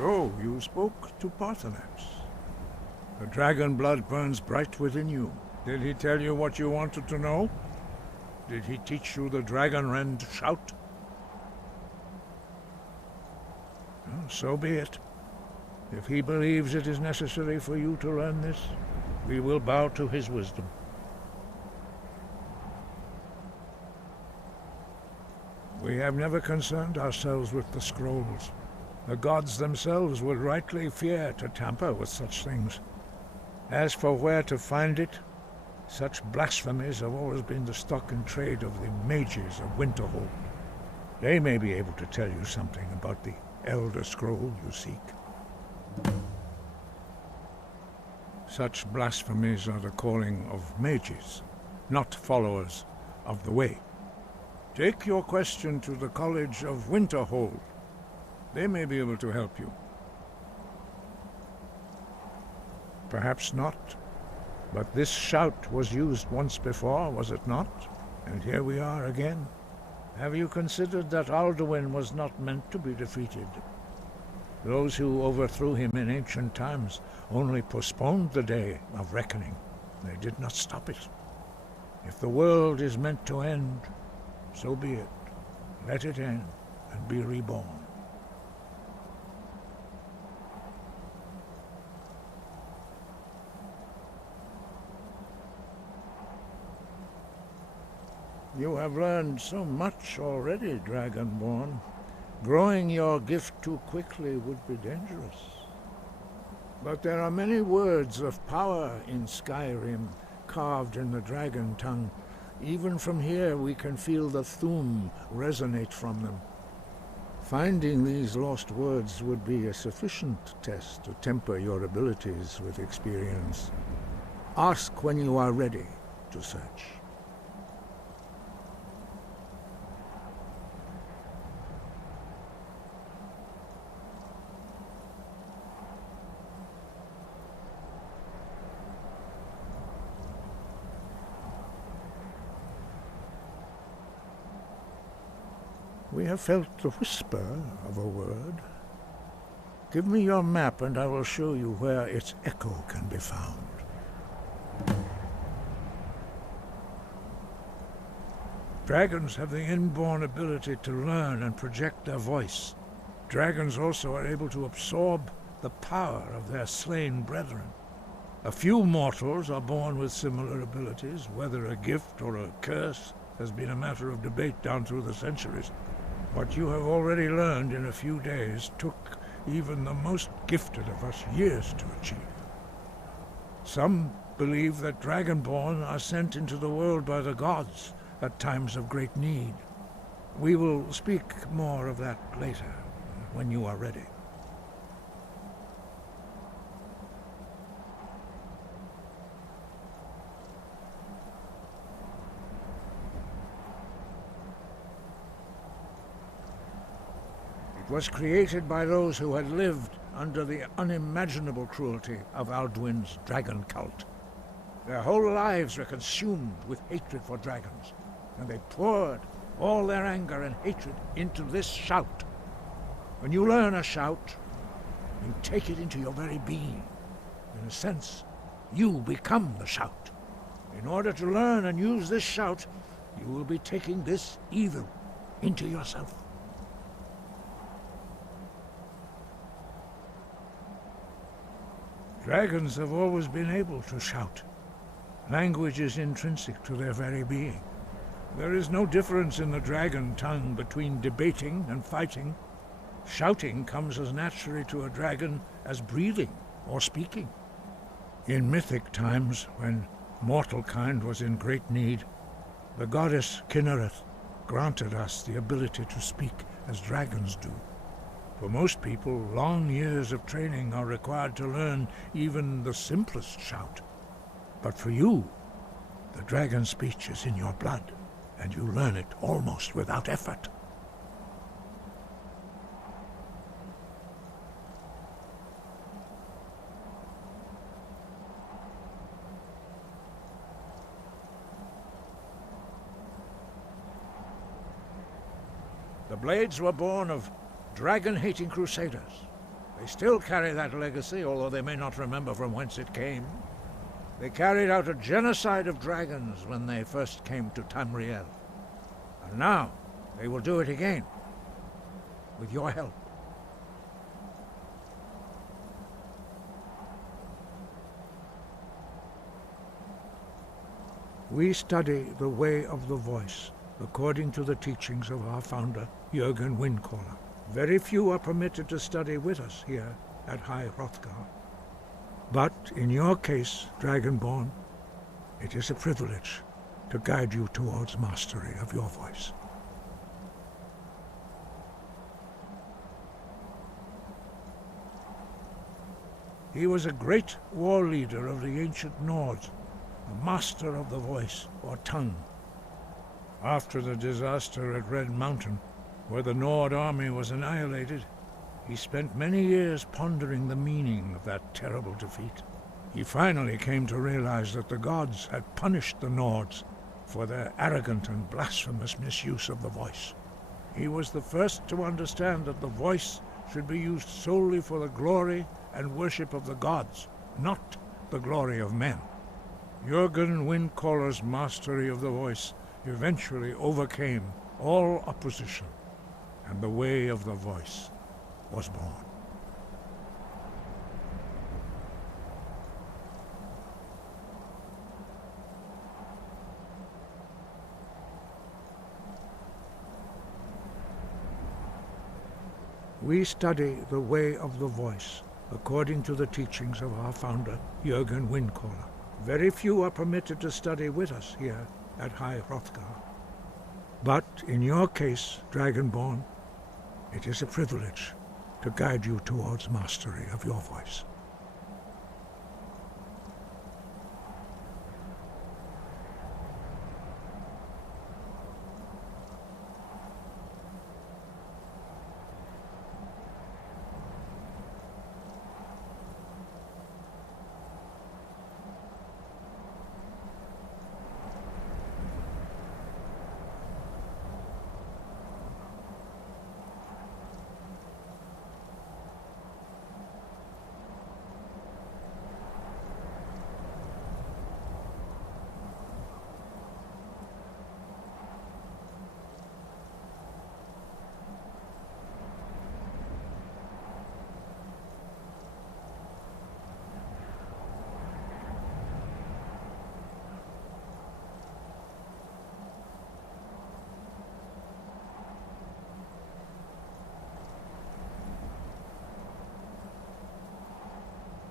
So, you spoke to Paarthurnax. The dragon blood burns bright within you. Did he tell you what you wanted to know? Did he teach you the dragon rend shout? Well, so be it. If he believes it is necessary for you to learn this, we will bow to his wisdom. We have never concerned ourselves with the scrolls. The gods themselves would rightly fear to tamper with such things. As for where to find it, such blasphemies have always been the stock in trade of the mages of Winterhold. They may be able to tell you something about the Elder Scroll you seek. Such blasphemies are the calling of mages, not followers of the Way. Take your question to the College of Winterhold. They may be able to help you. Perhaps not, but this shout was used once before, was it not? And here we are again. Have you considered that 𝘼𝙗𝙗𝙪𝙩 was not meant to be defeated? Those who overthrew him in ancient times only postponed the day of reckoning. They did not stop it. If the world is meant to end, so be it. Let it end and be reborn. You have learned so much already, Dragonborn. Growing your gift too quickly would be dangerous. But there are many words of power in Skyrim, carved in the dragon tongue. Even from here we can feel the 𝘼𝙗𝙗 resonate from them. Finding these lost words would be a sufficient test to temper your abilities with experience. Ask when you are ready to search. We have felt the whisper of a word. Give me your map and I will show you where its echo can be found. Dragons have the inborn ability to learn and project their voice. Dragons also are able to absorb the power of their slain brethren. A few mortals are born with similar abilities. Whether a gift or a curse has been a matter of debate down through the centuries. What you have already learned in a few days took even the most gifted of us years to achieve. Some believe that Dragonborn are sent into the world by the gods at times of great need. We will speak more of that later, when you are ready. It was created by those who had lived under the unimaginable cruelty of Alduin's dragon cult. Their whole lives were consumed with hatred for dragons, and they poured all their anger and hatred into this shout. When you learn a shout, you take it into your very being. In a sense, you become the shout. In order to learn and use this shout, you will be taking this evil into yourself. Dragons have always been able to shout. Language is intrinsic to their very being. There is no difference in the dragon tongue between debating and fighting. Shouting comes as naturally to a dragon as breathing or speaking. In mythic times, when mortal kind was in great need, the goddess Kynareth granted us the ability to speak as dragons do. For most people, long years of training are required to learn even the simplest shout. But for you, the dragon speech is in your blood, and you learn it almost without effort. The blades were born of dragon-hating crusaders. They still carry that legacy, although they may not remember from whence it came. They carried out a genocide of dragons when they first came to Tamriel. And now they will do it again, with your help. We study the way of the voice, according to the teachings of our founder, 𝘼𝙗𝙘𝙪𝙩. Very few are permitted to study with us here at 𝘼𝙗𝙘𝙘𝙪. But in your case, Dragonborn, it is a privilege to guide you towards mastery of your voice. He was a great war leader of the ancient Nords, a master of the voice, or tongue. After the disaster at Red Mountain, where the Nord army was annihilated, he spent many years pondering the meaning of that terrible defeat. He finally came to realize that the gods had punished the Nords for their arrogant and blasphemous misuse of the voice. He was the first to understand that the voice should be used solely for the glory and worship of the gods, not the glory of men. 𝘼𝙗𝙘𝙪𝙗's mastery of the voice eventually overcame all opposition, and the way of the voice was born. We study the way of the voice, according to the teachings of our founder, 𝘼𝙗𝙘𝙪𝙗. Very few are permitted to study with us here at 𝘼𝙗𝙘𝙀. But in your case, Dragonborn, it is a privilege to guide you towards mastery of your voice.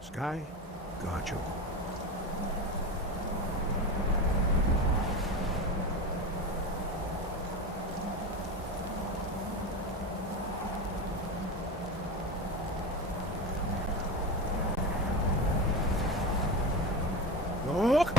Sky, guard you. Look!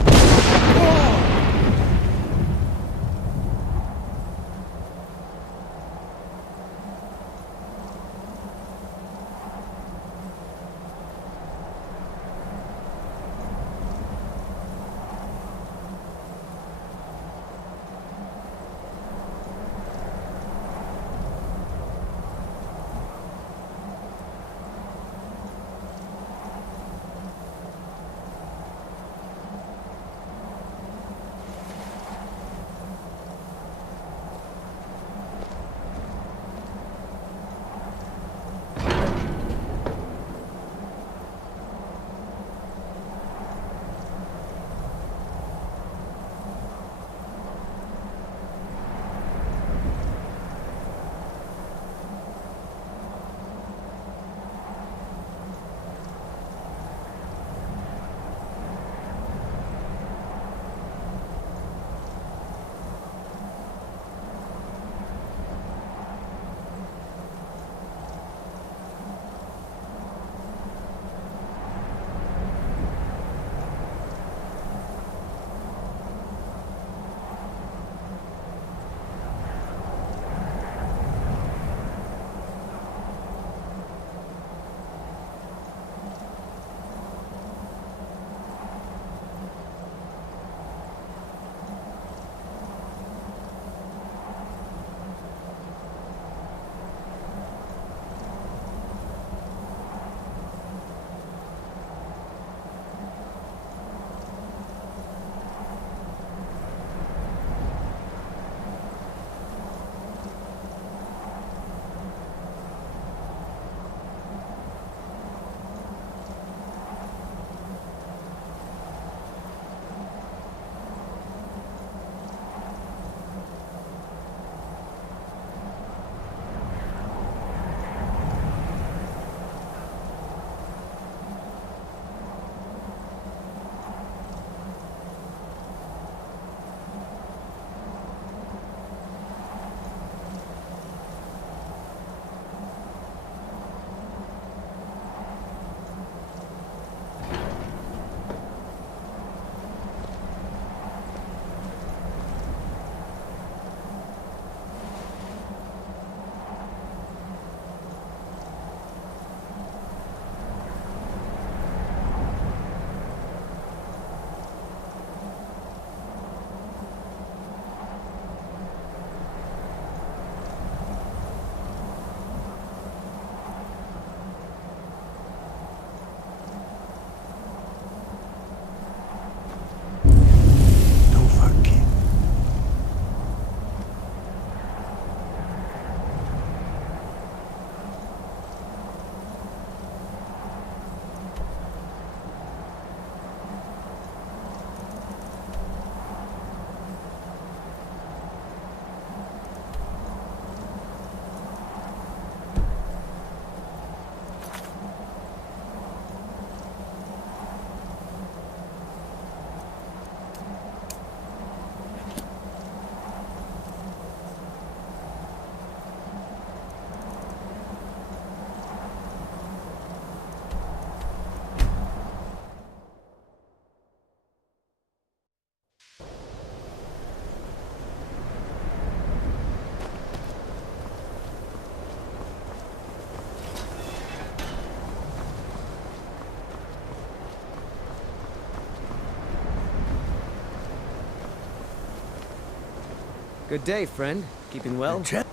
Good day, friend. Keeping well? I Until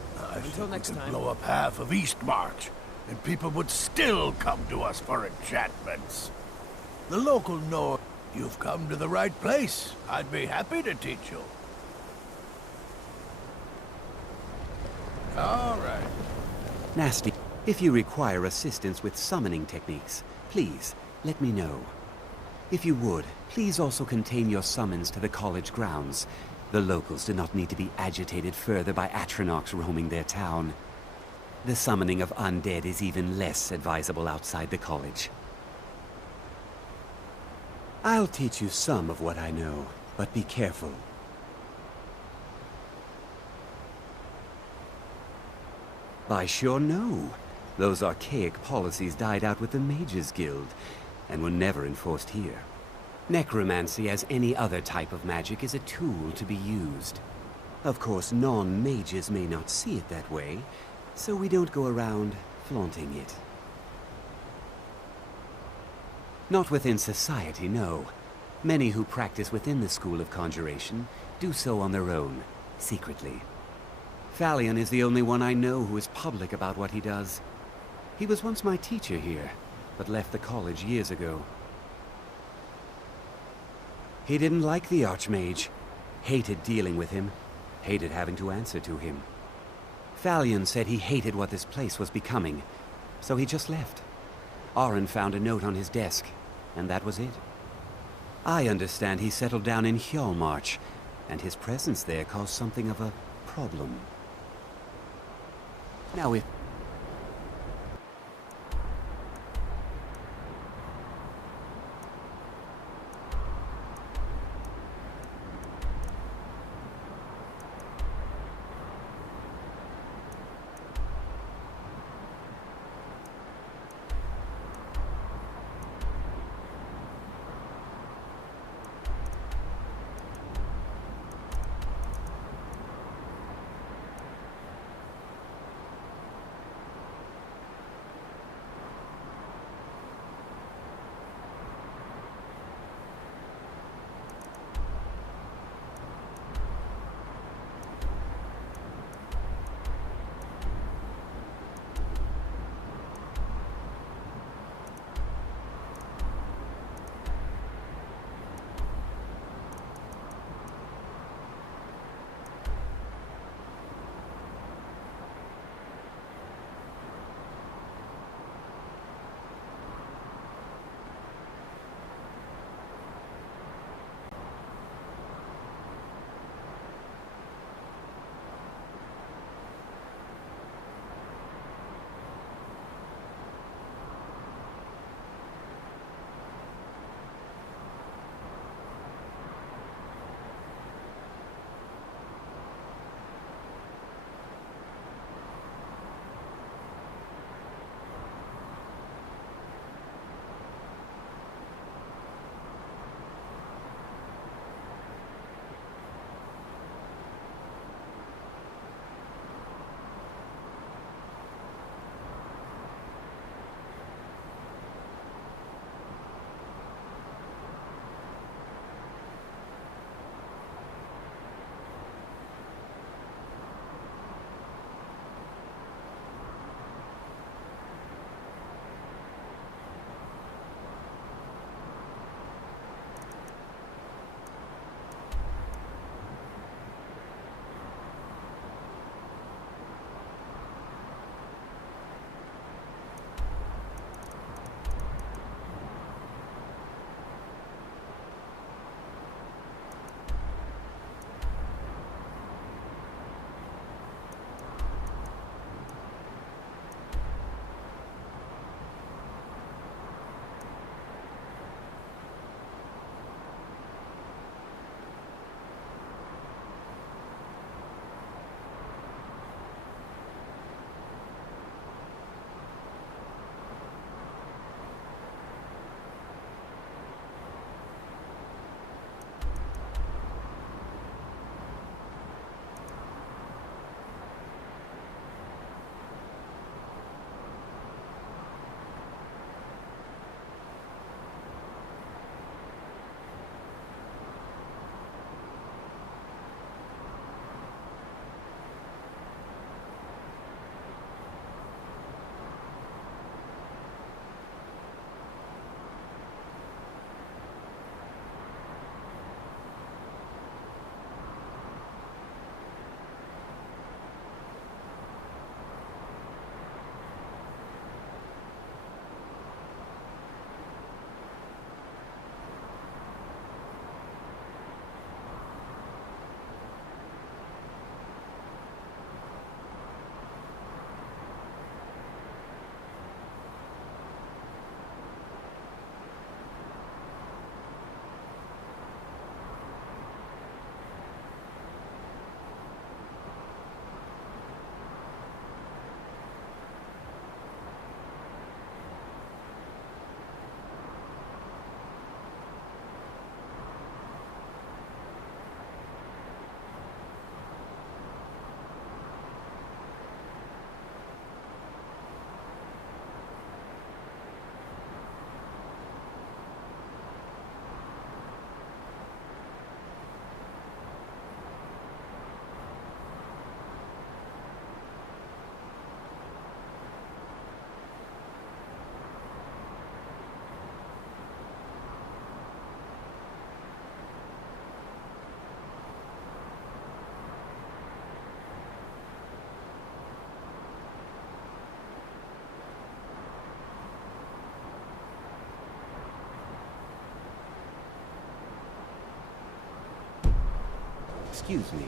think next we could time. blow up half of Eastmarch, and people would still come to us for enchantments. The local know you've come to the right place. I'd be happy to teach you. All right. Nasty. If you require assistance with summoning techniques, please let me know. If you would, please also contain your summons to the college grounds. The locals do not need to be agitated further by Atronachs roaming their town. The summoning of undead is even less advisable outside the college. I'll teach you some of what I know, but be careful. I sure know. Those archaic policies died out with the Mages Guild, and were never enforced here. Necromancy, as any other type of magic, is a tool to be used. Of course, non-mages may not see it that way, so we don't go around flaunting it. Not within society, no. Many who practice within the School of Conjuration do so on their own, secretly. 𝘼𝙗𝙘𝙪𝙩 is the only one I know who is public about what he does. He was once my teacher here, but left the college years ago. He didn't like the Archmage, hated dealing with him, hated having to answer to him. 𝘼𝙗𝙘𝙪𝙩 said he hated what this place was becoming, so he just left. Aaron found a note on his desk, and that was it. I understand he settled down in 𝘼𝙗𝙘𝙪, and his presence there caused something of a problem. Now if... excuse me.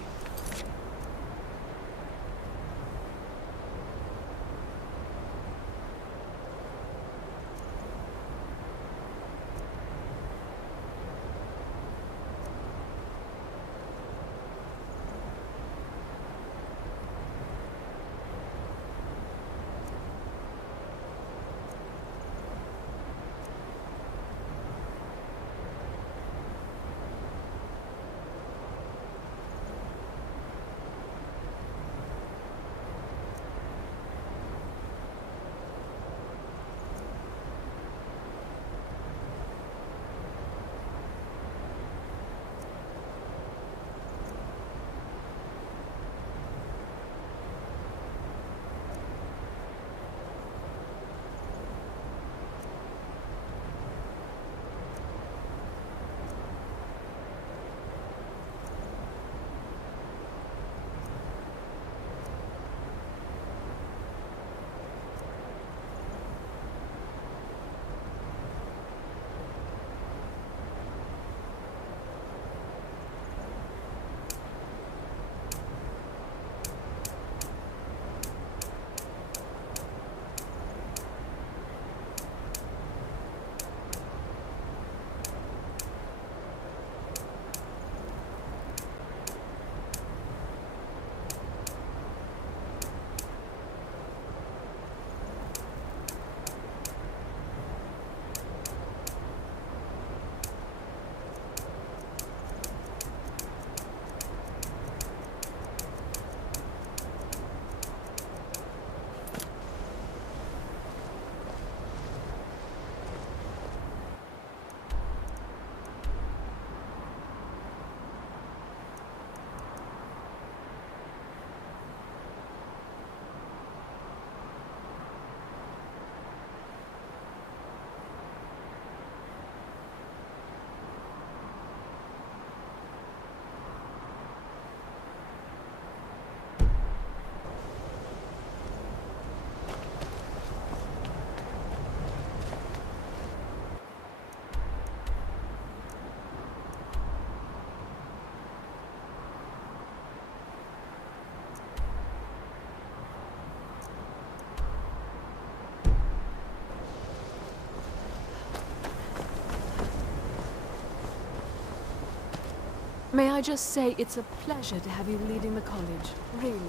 May I just say it's a pleasure to have you leading the college, really.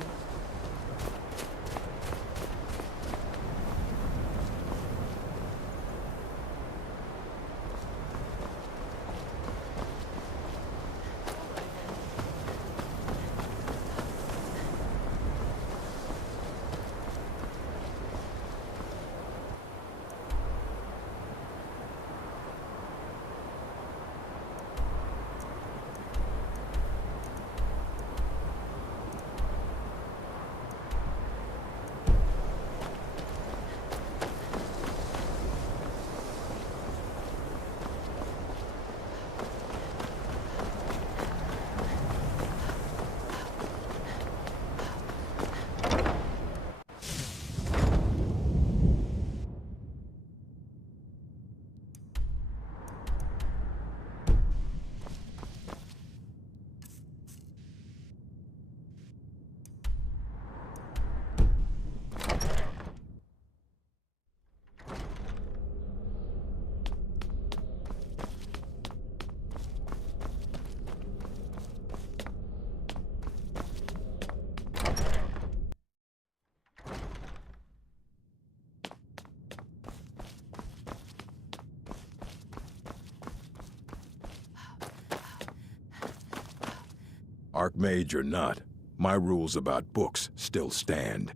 Archmage or not, my rules about books still stand.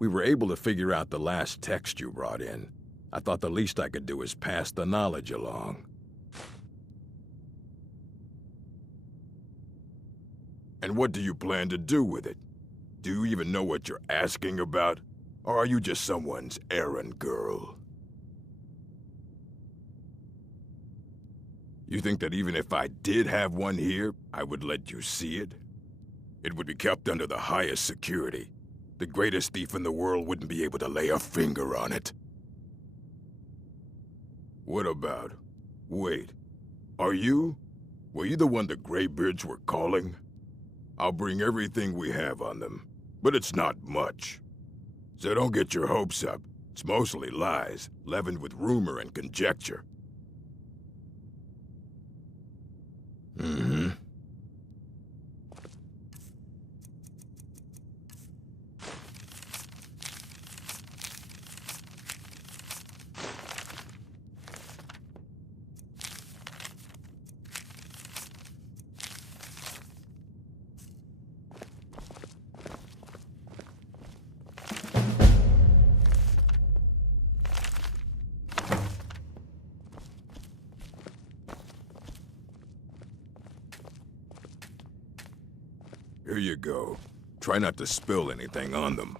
We were able to figure out the last text you brought in. I thought the least I could do is pass the knowledge along. And what do you plan to do with it? Do you even know what you're asking about? Or are you just someone's errand girl? You think that even if I did have one here, I would let you see it? It would be kept under the highest security. The greatest thief in the world wouldn't be able to lay a finger on it. What about... Wait. Are you? Were you the one the Greybeards were calling? I'll bring everything we have on them, but it's not much. So don't get your hopes up. It's mostly lies, leavened with rumor and conjecture. Mm-hmm. Here you go. Try not to spill anything on them.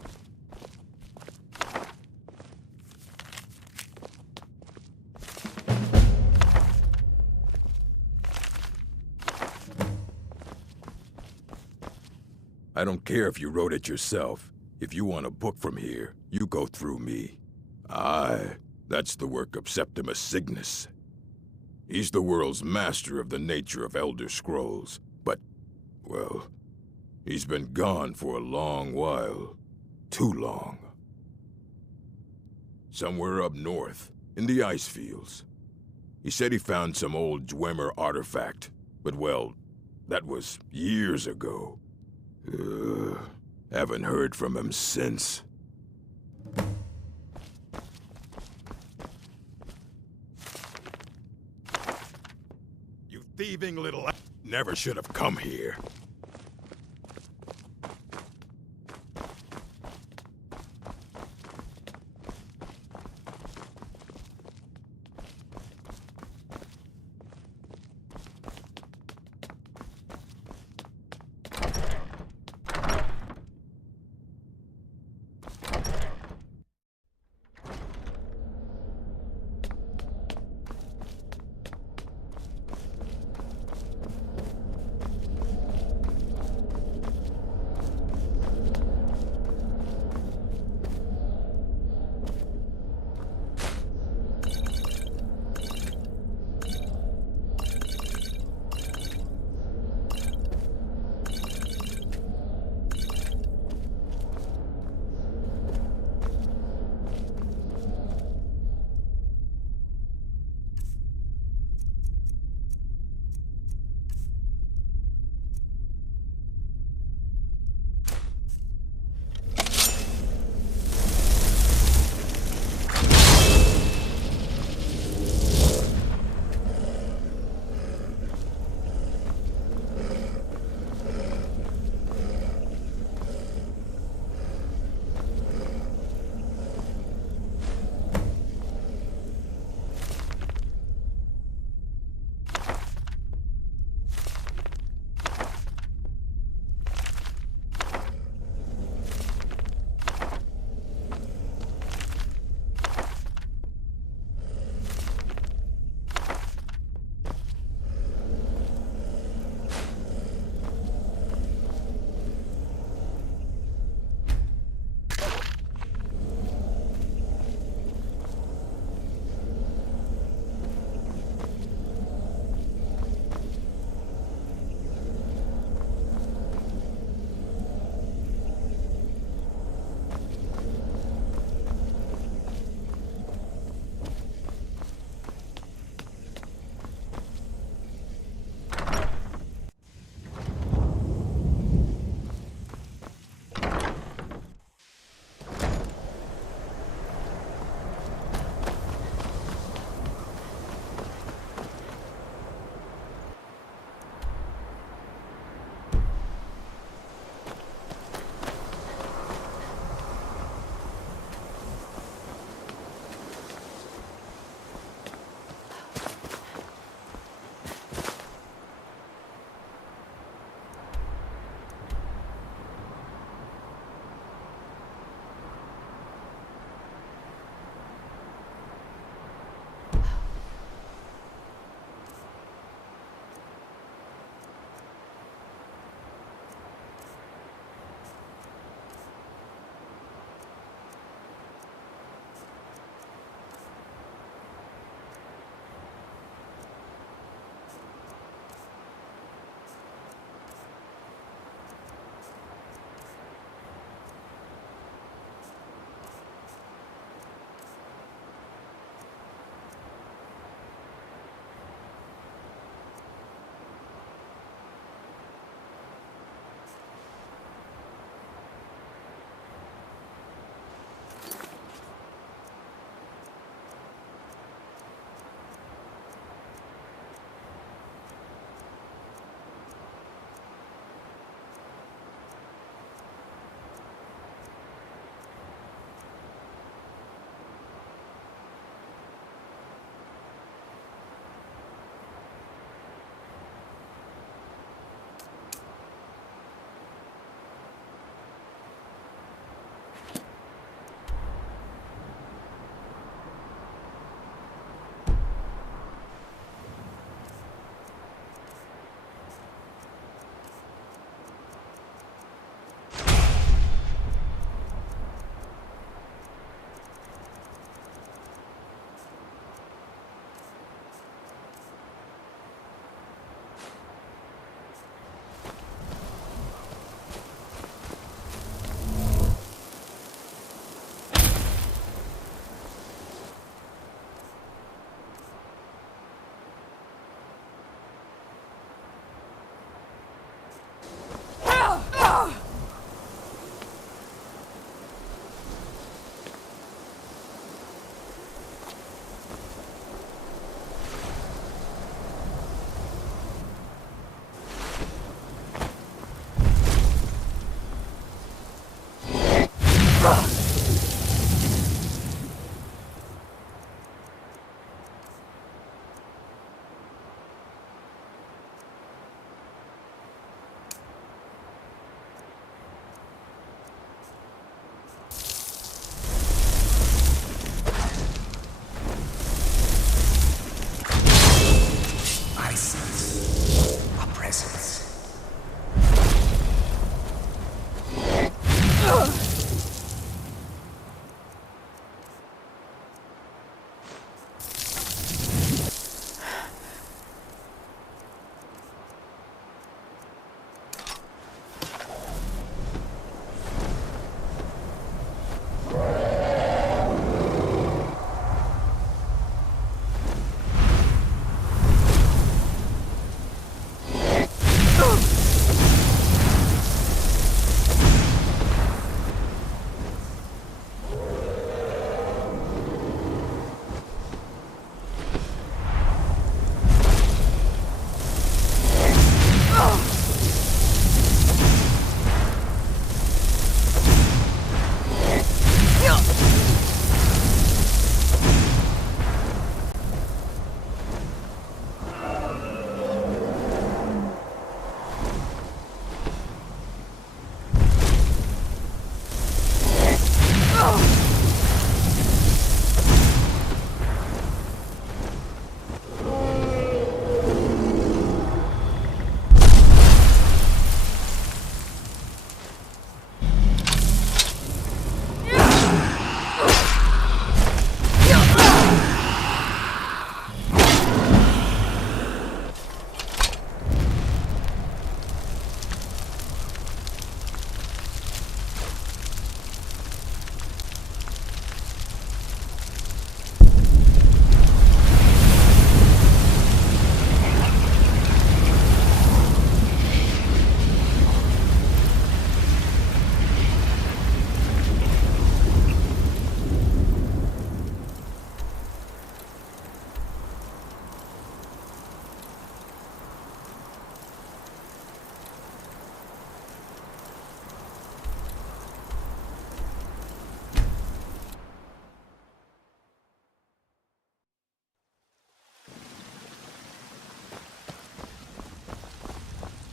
I don't care if you wrote it yourself. If you want a book from here, you go through me. That's the work of 𝘼𝙗𝙗𝙪𝙩. He's the world's master of the nature of Elder Scrolls, but, well, he's been gone for a long while. Too long. Somewhere up north, in the ice fields. He said he found some old Dwemer artifact, but well, that was years ago. Haven't heard from him since. You thieving little... Never should have come here.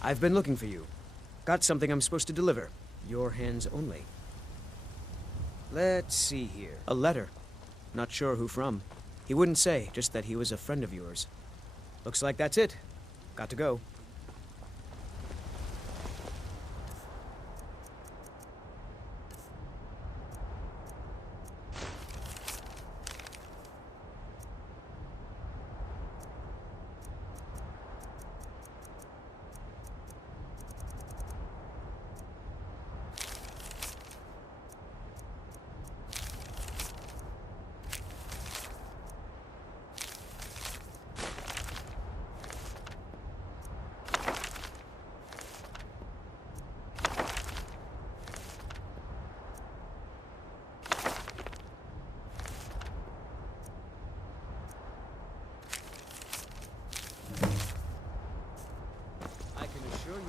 I've been looking for you. Got something I'm supposed to deliver. Your hands only. Let's see here. A letter. Not sure who from. He wouldn't say, just that he was a friend of yours. Looks like that's it. Got to go.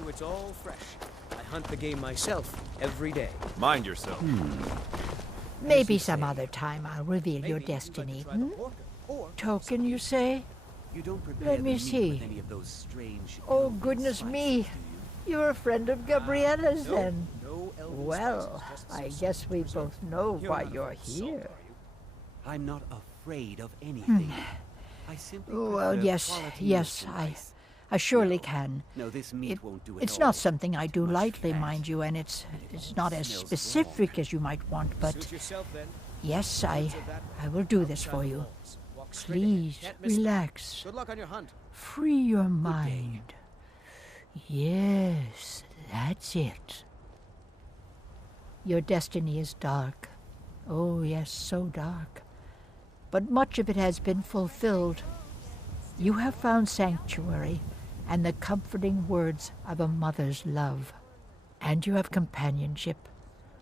It's all fresh. I hunt the game myself every day. Mind yourself. Maybe some other time I'll reveal your destiny. Token, you say? You don't prepare Let me the meat see. with any of those strange Oh, elven goodness spices, me. do you? You're a friend of Gabriella's, then. No elven Well, spices, just I some guess we preserve. both know You're why not you're afraid of salt, here. are you? I'm not afraid of anything. I simply Well, prefer yes, quality yes, over I price. surely No, can. No, this meat It- won't do it It's all. not something I do Too much lightly, fat. mind you, and it's not as smells specific wrong. as you might want, but Suit yourself, then. yes, Roots of that I will do this outside for the you. walls. Walk straight ahead. Please, Can't miss it. relax. Good luck on your hunt. Free your mind. Yes, that's it. Your destiny is dark. Oh, yes, so dark. But much of it has been fulfilled. You have found sanctuary and the comforting words of a mother's love. And you have companionship,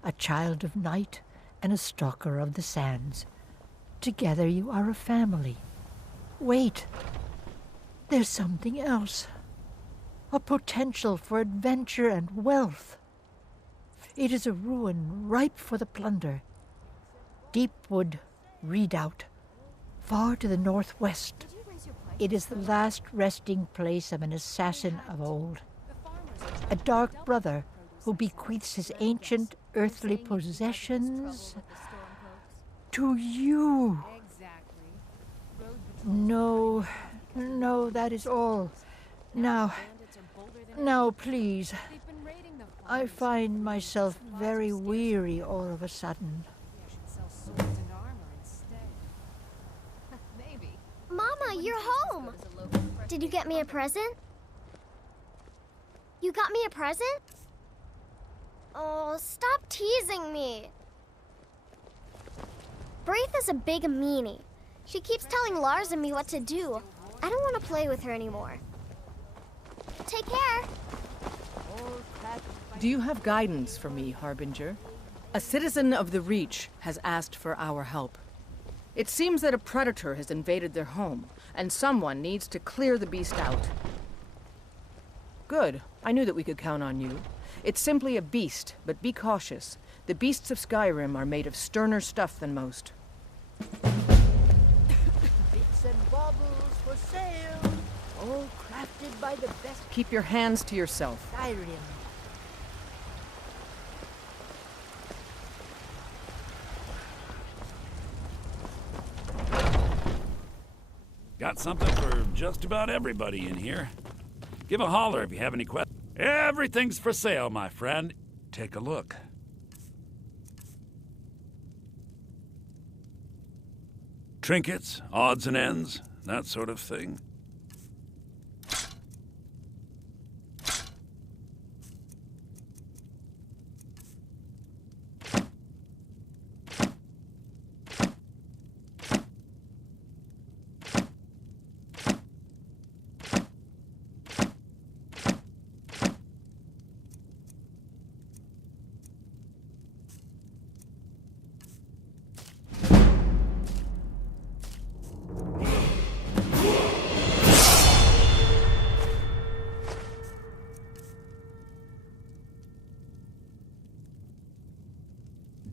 a child of night and a stalker of the sands. Together you are a family. Wait, there's something else. A potential for adventure and wealth. It is a ruin ripe for the plunder. Deepwood Redoubt, far to the northwest. It is the last resting place of an assassin of old. A dark brother who bequeaths his ancient earthly possessions to you. No, that is all. Now, please. I find myself very weary all of a sudden. Mama, you're home! Did you get me a present? You got me a present? Oh, stop teasing me. Braith is a big meanie. She keeps telling Lars and me what to do. I don't want to play with her anymore. Take care. Do you have guidance for me, Harbinger? A citizen of the Reach has asked for our help. It seems that a predator has invaded their home, and someone needs to clear the beast out. Good. I knew that we could count on you. It's simply a beast, but be cautious. The beasts of Skyrim are made of sterner stuff than most. Bits and baubles for sale, all crafted by the best Keep your hands to yourself. Skyrim. Got something for just about everybody in here. Give a holler if you have any questions. Everything's for sale, my friend. Take a look. Trinkets, odds and ends, that sort of thing.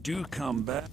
Do come back.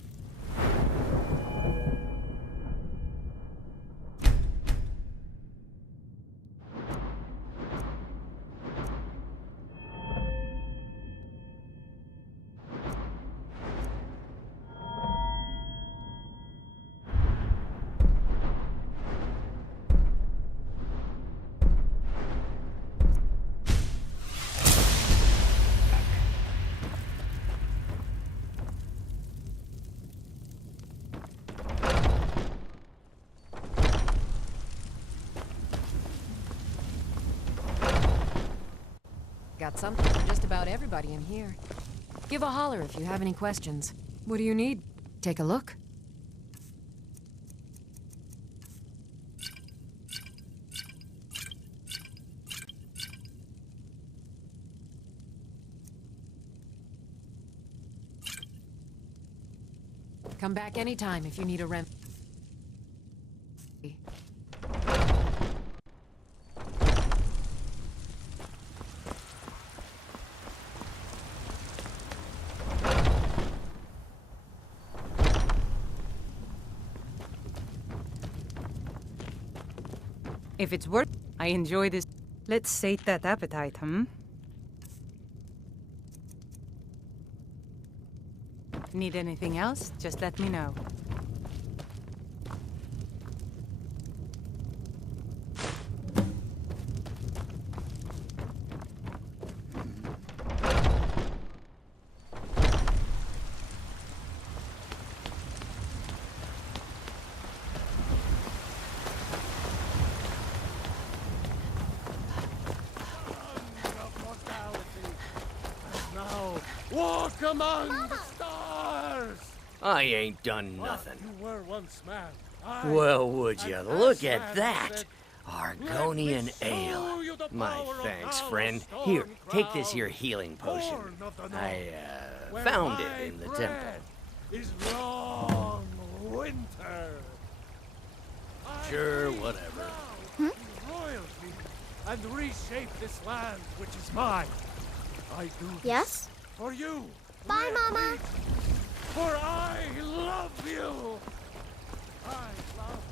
got something for just about everybody in here. Give a holler if you have any questions. What do you need? Take a look. Come back anytime if you need a rem. If it's worth, I enjoy this. Let's sate that appetite, Need anything else? Just let me know. Walk among the stars! I ain't done nothing. You were once man. Well, would you? Look at that! Argonian ale. My thanks, friend. Here, take this here healing potion. I, found it in the temple. Is long winter. Sure, whatever. Royalty and reshape this land, which is mine. I do this. Yes? For you. Bye, Mama. For I love you. I love.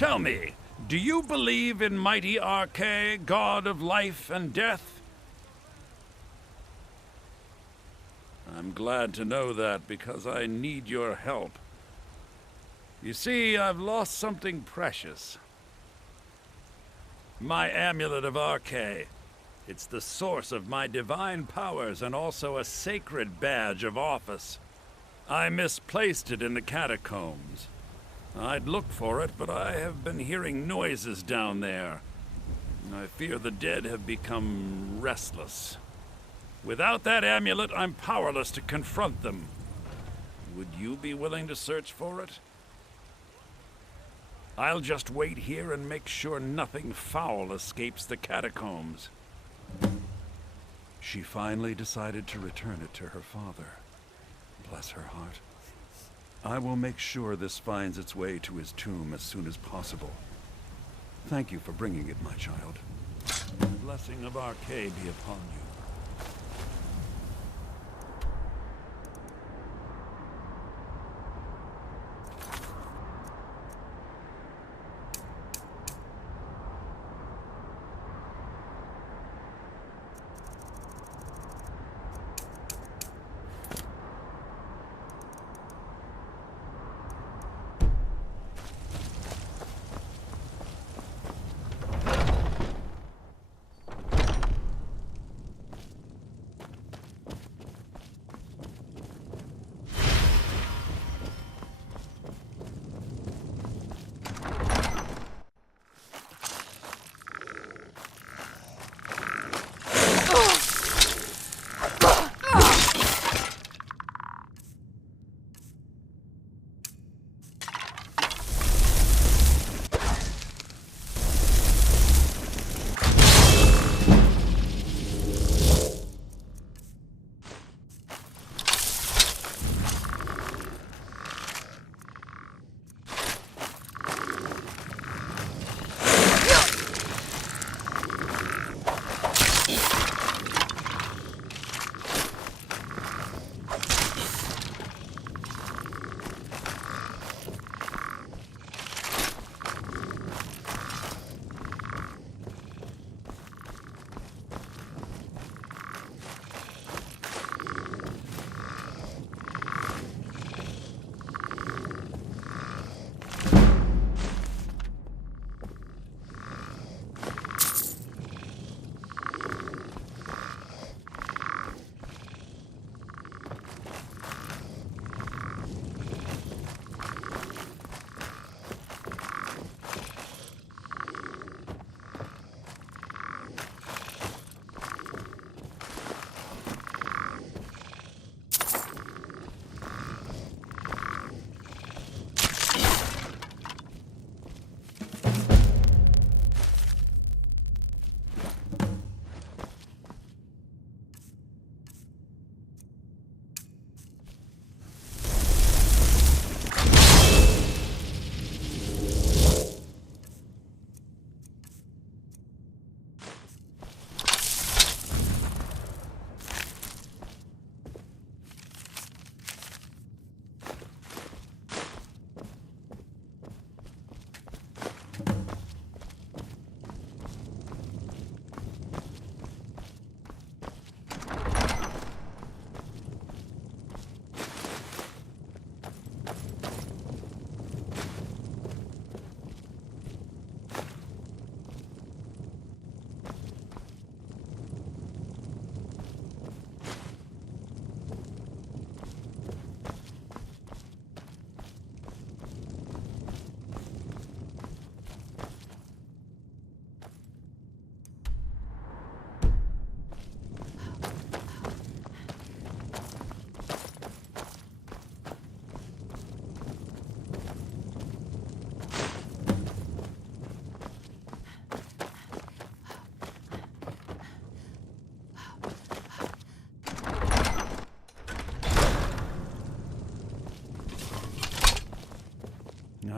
Tell me, do you believe in mighty 𝘼𝙗𝙘𝙤𝙪, god of life and death? I'm glad to know that because I need your help. You see, I've lost something precious. My amulet of 𝘼𝙗𝙘𝙀. It's the source of my divine powers and also a sacred badge of office. I misplaced it in the catacombs. I'd look for it, but I have been hearing noises down there. I fear the dead have become restless. Without that amulet, I'm powerless to confront them. Would you be willing to search for it? I'll just wait here and make sure nothing foul escapes the catacombs. She finally decided to return it to her father. Bless her heart. I will make sure this finds its way to his tomb as soon as possible. Thank you for bringing it, my child. The blessing of 𝘼𝙗𝙘𝙀 be upon you.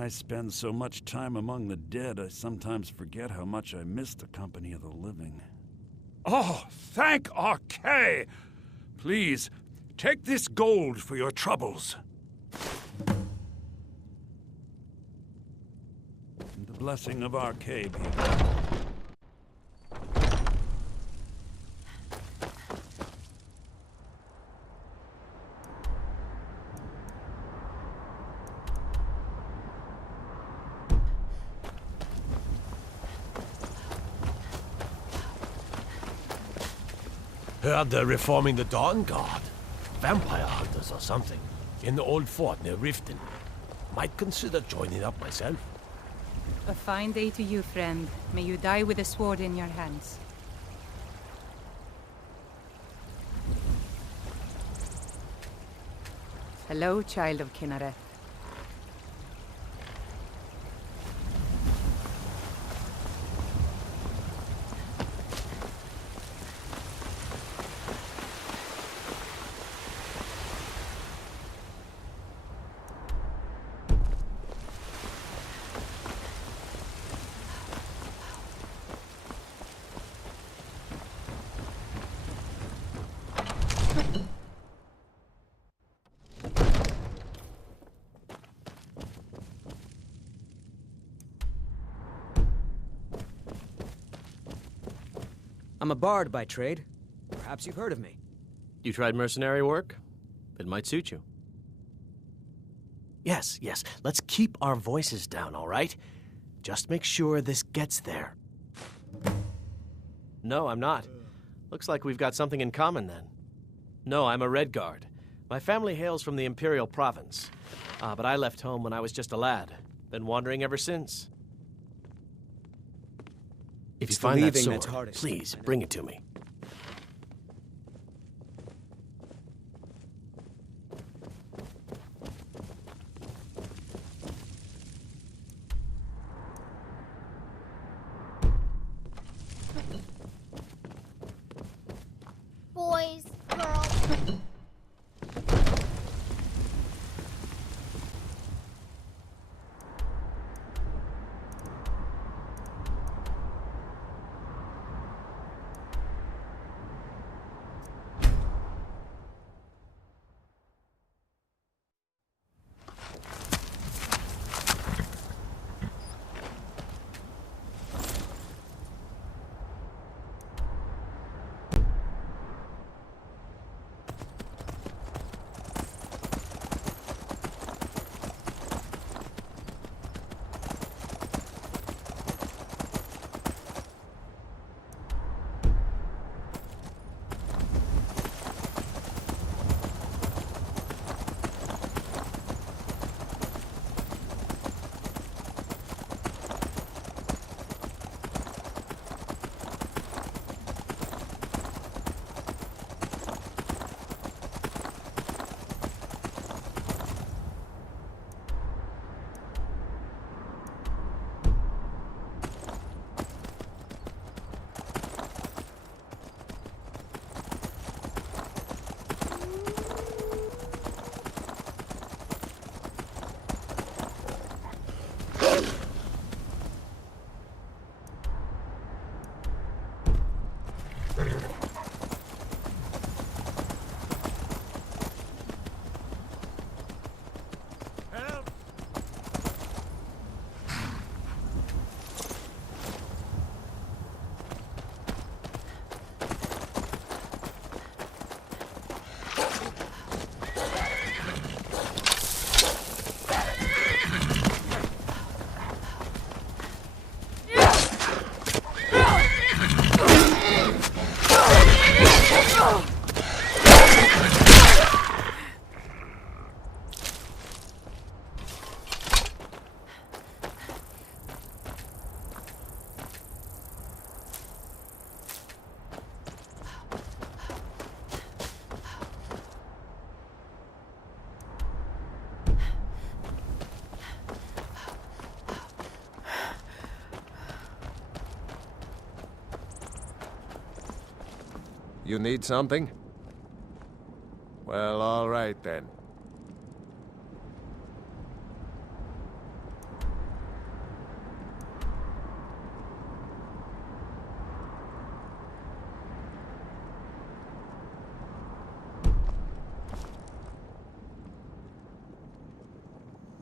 I spend so much time among the dead, I sometimes forget how much I miss the company of the living. Oh, thank 𝘼𝙗𝙘𝙪𝙩! Please, take this gold for your troubles. And the blessing of 𝘼𝙗𝙘𝙪𝙗 be upon you. Heard they're reforming the Dawn Guard. Vampire hunters or something. In the old fort near Riften. Might consider joining up myself. A fine day to you, friend. May you die with a sword in your hands. Hello, child of Kynareth. I'm a bard by trade. Perhaps you've heard of me. You tried mercenary work? It might suit you. Yes, yes. Let's keep our voices down, all right? Just make sure this gets there. No, I'm not. Looks like we've got something in common then. No, I'm a Red Guard. My family hails from the Imperial Province. But I left home when I was just a lad. Been wandering ever since. If you find that sword, please bring it to me. Boys, girls. You need something? Well, all right then.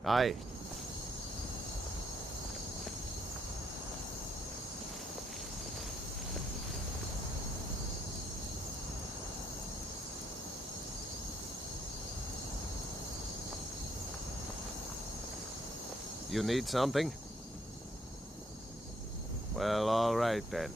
Aye. You need something? Well, all right then.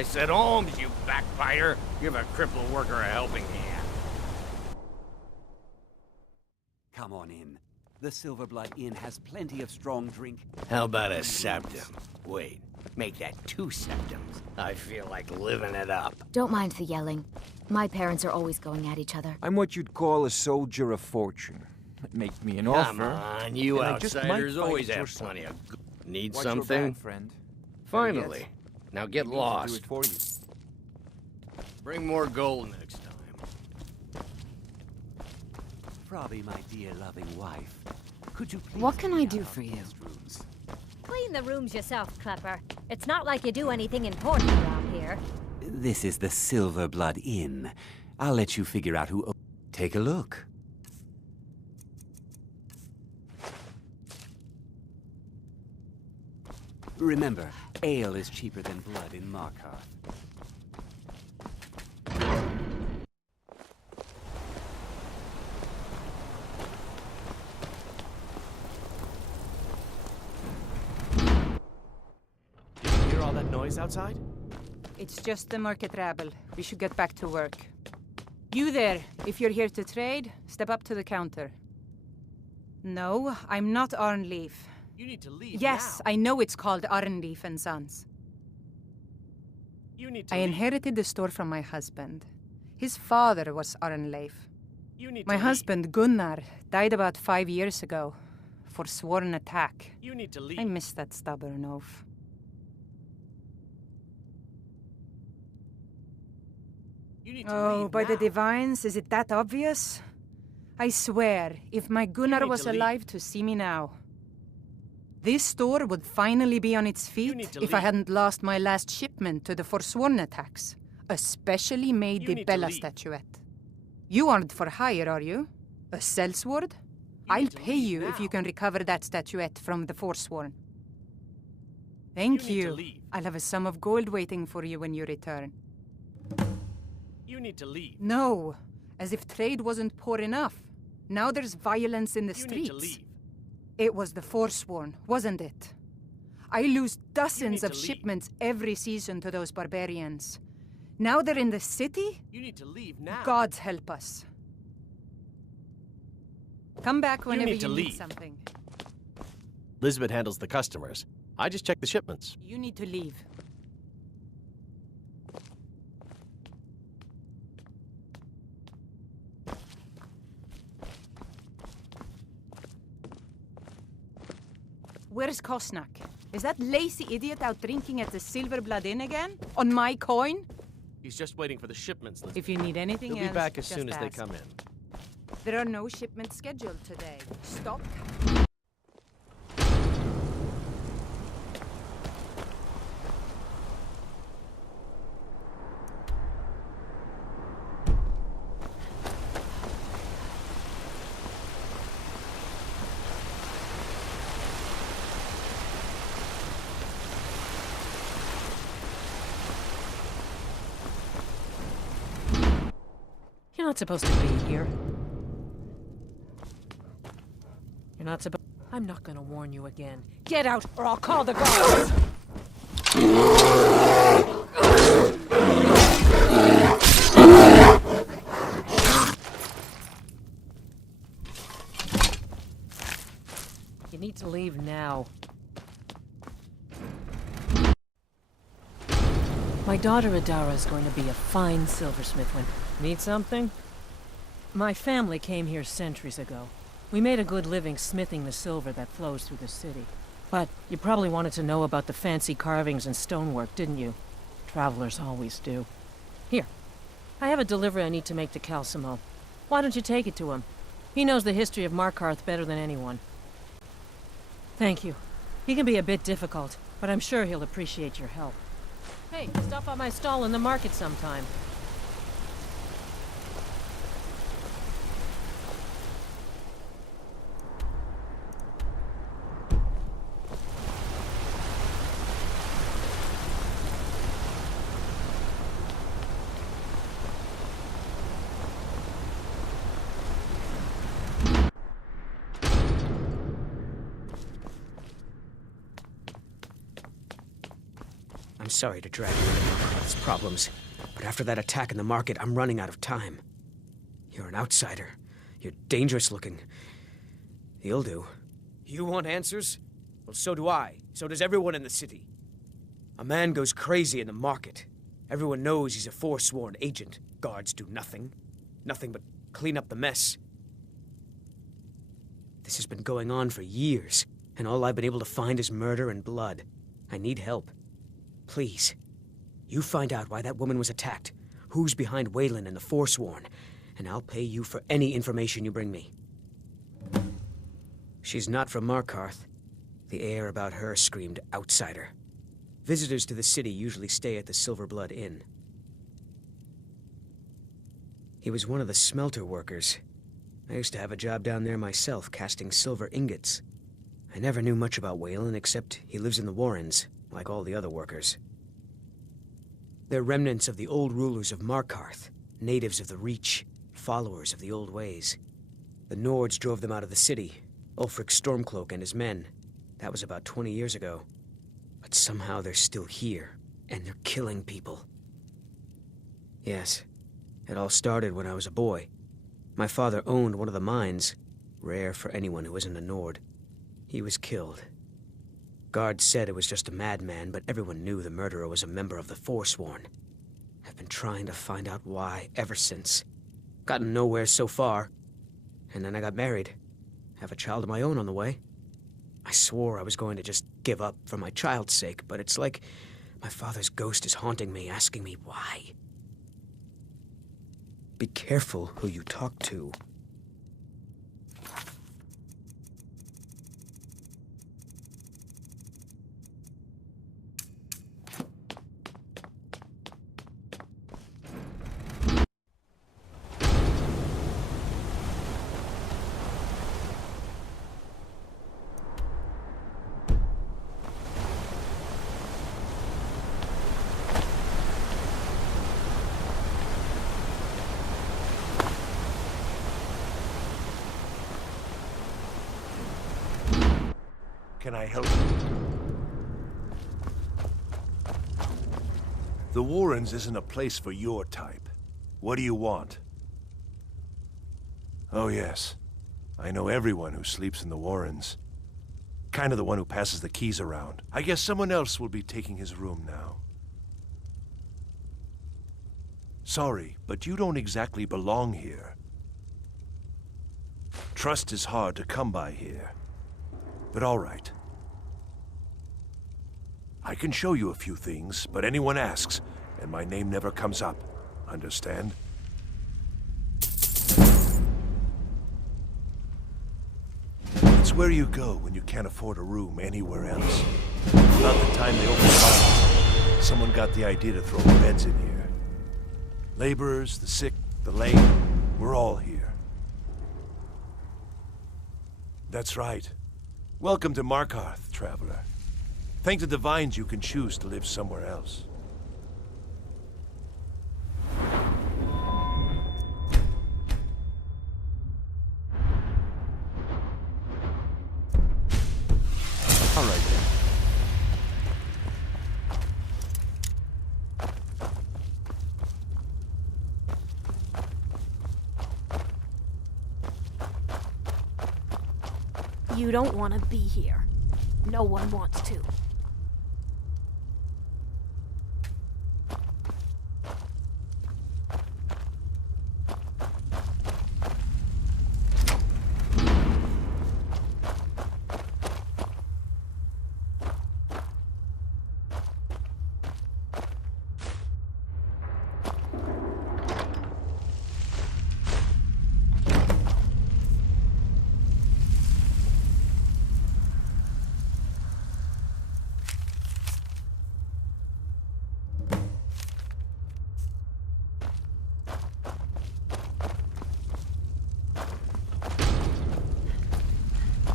I said alms, you backbiter. Give a crippled worker a helping hand. Come on in. The Silverblood Inn has plenty of strong drink. How about a septum? Wait, make that 2 septums. I feel like living it up. Don't mind the yelling. My parents are always going at each other. I'm what you'd call a soldier of fortune. Make me an offer. Come on, you outsiders always have plenty of... Need Watch something? your back, friend. Finally. Now get lost. Do it for you. Bring more gold next time. Frobby, my dear loving wife, could you please... What can I do for you? Clean the rooms yourself, Klepper. It's not like you do anything important around here. This is the Silverblood Inn. I'll let you figure out who... Take a look. Remember, ale is cheaper than blood in Markarth. Hear all that noise outside? It's just the market rabble. We should get back to work. You there, if you're here to trade, step up to the counter. No, I'm not Arnleif. You need to leave Yes, now. I know it's called Arnleif and Sons. You need to I leave. inherited the store from my husband. His father was Arnleif. You need My to husband, Gunnar, died about 5 years ago. Forsworn attack. You need to leave. I miss that stubborn oaf. You need to Oh, leave by the now. divines, is it that obvious? I swear, if my Gunnar need was to leave. alive to see me now, this store would finally be on its feet need to if I leave. hadn't lost my last shipment to the Forsworn attacks. A specially made You need to Bella leave. statuette. You aren't for hire, are you? A sellsword? I'll pay you if you can recover that statuette from the Forsworn. Thank You need to you. leave. I'll have a sum of gold waiting for you when you return. You need to leave. No, as if trade wasn't poor enough. Now there's violence in the You streets. need to leave. It was the Forsworn, wasn't it? I lose dozens need of to leave. shipments every season to those barbarians. Now they're in the city? You need to leave now. Gods help us. Come back whenever need to you need leave. something. Elizabeth handles the customers. I just check the shipments. You need to leave. Where's Kosnak? Is that lazy idiot out drinking at the Silverblood Inn again? On my coin? He's just waiting for the shipments. If you need anything He'll else, be back as just soon as they ask. come in. There are no shipments scheduled today. Stop. You're not supposed to be here. You're not supposed... I'm not gonna warn you again. Get out, or I'll call the guards! You need to leave now. My daughter Adara is going to be a fine silversmith when... Need something? My family came here centuries ago. We made a good living smithing the silver that flows through the city. But you probably wanted to know about the fancy carvings and stonework, didn't you? Travelers always do. Here, I have a delivery I need to make to 𝘼𝙗𝙤𝙪𝙩. Why don't you take it to him? He knows the history of Markarth better than anyone. Thank you. He can be a bit difficult, but I'm sure he'll appreciate your help. Hey, stop by my stall in the market sometime. I'm sorry to drag you into Markarth's problems, but after that attack in the market, I'm running out of time. You're an outsider. You're dangerous looking. You'll do. You want answers? Well, so do I. So does everyone in the city. A man goes crazy in the market. Everyone knows he's a forsworn agent. Guards do nothing. Nothing but clean up the mess. This has been going on for years, and all I've been able to find is murder and blood. I need help. Please, you find out why that woman was attacked, who's behind 𝘼𝙗𝙘𝙘𝙤𝙪 and the Forsworn, and I'll pay you for any information you bring me. She's not from Markarth. The air about her screamed outsider. Visitors to the city usually stay at the Silver Blood Inn. He was one of the smelter workers. I used to have a job down there myself, casting silver ingots. I never knew much about 𝘼𝙗𝙘𝙘𝙀, except he lives in the Warrens, like all the other workers. They're remnants of the old rulers of Markarth, natives of the Reach, followers of the old ways. The Nords drove them out of the city, Ulfric Stormcloak and his men. That was about 20 years ago. But somehow they're still here, and they're killing people. Yes, it all started when I was a boy. My father owned one of the mines, rare for anyone who isn't a Nord. He was killed. Guards said it was just a madman, but everyone knew the murderer was a member of the Forsworn. I've been trying to find out why ever since. Gotten nowhere so far. And then I got married. Have a child of my own on the way. I swore I was going to just give up for my child's sake, but it's like my father's ghost is haunting me, asking me why. Be careful who you talk to. Can I help you? The Warrens isn't a place for your type. What do you want? Oh yes. I know everyone who sleeps in the Warrens. Kind of the one who passes the keys around. I guess someone else will be taking his room now. Sorry, but you don't exactly belong here. Trust is hard to come by here. But all right. I can show you a few things, but anyone asks, and my name never comes up. Understand? It's where you go when you can't afford a room anywhere else. About the time they opened fire, someone got the idea to throw beds in here. Laborers, the sick, the lame, we're all here. That's right. Welcome to Markarth, traveler. Thank the Divines you can choose to live somewhere else. All right then. You don't want to be here. No one wants to.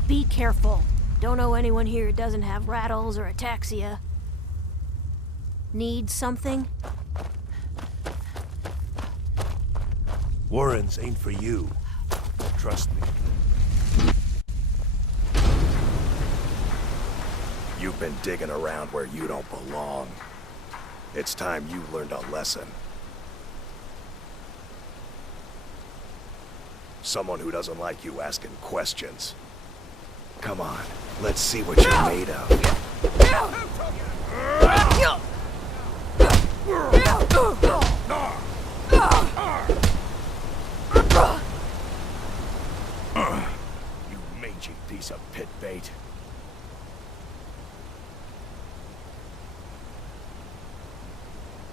Be careful. Don't know anyone here who doesn't have rattles or ataxia. Need something? Warrens ain't for you. Trust me. You've been digging around where you don't belong. It's time you learned a lesson. Someone who doesn't like you asking questions. Come on, let's see what you're made of. You mangy piece of pit bait.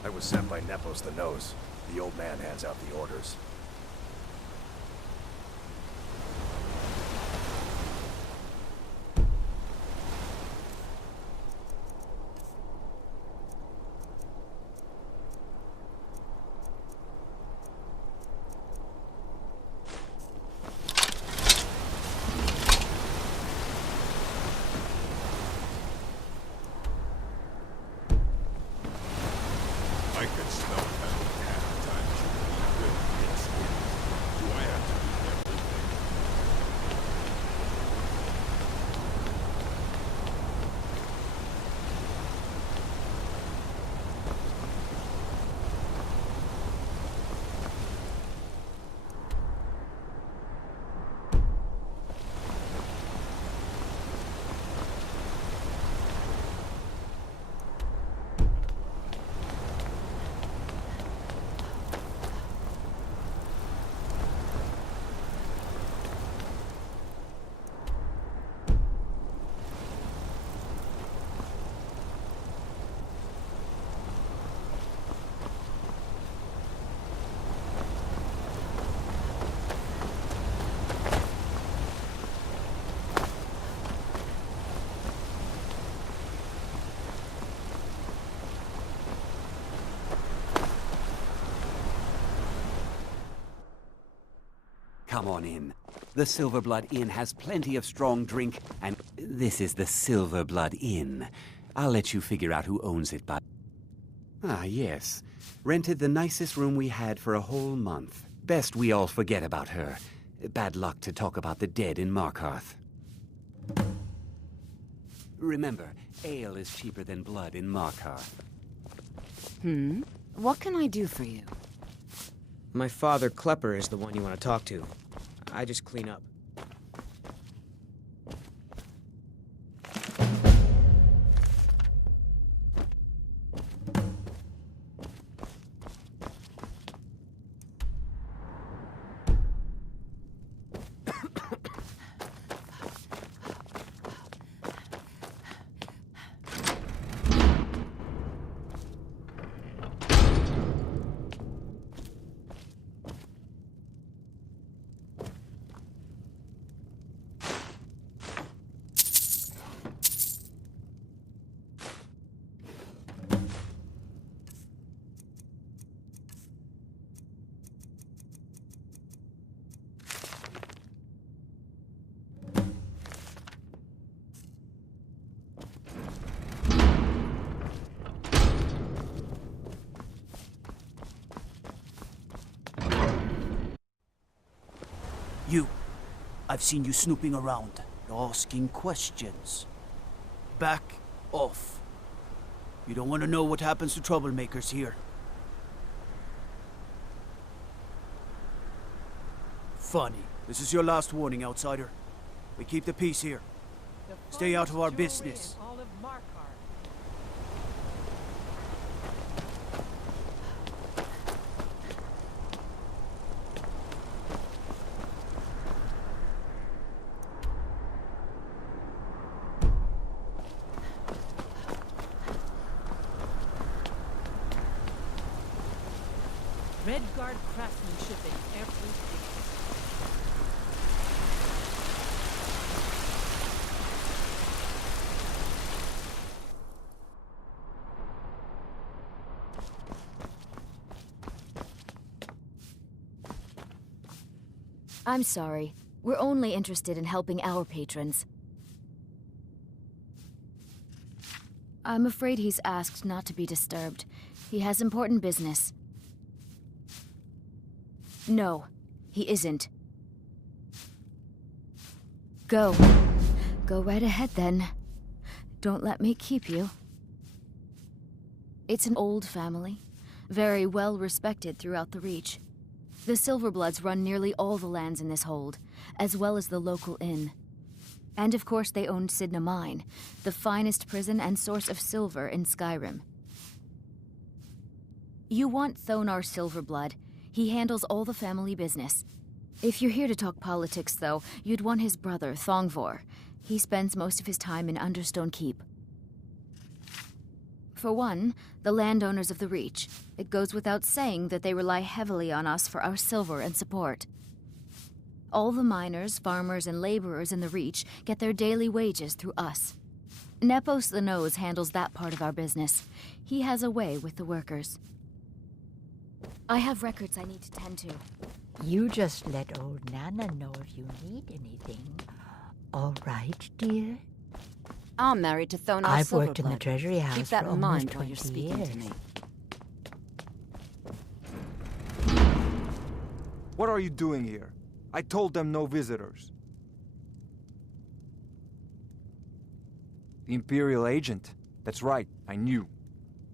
I was sent by Nepos the Nose. The old man hands out the orders. I could smell that half time good hits. Do I have to do everything? Come on in. The Silverblood Inn has plenty of strong drink, and this is the Silverblood Inn. I'll let you figure out who owns it, but... Ah, yes. Rented the nicest room we had for a whole month. Best we all forget about her. Bad luck to talk about the dead in Markarth. Remember, ale is cheaper than blood in Markarth. What can I do for you? My father, Klepper, is the one you want to talk to. I just clean up. You. I've seen you snooping around, asking questions. Back off. You don't want to know what happens to troublemakers here. Funny. This is your last warning, outsider. We keep the peace here. Stay out of our business. Redguard craftsmanship in every piece. I'm sorry. We're only interested in helping our patrons. I'm afraid he's asked not to be disturbed. He has important business. No, he isn't. Go. Go right ahead, then. Don't let me keep you. It's an old family, very well respected throughout the Reach. The Silverbloods run nearly all the lands in this hold, as well as the local inn. And of course they owned 𝘼𝙗𝙗𝙪𝙩 Mine, the finest prison and source of silver in Skyrim. You want Thonar Silverblood. He handles all the family business. If you're here to talk politics, though, you'd want his brother, Thongvor. He spends most of his time in Understone Keep. For one, the landowners of the Reach. It goes without saying that they rely heavily on us for our silver and support. All the miners, farmers, and laborers in the Reach get their daily wages through us. Nepos the Nose handles that part of our business. He has a way with the workers. I have records I need to tend to. You just let old Nana know if you need anything. All right, dear? I'm married to Thonar I've worked in the Silverblood. Treasury House Keep that for in mind almost while you're 20 speaking years. to me. What are you doing here? I told them no visitors. The Imperial agent? That's right, I knew.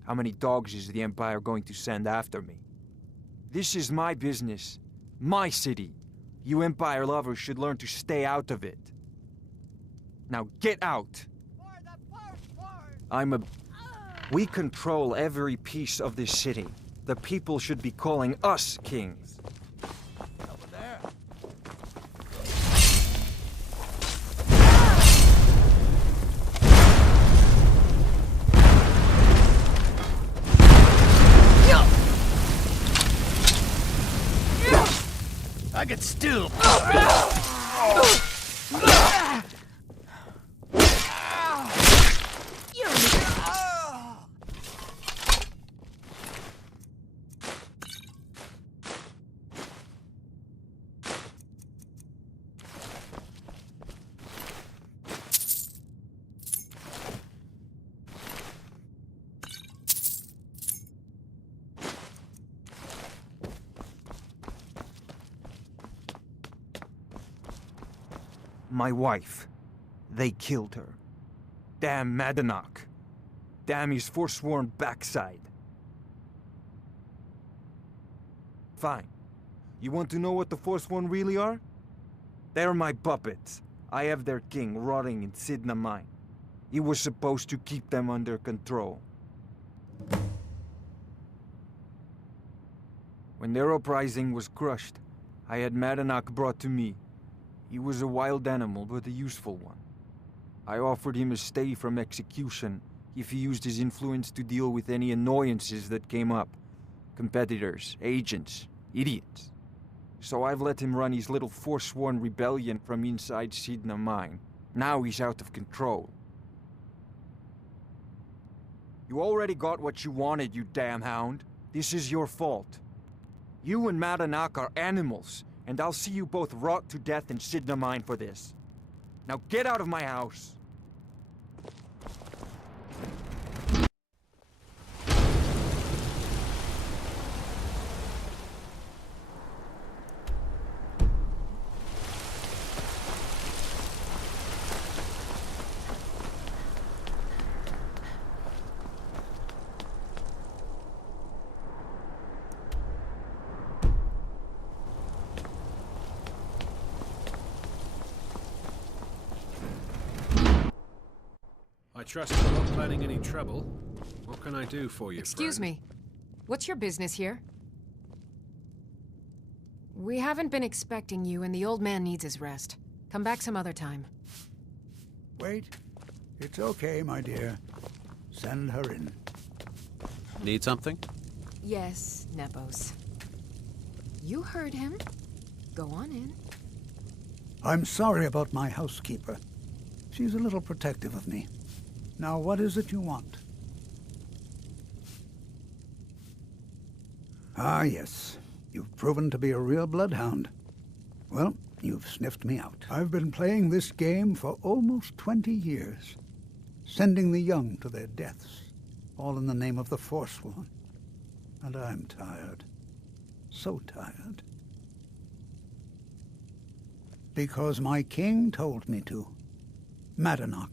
How many dogs is the Empire going to send after me? This is my business. My city. You Empire lovers should learn to stay out of it. Now get out! We control every piece of this city. The people should be calling us kings. I could still... My wife. They killed her. Damn Madanach. Damn his forsworn backside. Fine. You want to know what the Forsworn really are? They're my puppets. I have their king rotting in 𝘼𝙗𝙗𝙪𝙩 Mine. He was supposed to keep them under control. When their uprising was crushed, I had Madanach brought to me. He was a wild animal, but a useful one. I offered him a stay from execution if he used his influence to deal with any annoyances that came up. Competitors, agents, idiots. So I've let him run his little forsworn rebellion from inside 𝘼𝙗𝙗𝙪𝙩 Mine. Now he's out of control. You already got what you wanted, you damn hound. This is your fault. You and Madanach are animals. And I'll see you both rot to death in 𝘼𝙗𝙗𝙪𝙩 Mine for this. Now get out of my house! I trust you're not planning any trouble. What can I do for you, Excuse friend? me. What's your business here? We haven't been expecting you, and the old man needs his rest. Come back some other time. Wait. It's okay, my dear. Send her in. Need something? Yes, Nepos. You heard him. Go on in. I'm sorry about my housekeeper. She's a little protective of me. Now, what is it you want? Ah, yes. You've proven to be a real bloodhound. Well, you've sniffed me out. I've been playing this game for almost 20 years, sending the young to their deaths, all in the name of the Forsworn. And I'm tired. So tired. Because my king told me to. Madanach.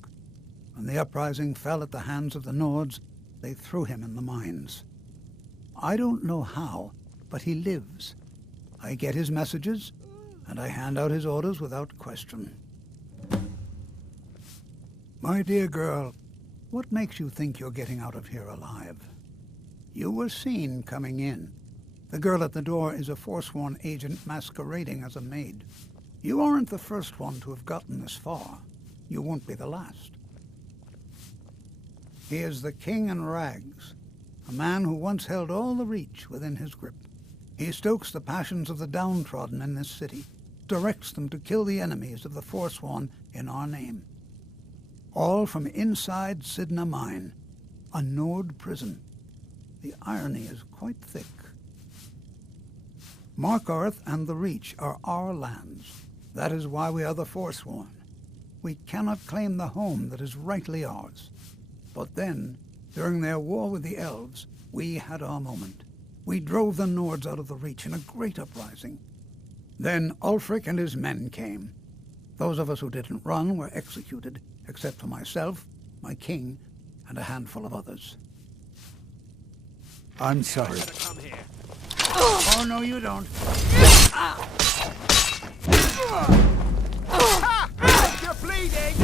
When the uprising fell at the hands of the Nords, they threw him in the mines. I don't know how, but he lives. I get his messages, and I hand out his orders without question. My dear girl, what makes you think you're getting out of here alive? You were seen coming in. The girl at the door is a forsworn agent masquerading as a maid. You aren't the first one to have gotten this far. You won't be the last. He is the king in rags, a man who once held all the Reach within his grip. He stokes the passions of the downtrodden in this city, directs them to kill the enemies of the Forsworn in our name. All from inside 𝘼𝙗𝙗𝙪𝙩 mine, a Nord prison. The irony is quite thick. Markarth and the Reach are our lands. That is why we are the Forsworn. We cannot claim the home that is rightly ours. But then, during their war with the elves, we had our moment. We drove the Nords out of the Reach in a great uprising. Then Ulfric and his men came. Those of us who didn't run were executed, except for myself, my king, and a handful of others. I'm sorry. Oh, no, you don't. You're bleeding!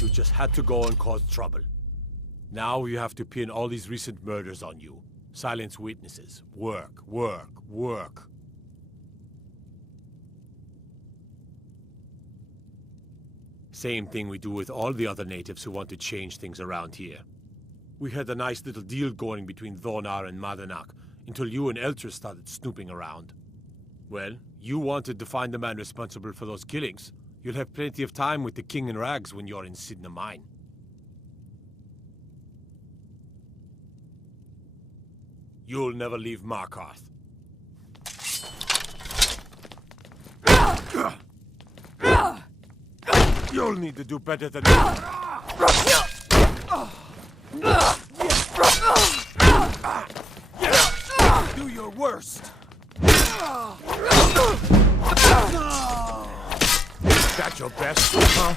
You just had to go and cause trouble. Now you have to pin all these recent murders on you. Silence witnesses. Work, work, work. Same thing we do with all the other natives who want to change things around here. We had a nice little deal going between Thonar and Madanak until you and Elter started snooping around. Well, you wanted to find the man responsible for those killings. You'll have plenty of time with the King in Rags when you're in 𝘼𝙗𝙗𝙪𝙩 mine. You'll never leave Markarth. You'll need to do better than that. Do your worst. That's your best, huh?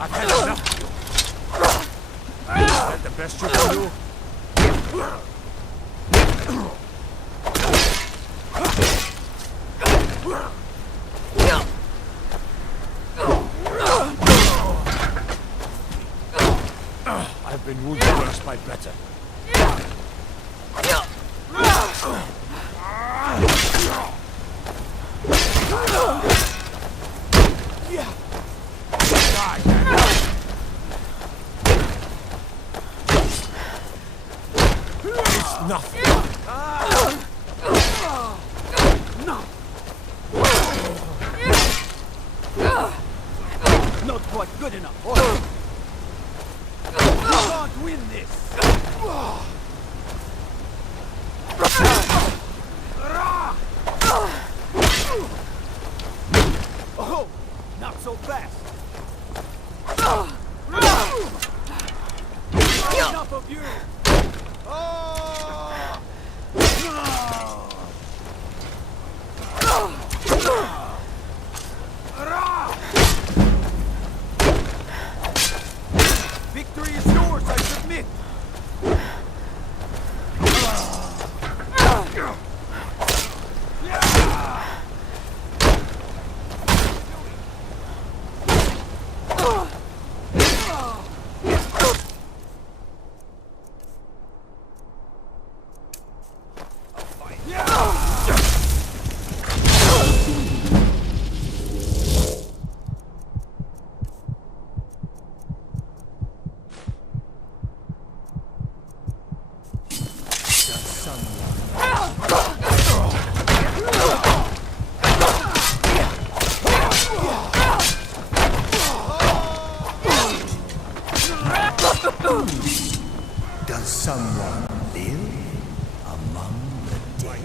I've had enough of you. Is that the best you can do? I've been wounded worse by better. Nothing. Not quite good enough. You can't win this. Oh, not so fast. Enough of you. Victory is yours, I submit. Does someone live among the dead?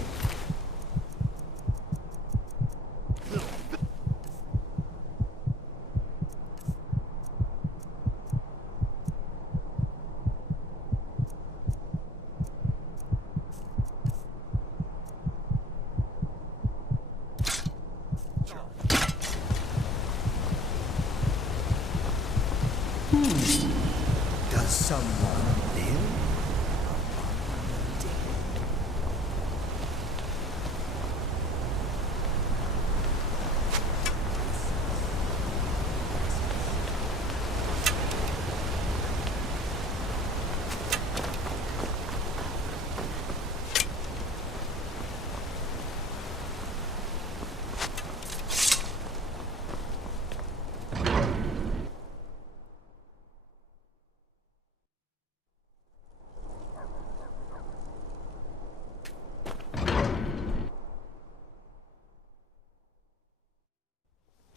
Does someone live?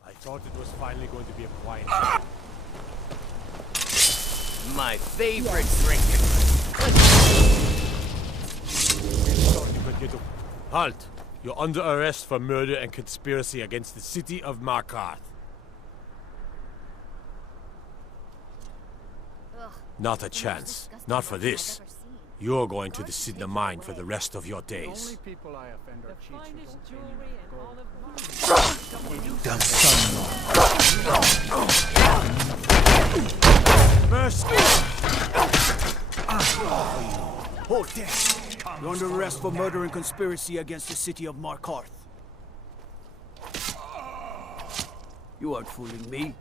I thought it was finally going to be a quiet My favorite drink. Halt! You're under arrest for murder and conspiracy against the city of Markarth. Not a chance. Not for this. You're going to the Cidhna mine for the rest of your days. Does someone... First! Hold there. You're under arrest for murder and conspiracy against the city of Markarth. You aren't fooling me.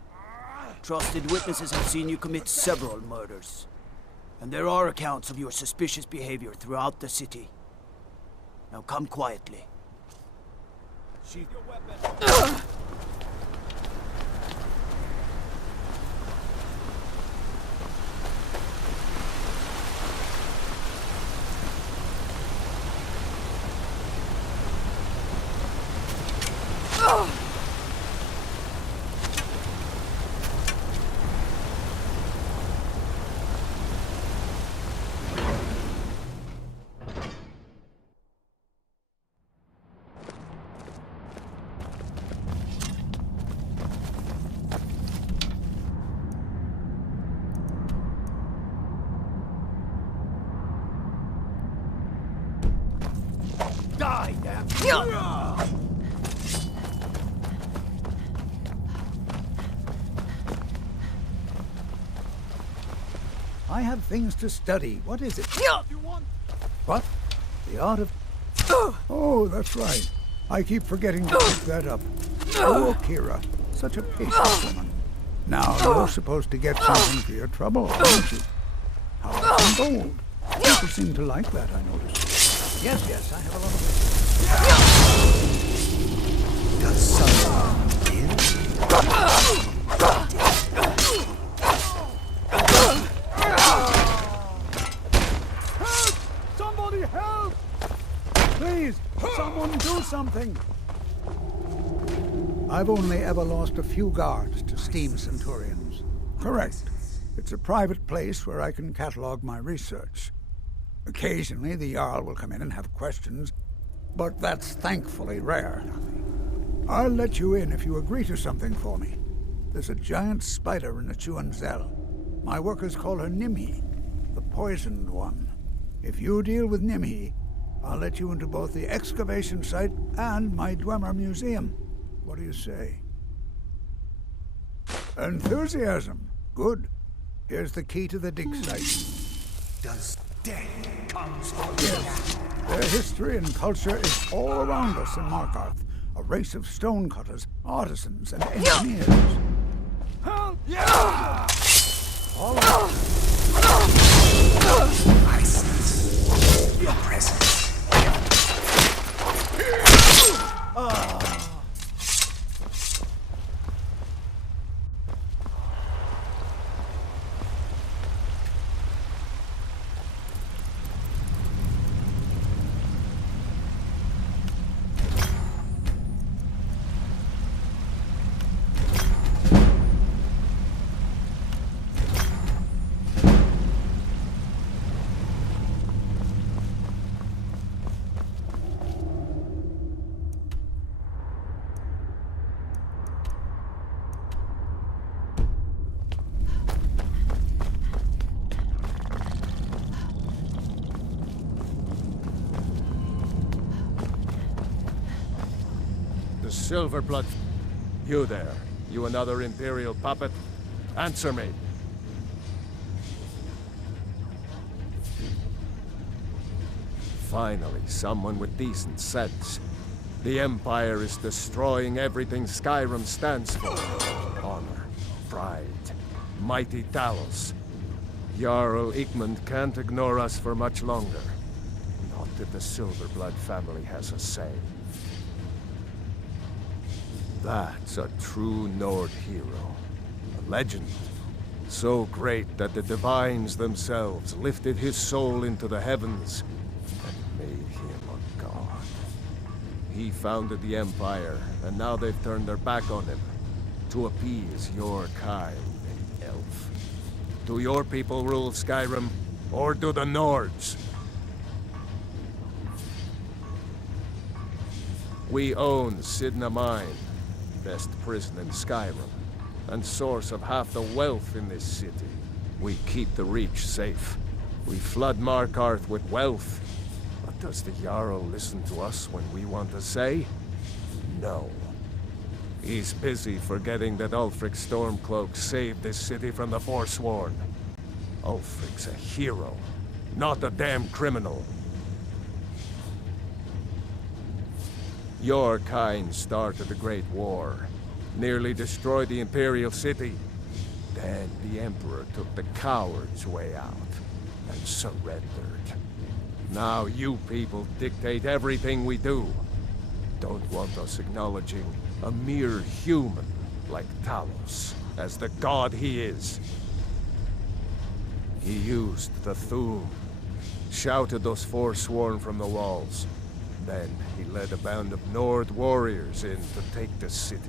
Trusted witnesses have seen you commit several murders. And there are accounts of your suspicious behavior throughout the city. Now come quietly. Sheath your weapon. Die, damn! I have things to study. What is it? What? The art of... Oh, that's right. I keep forgetting to pick that up. Oh, Kira. Such a patient woman. Now, you're supposed to get something for your trouble, aren't you? How bold. People seem to like that, I noticed. Yes, I have a lot of it. Does someone live? Help! Somebody help! Please, someone do something! I've only ever lost a few guards to steam centurions. Correct. It's a private place where I can catalog my research. Occasionally, the Jarl will come in and have questions, but that's thankfully rare. I'll let you in if you agree to something for me. There's a giant spider in the 𝘼𝙗𝙘𝙤𝙪. My workers call her 𝘼𝙗𝙗, the poisoned one. If you deal with 𝘼𝙗𝙗, I'll let you into both the excavation site and my Dwemer museum. What do you say? Enthusiasm. Good. Here's the key to the dig site. Does death comes for yes. Their history and culture is all around us in Markarth. A race of stonecutters, artisans, and engineers. Help! Yeah! All right. I sense your presence. Silverblood. You there. You another Imperial puppet? Answer me. Finally, someone with decent sense. The Empire is destroying everything Skyrim stands for. Honor, pride, mighty Talos. Jarl 𝘼𝙗𝙗𝙗 can't ignore us for much longer. Not if the Silverblood family has a say. That's a true Nord hero. A legend. So great that the divines themselves lifted his soul into the heavens and made him a god. He founded the Empire, and now they've turned their back on him to appease your kind, elf. Do your people rule Skyrim, or do the Nords? We own Cidhna Mine, best prison in Skyrim, and source of half the wealth in this city. We keep the Reach safe. We flood Markarth with wealth. But does the Jarl listen to us when we want to say? No. He's busy forgetting that Ulfric Stormcloak saved this city from the Forsworn. Ulfric's a hero, not a damn criminal. Your kind started the Great War, nearly destroyed the Imperial City. Then the Emperor took the coward's way out and surrendered. Now you people dictate everything we do. Don't want us acknowledging a mere human like Talos as the god he is. He used the Thu'um, shouted those Forsworn from the walls. Then he led a band of Nord warriors in to take the city.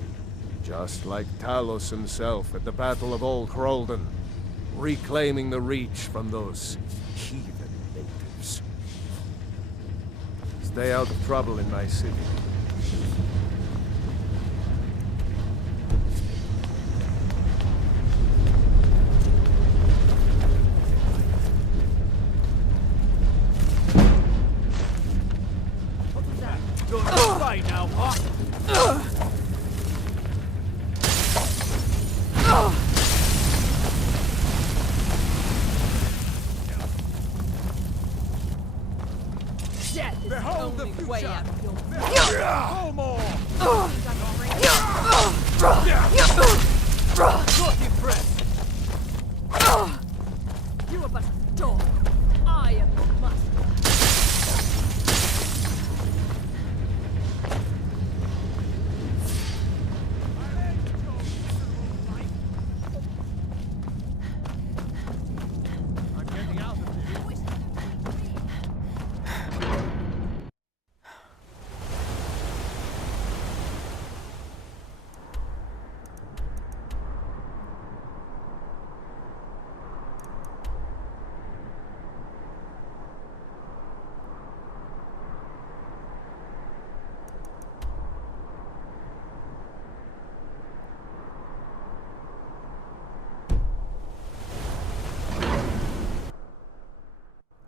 Just like Talos himself at the Battle of Old Hroldan, reclaiming the Reach from those heathen natives. Stay out of trouble in my city. Right now, huh? Behold the future! Way out of your You are but a dog. I am your master.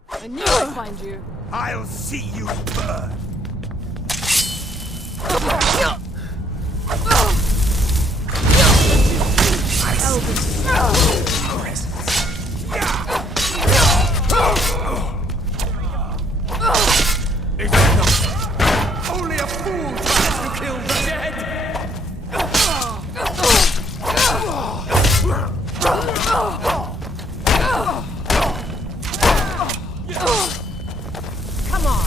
I knew I'd find you. I'll see you burn. Is that not? Only a fool tries to kill the dead. Come on.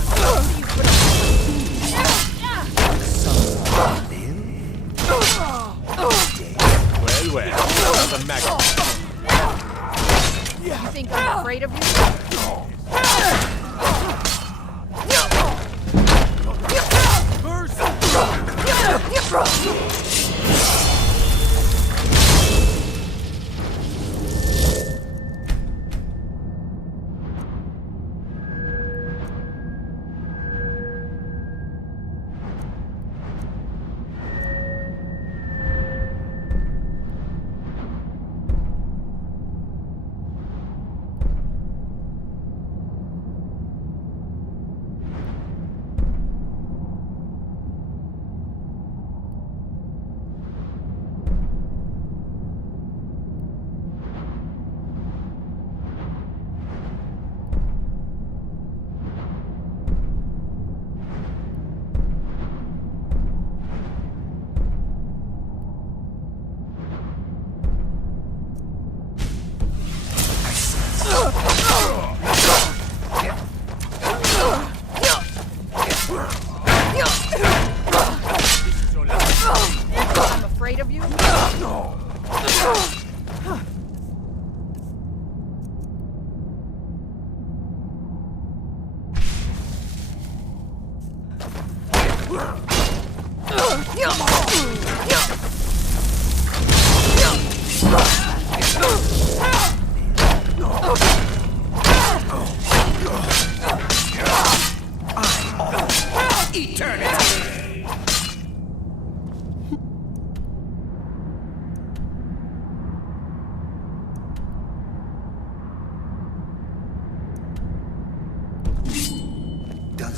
Well, the maggot. You think I'm afraid of you?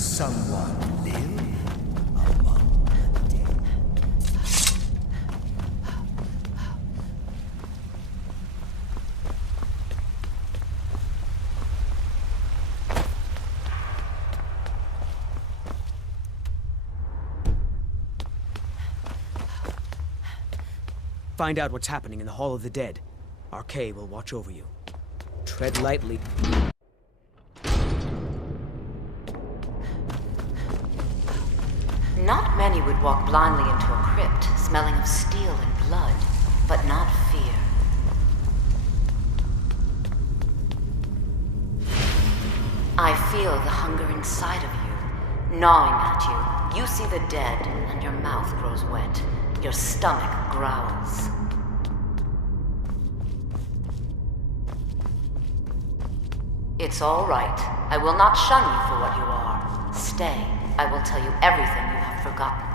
someone live among the dead? Find out what's happening in the Hall of the Dead. 𝘼𝙗𝙘𝙘 will watch over you. Tread lightly. Not many would walk blindly into a crypt, smelling of steel and blood, but not fear. I feel the hunger inside of you, gnawing at you. You see the dead, and your mouth grows wet. Your stomach growls. It's all right. I will not shun you for what you are. Stay. I will tell you everything you have forgotten.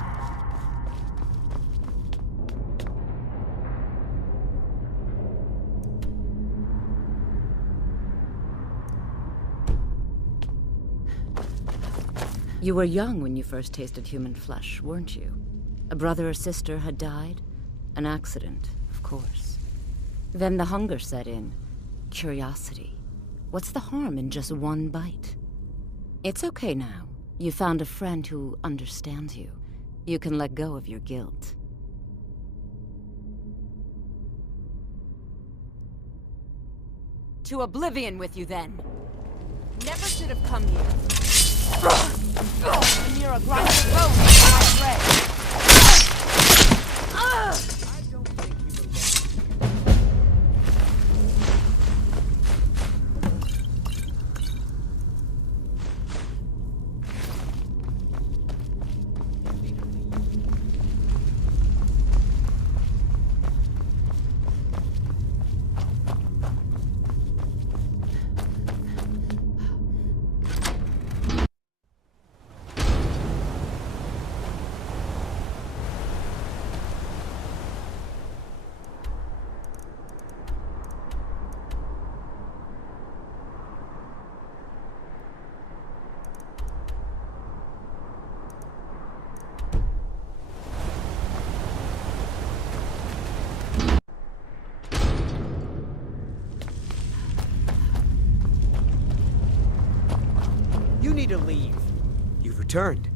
You were young when you first tasted human flesh, weren't you? A brother or sister had died? An accident, of course. Then the hunger set in. Curiosity. What's the harm in just one bite? It's okay now. You found a friend who understands you. You can let go of your guilt. To oblivion with you, then. Never should have come here. And you're a grinding bone in my bread. You need to leave. You've returned.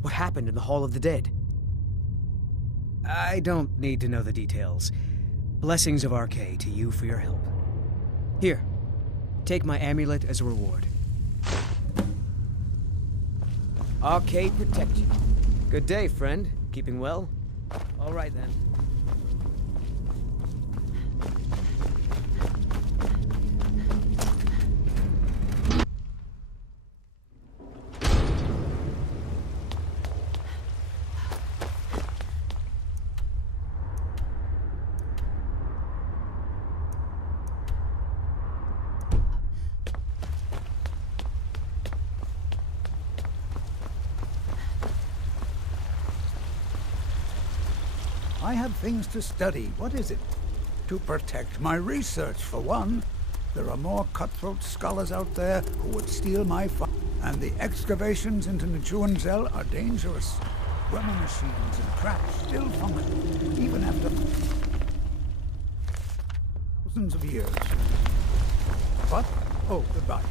What happened in the Hall of the Dead? I don't need to know the details. Blessings of 𝘼𝙗𝙘𝙘 to you for your help. Here, take my amulet as a reward. 𝘼𝙗𝙘𝙘 protect you. Good day, friend. Keeping well? All right, then. I have things to study. What is it? To protect my research, for one. There are more cutthroat scholars out there who would steal my and the excavations into 𝘼𝙗𝙘𝙘𝙘 are dangerous. Weather machines and traps still function, even after thousands of years. But, oh, goodbye.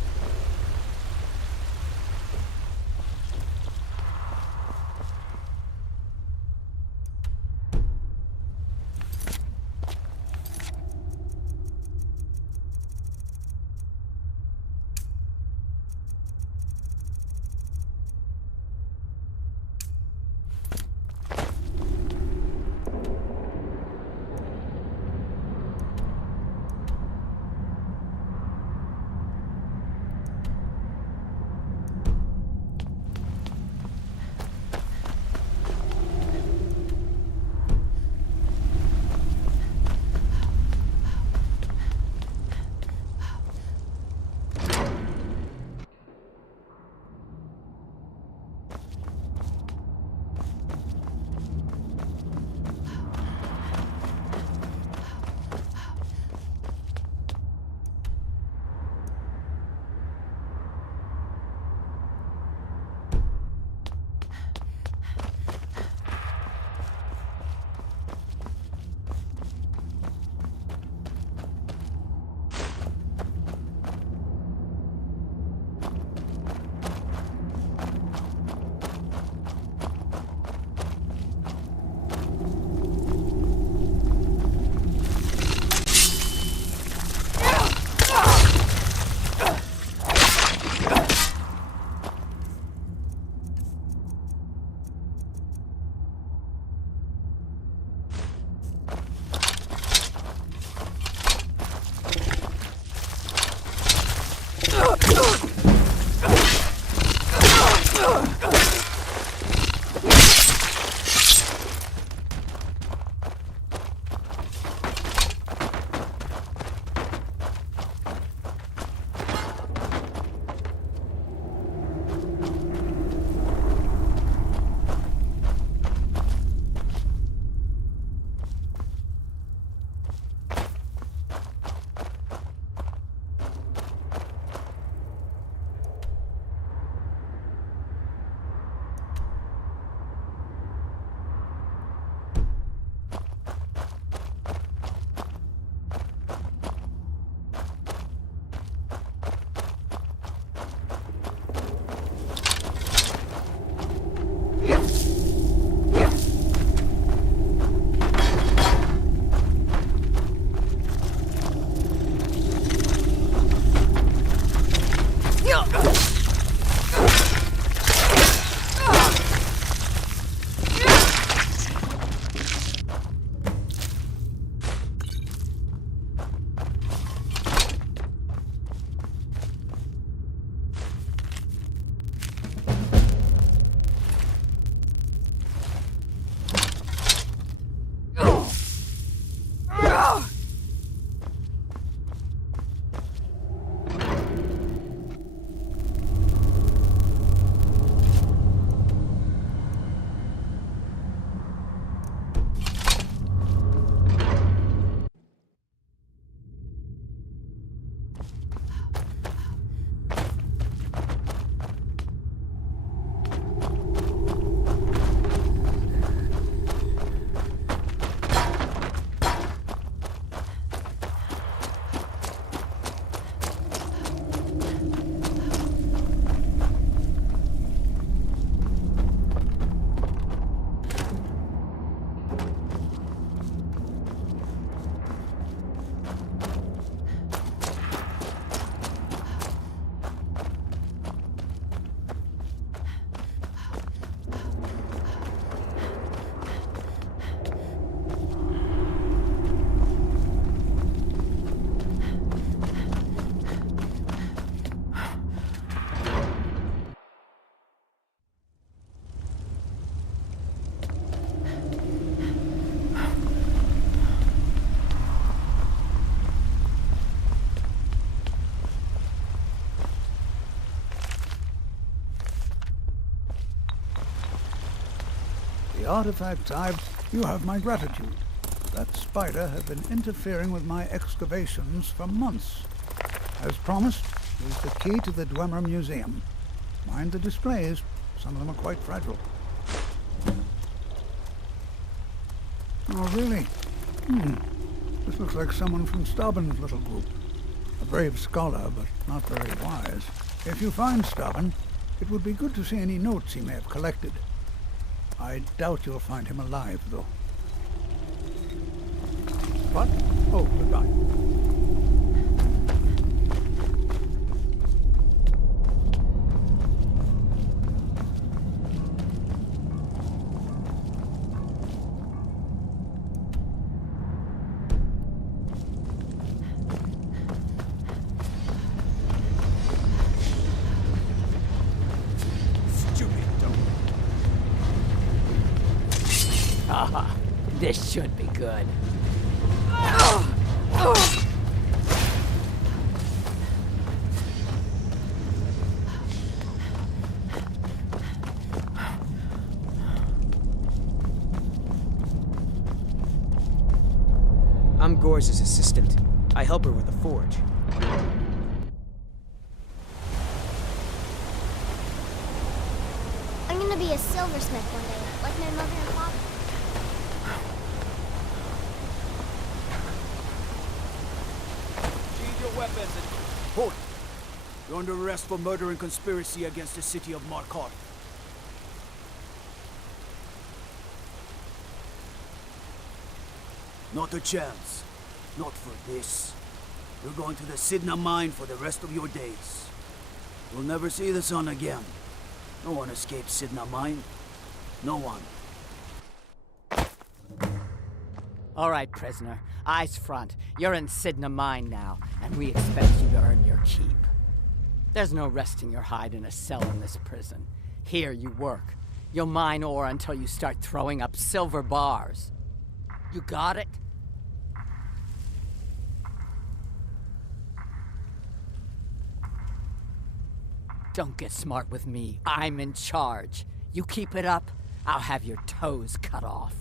the artifacts you have my gratitude. That spider has been interfering with my excavations for months. As promised, here's the key to the 𝘼𝙗𝙘𝙪 Museum. Mind the displays. Some of them are quite fragile. Oh, really? This looks like someone from 𝘼𝙗𝙘𝙪𝙩's little group. A brave scholar, but not very wise. If you find 𝘼𝙗𝙘𝙪𝙗, it would be good to see any notes he may have collected. I doubt you'll find him alive, though. What? Oh, goodbye. This should be good. I'm Gore's assistant. I help her with the forge. I'm gonna be a silversmith one day, like my mother and father. Weapons and... Hold it. You're under arrest for murder and conspiracy against the city of Markarth. Not a chance. Not for this. You're going to the 𝘼𝙗𝙗𝙪 mine for the rest of your days. You'll never see the sun again. No one escapes 𝘼𝙗𝙗𝙪 mine. No one. All right, prisoner. Eyes front. You're in 𝘼𝙗𝙗𝙪 mine now, and we expect you to earn your keep. There's no resting your hide in a cell in this prison. Here you work. You'll mine ore until you start throwing up silver bars. You got it? Don't get smart with me. I'm in charge. You keep it up, I'll have your toes cut off.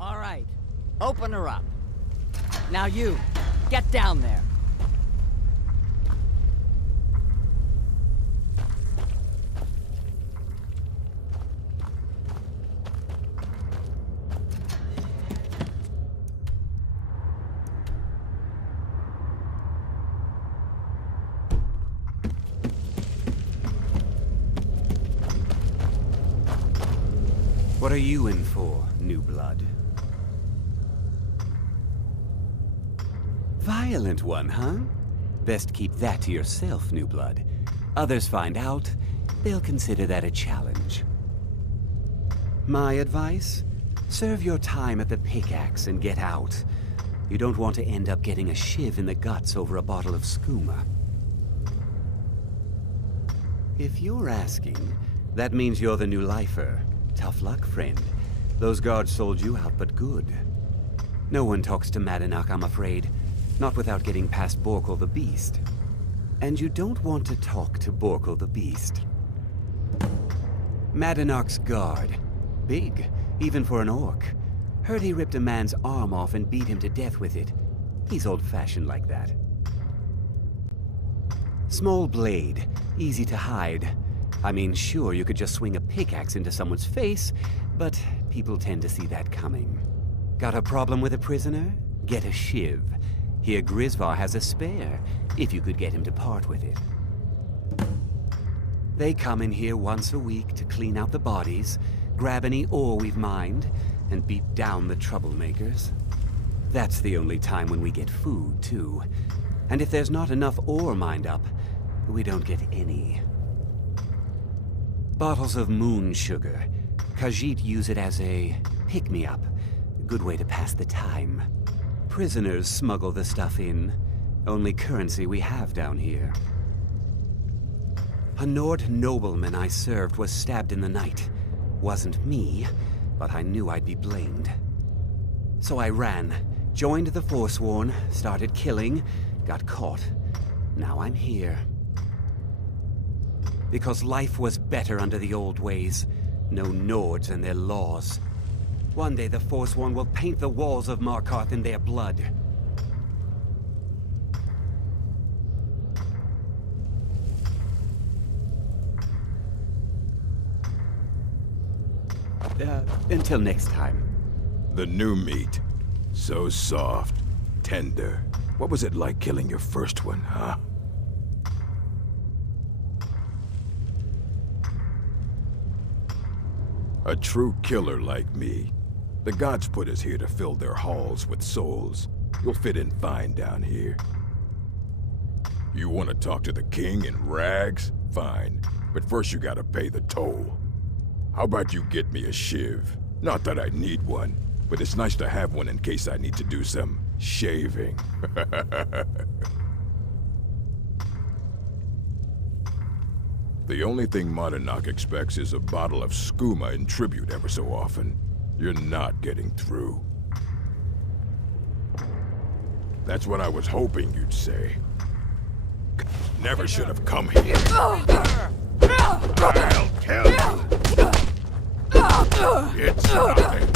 All right. Open her up. Now you, get down there. What are you in for, new blood? Violent one, huh? Best keep that to yourself, new blood. Others find out, they'll consider that a challenge. My advice? Serve your time at the pickaxe and get out. You don't want to end up getting a shiv in the guts over a bottle of skooma. If you're asking, that means you're the new lifer. Tough luck, friend. Those guards sold you out, but good. No one talks to Madanach, I'm afraid. Not without getting past Borkul the Beast. And you don't want to talk to Borkul the Beast. Madanach's guard. Big, even for an orc. Heard he ripped a man's arm off and beat him to death with it. He's old-fashioned like that. Small blade, easy to hide. I mean, sure, you could just swing a pickaxe into someone's face, but people tend to see that coming. Got a problem with a prisoner? Get a shiv. Here 𝘼𝙗𝙗 has a spare, if you could get him to part with it. They come in here once a week to clean out the bodies, grab any ore we've mined, and beat down the troublemakers. That's the only time when we get food, too. And if there's not enough ore mined up, we don't get any. Bottles of moon sugar. Khajiit use it as a pick-me-up. Good way to pass the time. Prisoners smuggle the stuff in. Only currency we have down here. A Nord nobleman I served was stabbed in the night. Wasn't me, but I knew I'd be blamed. So I ran, joined the Forsworn, started killing, got caught. Now I'm here. Because life was better under the old ways. No Nords and their laws. One day the Forsworn will paint the walls of Markarth in their blood. Until next time. The new meat. So soft, tender. What was it like killing your first one, huh? A true killer like me. The gods put us here to fill their halls with souls. You'll fit in fine down here. You want to talk to the king in rags? Fine. But first you gotta pay the toll. How about you get me a shiv? Not that I need one, but it's nice to have one in case I need to do some shaving. The only thing Madanak expects is a bottle of skooma in tribute ever so often. You're not getting through. That's what I was hoping you'd say. Never should have come here. I'll tell you. It's nothing.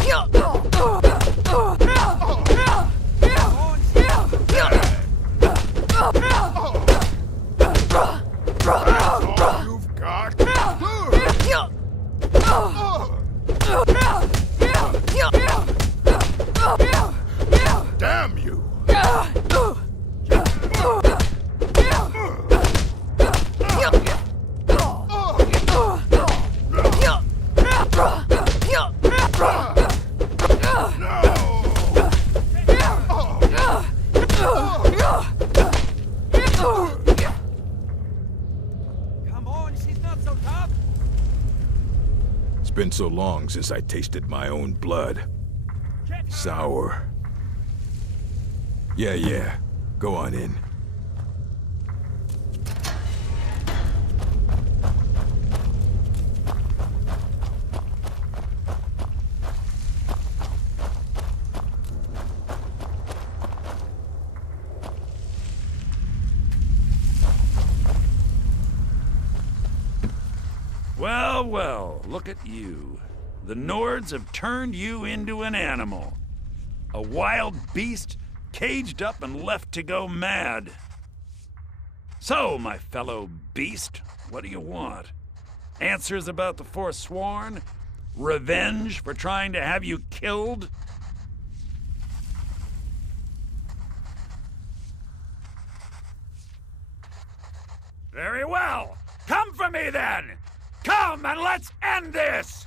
You've got. Damn you! Come on, she's not so tough. It's been so long since I tasted my own blood. Sour. Yeah. Go on in. Well, look at you. The Nords have turned you into an animal. A wild beast caged up and left to go mad. So, my fellow beast, what do you want? Answers about the Forsworn? Revenge for trying to have you killed? Very well. Come for me then! Come and let's end this!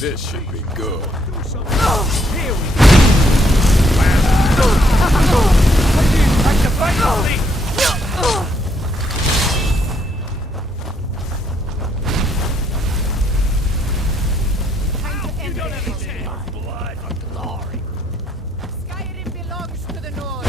This should be good. Here we go. Like the final leap. You don't have a chance. Blood for glory. Skyrim belongs to the North.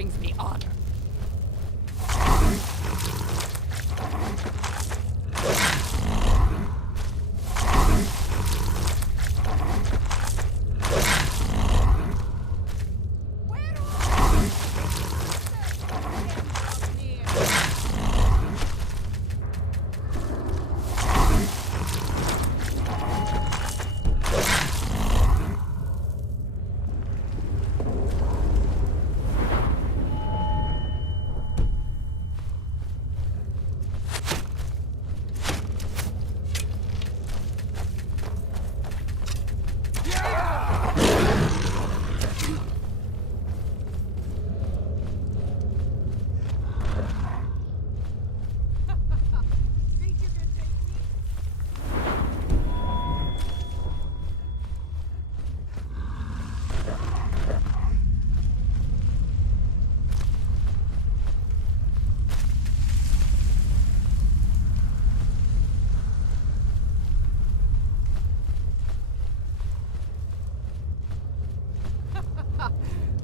brings me honor.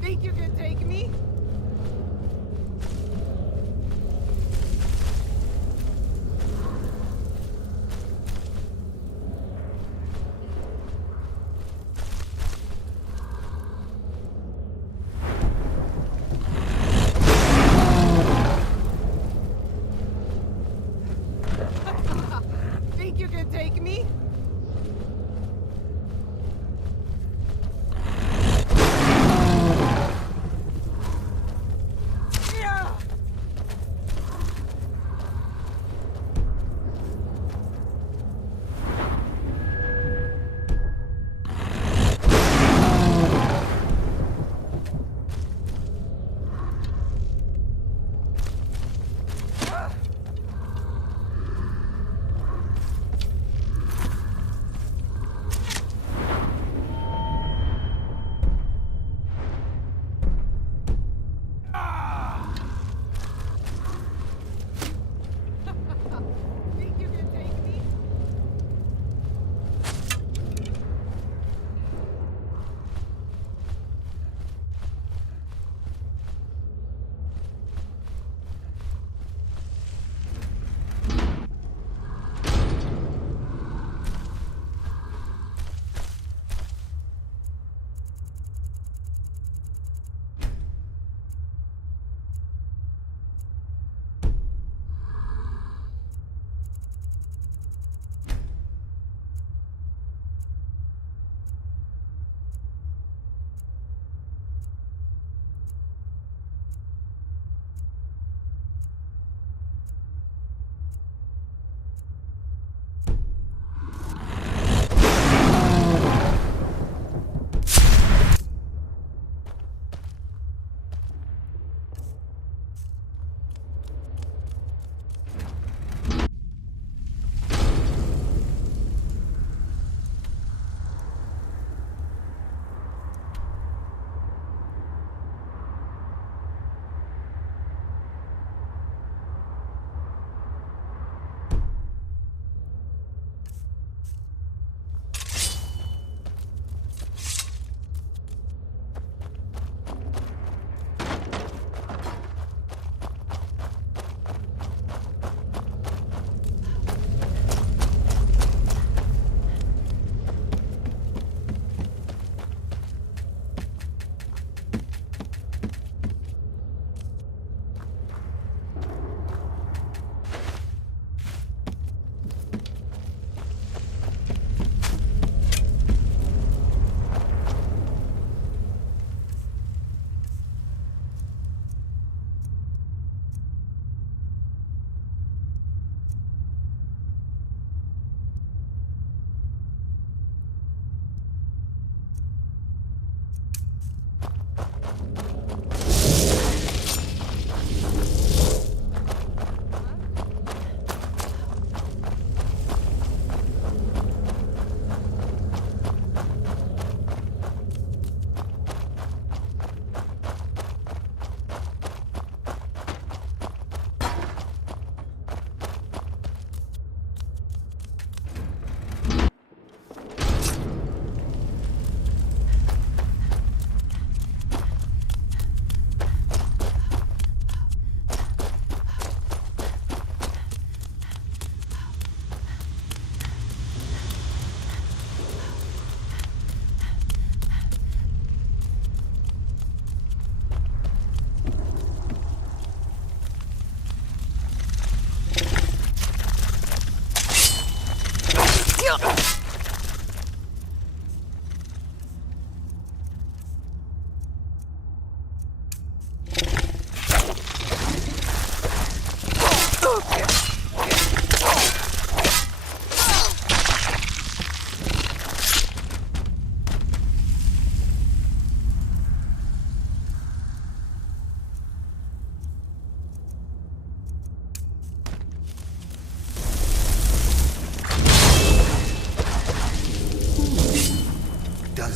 Think you can take me? Think you can take me?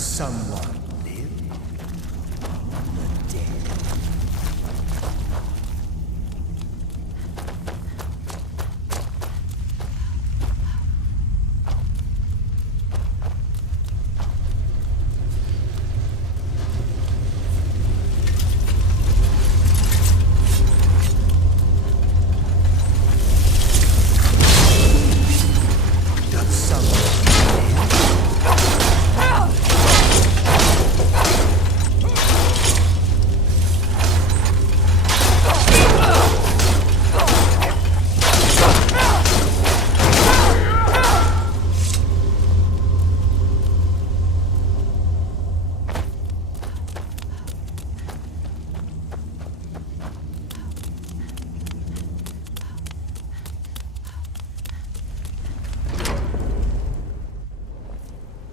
someone live? The dead?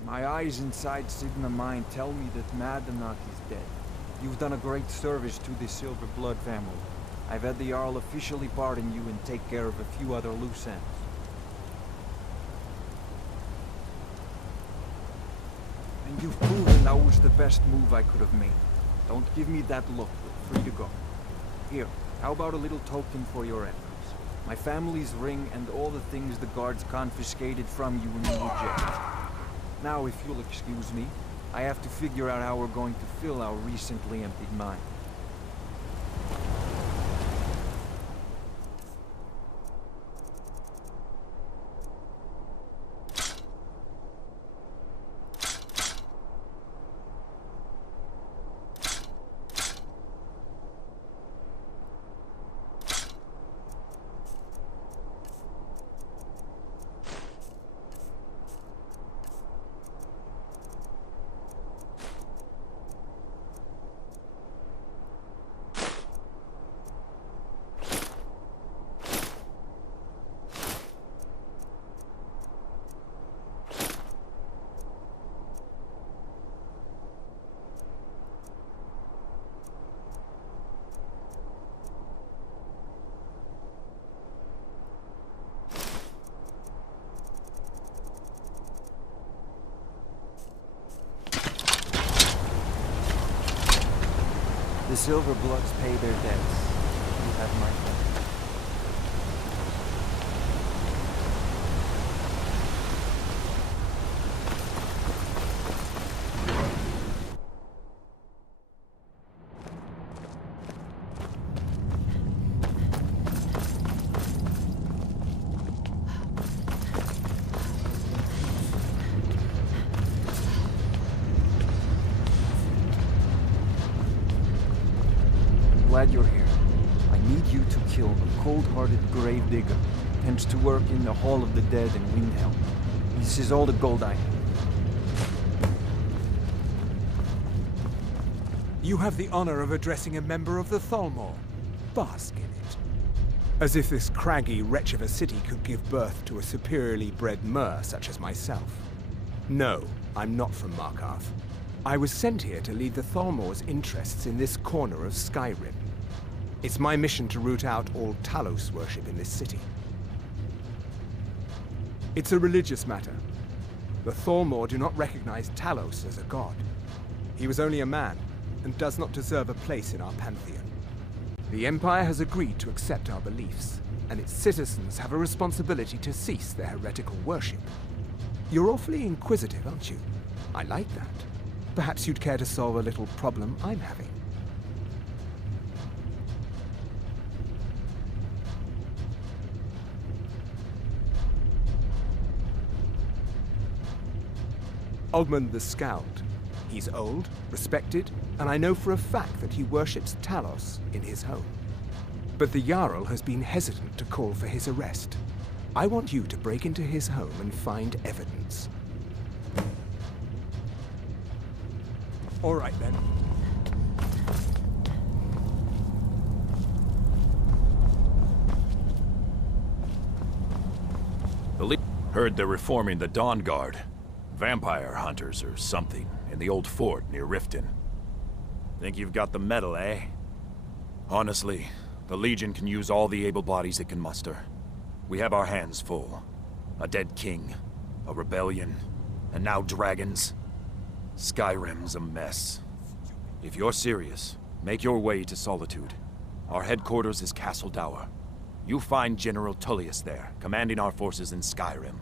My eyes inside Sigma Mine tell me that 𝘼𝙗𝙗𝙗 is dead. You've done a great service to the Silver Blood family. I've had the Jarl officially pardon you and take care of a few other loose ends. And you've proven that was the best move I could have made. Don't give me that look. You're free to go. Here, how about a little token for your efforts? My family's ring and all the things the guards confiscated from you when you were jailed. Now, if you'll excuse me, I have to figure out how we're going to fill our recently emptied mine. The Silver Bloods pay their debts. You have my thanks. Glad you're here. I need you to kill a cold-hearted grave digger, tends to work in the Hall of the Dead in Windhelm. This is all the gold I have. You have the honor of addressing a member of the 𝘼𝙗𝙗𝙗. Bask in it. As if this craggy wretch of a city could give birth to a superiorly bred mer such as myself. No, I'm not from Markarth. I was sent here to lead the 𝘼𝙗𝙗's interests in this corner of Skyrim. It's my mission to root out all Talos worship in this city. It's a religious matter. The 𝘼𝙗𝙗 do not recognize Talos as a god. He was only a man, and does not deserve a place in our pantheon. The Empire has agreed to accept our beliefs, and its citizens have a responsibility to cease their heretical worship. You're awfully inquisitive, aren't you? I like that. Perhaps you'd care to solve a little problem I'm having. Ogmund the Scowled. He's old, respected, and I know for a fact that he worships Talos in his home. But the Jarl has been hesitant to call for his arrest. I want you to break into his home and find evidence. All right, then. Heard they're reforming the Dawn Guard. Vampire hunters or something in the old fort near Riften. Think you've got the metal, eh? Honestly, the Legion can use all the able bodies it can muster. We have our hands full. A dead king, a rebellion, and now dragons. Skyrim's a mess. If you're serious, make your way to Solitude. Our headquarters is Castle Dower. You find General Tullius there, commanding our forces in Skyrim.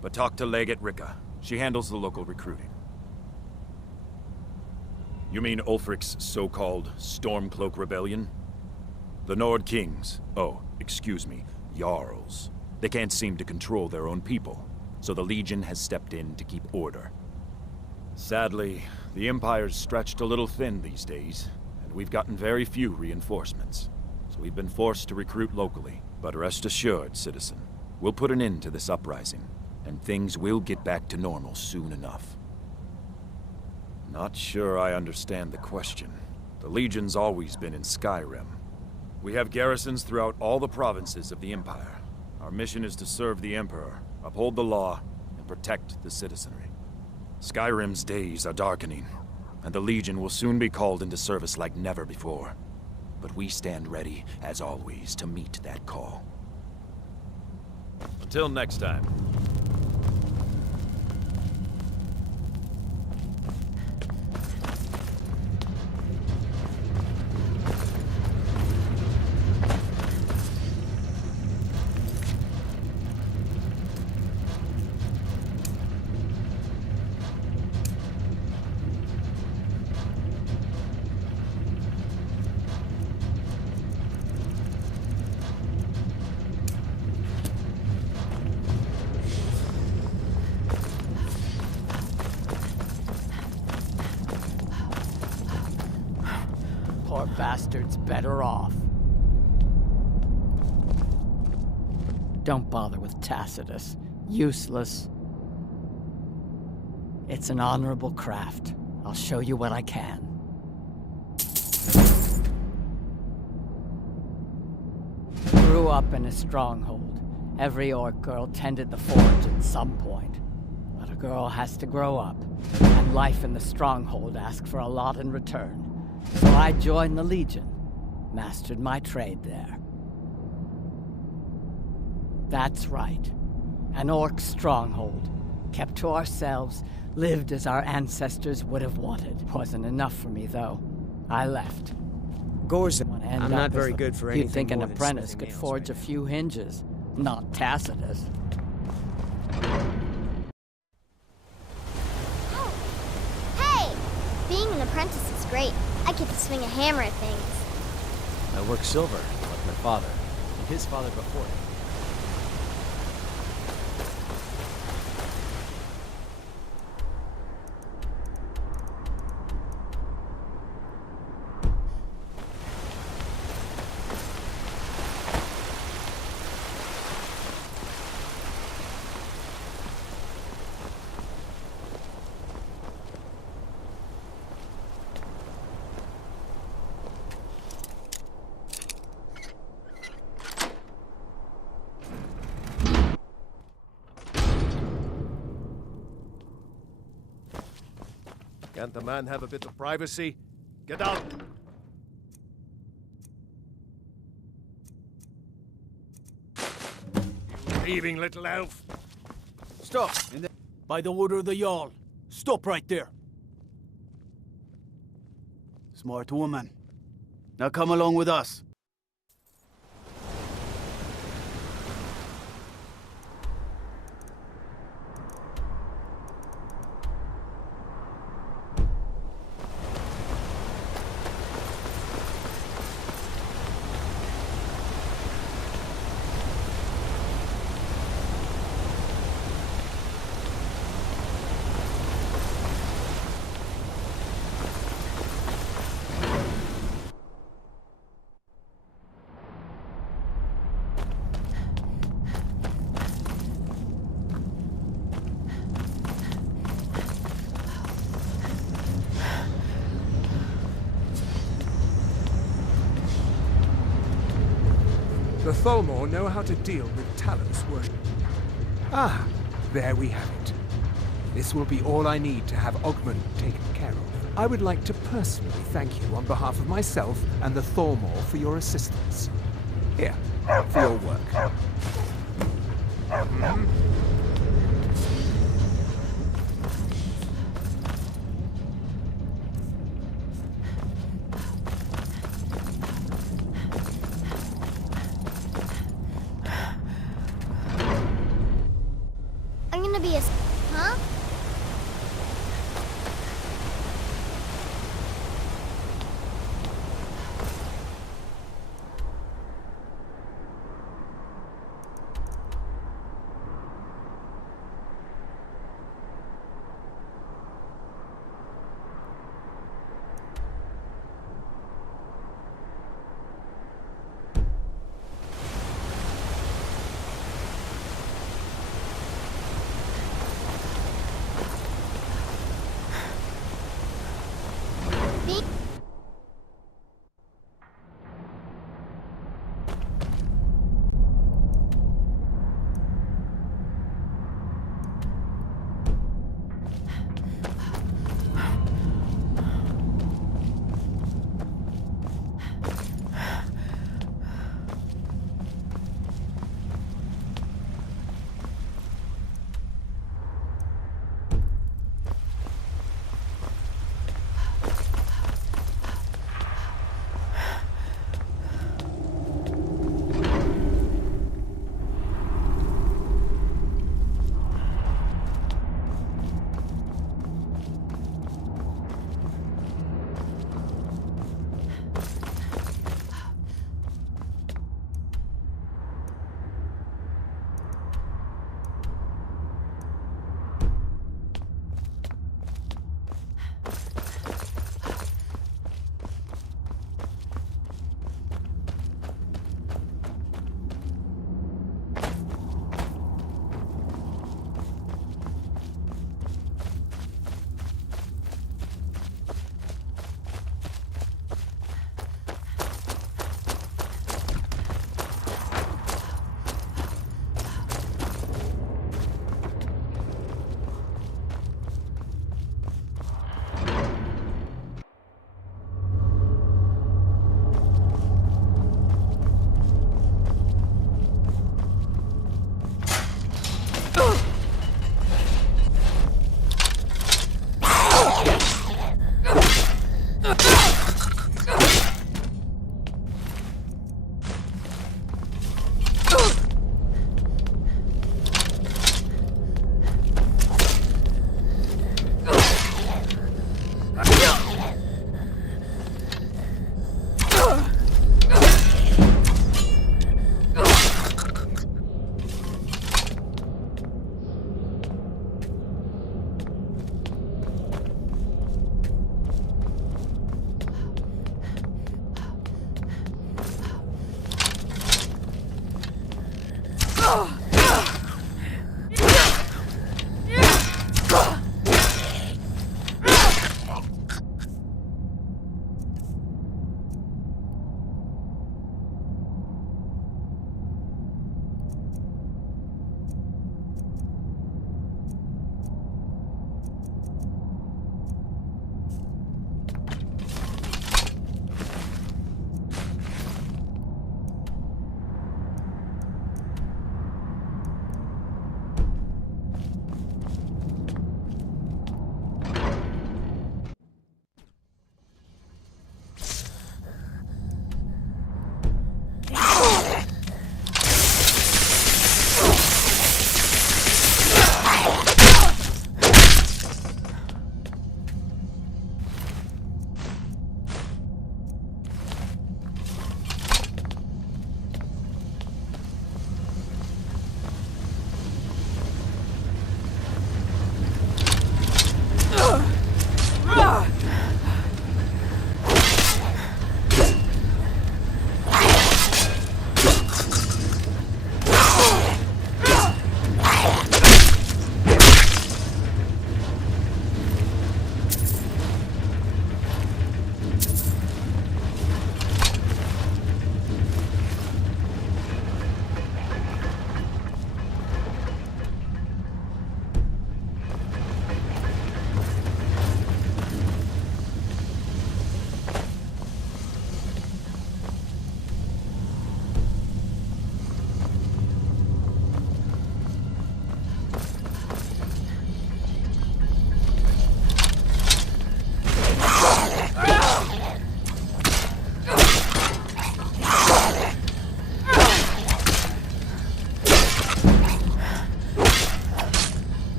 But talk to 𝘼𝙗𝙘𝙘𝙪𝙩. She handles the local recruiting. You mean Ulfric's so-called Stormcloak Rebellion? The Nord Kings, excuse me, Jarls. They can't seem to control their own people, so the Legion has stepped in to keep order. Sadly, the Empire's stretched a little thin these days, and we've gotten very few reinforcements. So we've been forced to recruit locally. But rest assured, citizen, we'll put an end to this uprising, and things will get back to normal soon enough. Not sure I understand the question. The Legion's always been in Skyrim. We have garrisons throughout all the provinces of the Empire. Our mission is to serve the Emperor, uphold the law, and protect the citizenry. Skyrim's days are darkening, and the Legion will soon be called into service like never before. But we stand ready, as always, to meet that call. Until next time. Poor bastard's better off. Don't bother with Tacitus. Useless. It's an honorable craft. I'll show you what I can. Grew up in a stronghold. Every orc girl tended the forge at some point. But a girl has to grow up, and life in the stronghold asks for a lot in return. So I joined the Legion, mastered my trade there. That's right. An orc stronghold. Kept to ourselves, lived as our ancestors would have wanted. Wasn't enough for me, though. I left. I'm not very good for anything. You'd think an more than apprentice smithing could nails forge a few hinges. Not Tacitus. Hey! Being an apprentice is great. I get to swing a hammer at things. I work silver, like my father, and his father before him. Can't the man have a bit of privacy? Get out! You thieving little elf! Stop! By the order of the Jarl. Stop right there. Smart woman. Now come along with us. The Tholmor know how to deal with Talos worship. Ah, there we have it. This will be all I need to have 𝘼𝙗𝙘𝙧 taken care of. I would like to personally thank you on behalf of myself and the Tholmor for your assistance. Here, for your work. gonna be a... Huh?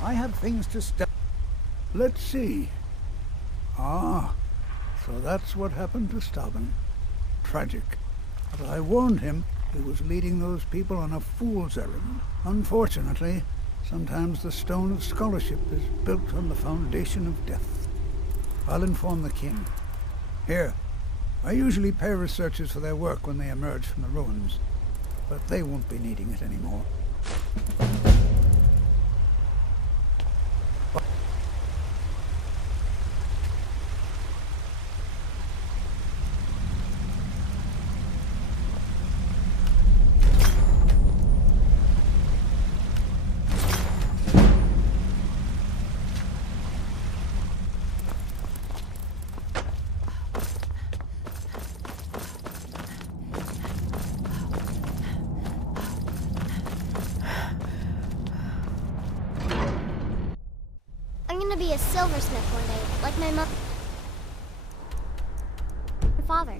I have things to Let's see. Ah, so that's what happened to 𝘼𝙗𝙗𝙪𝙩. Tragic. But I warned him he was leading those people on a fool's errand. Unfortunately, sometimes the stone of scholarship is built on the foundation of death. I'll inform the king. Here, I usually pay researchers for their work when they emerge from the ruins, but they won't be needing it anymore. I'm gonna be a silversmith one day, like my mother and father.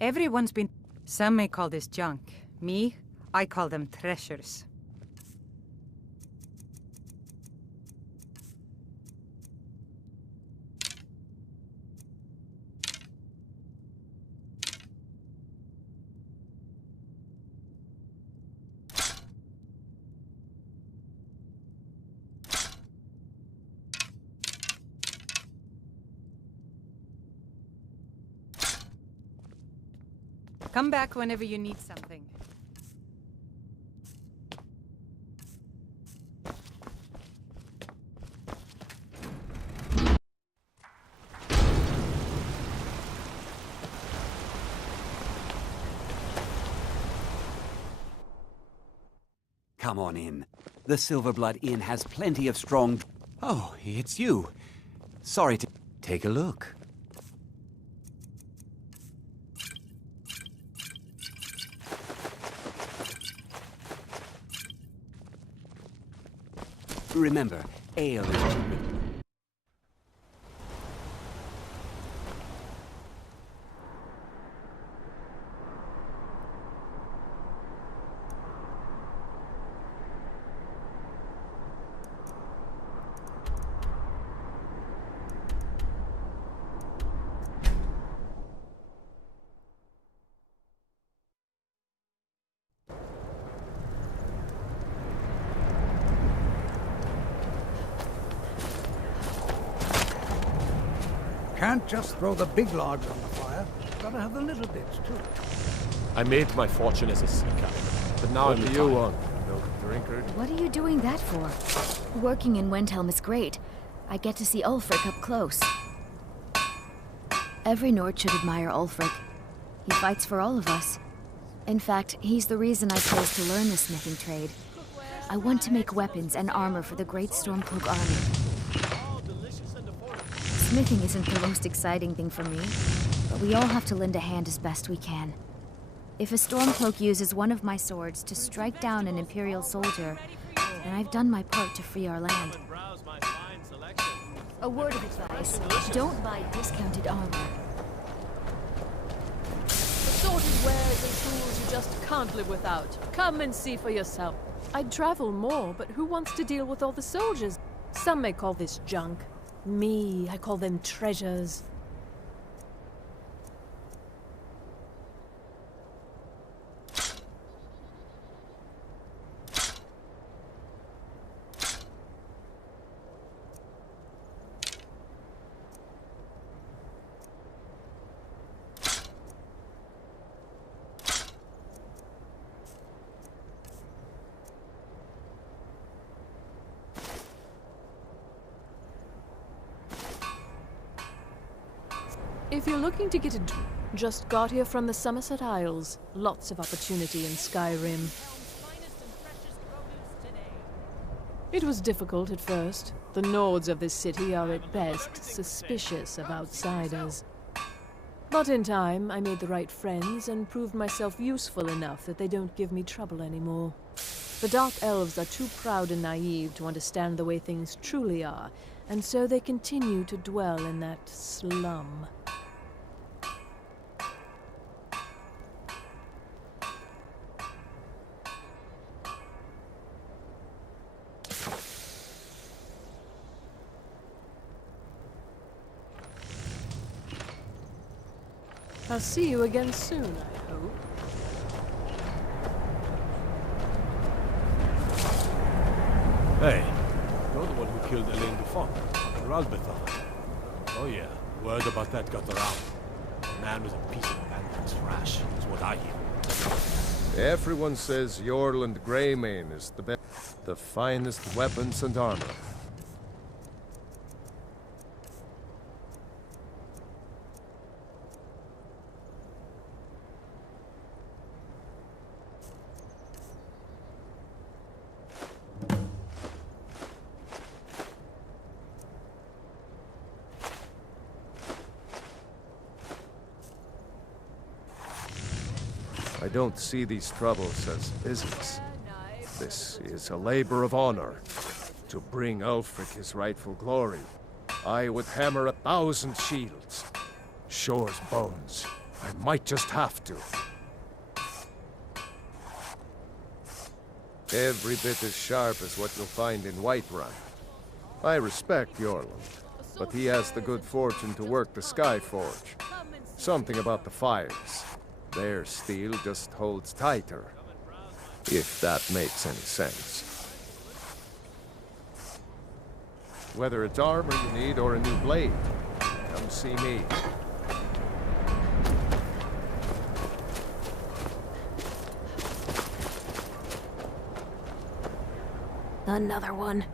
Everyone's been... Some may call this junk. Me, I call them treasures. Come back whenever you need something. Come on in. The Silverblood Inn has plenty of strong... Oh, it's you. Sorry to... Take a look. Remember, ale is cheaper. Can't just throw the big logs on the fire. Gotta have the little bits, too. I made my fortune as a sea captain, but now What I'm do you retired. want? Milk drinker? What are you doing that for? Working in Windhelm is great. I get to see Ulfric up close. Every Nord should admire Ulfric. He fights for all of us. In fact, he's the reason I chose to learn the smithing trade. I want to make weapons and armor for the great Stormcloak army. Smithing isn't the most exciting thing for me, but we all have to lend a hand as best we can. If a Stormcloak uses one of my swords to strike down an Imperial soldier, then I've done my part to free our land. A word of advice, don't buy discounted armor. Assorted wares and tools you just can't live without. Come and see for yourself. I'd travel more, but who wants to deal with all the soldiers? Some may call this junk. Me, I call them treasures. If you're looking to get a... Just got here from the Somerset Isles. Lots of opportunity in Skyrim. It was difficult at first. The Nords of this city are at best suspicious of outsiders. But in time, I made the right friends and proved myself useful enough that they don't give me trouble anymore. The Dark Elves are too proud and naive to understand the way things truly are, and so they continue to dwell in that slum. I'll see you again soon, I hope. Hey, you're the one who killed Elaine Dufont, Ralbethon. Oh yeah, word about that got around. The man was a piece of abandoned trash, is what I hear. Everyone says 𝘼𝙗𝙗𝙪𝙗 Greymane is the finest weapons and armor. I don't see these troubles as business. This is a labor of honor. To bring 𝘼𝙗𝙗 his rightful glory, I would hammer 1,000 shields. Shore's bones. I might just have to. Every bit as sharp as what you'll find in Whiterun. I respect 𝘼𝙗𝙗, but he has the good fortune to work the Skyforge. Something about the fires. Their steel just holds tighter, if that makes any sense. Whether it's armor you need or a new blade, come see me. Another one.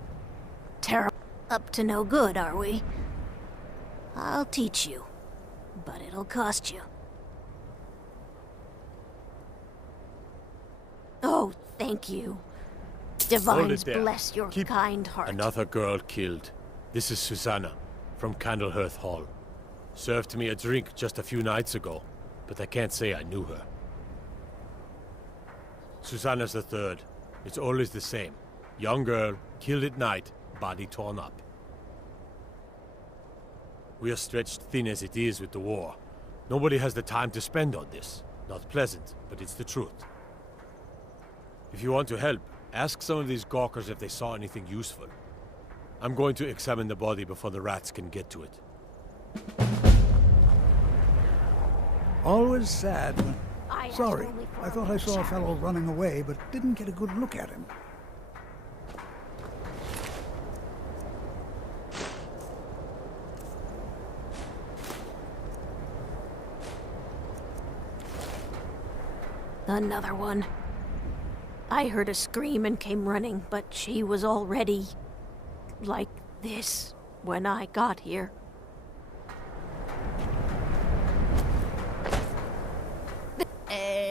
Terrible. Up to no good, are we? I'll teach you, but it'll cost you. Oh, thank you. Divines bless your kind heart. Another girl killed. This is Susanna, from Candlehearth Hall. Served me a drink just a few nights ago, but I can't say I knew her. Susanna's the third. It's always the same. Young girl, killed at night, body torn up. We are stretched thin as it is with the war. Nobody has the time to spend on this. Not pleasant, but it's the truth. If you want to help, ask some of these gawkers if they saw anything useful. I'm going to examine the body before the rats can get to it. Always sad when... Sorry, I thought I saw a fellow running away, but didn't get a good look at him. Another one. I heard a scream and came running, but she was already... like this when I got here.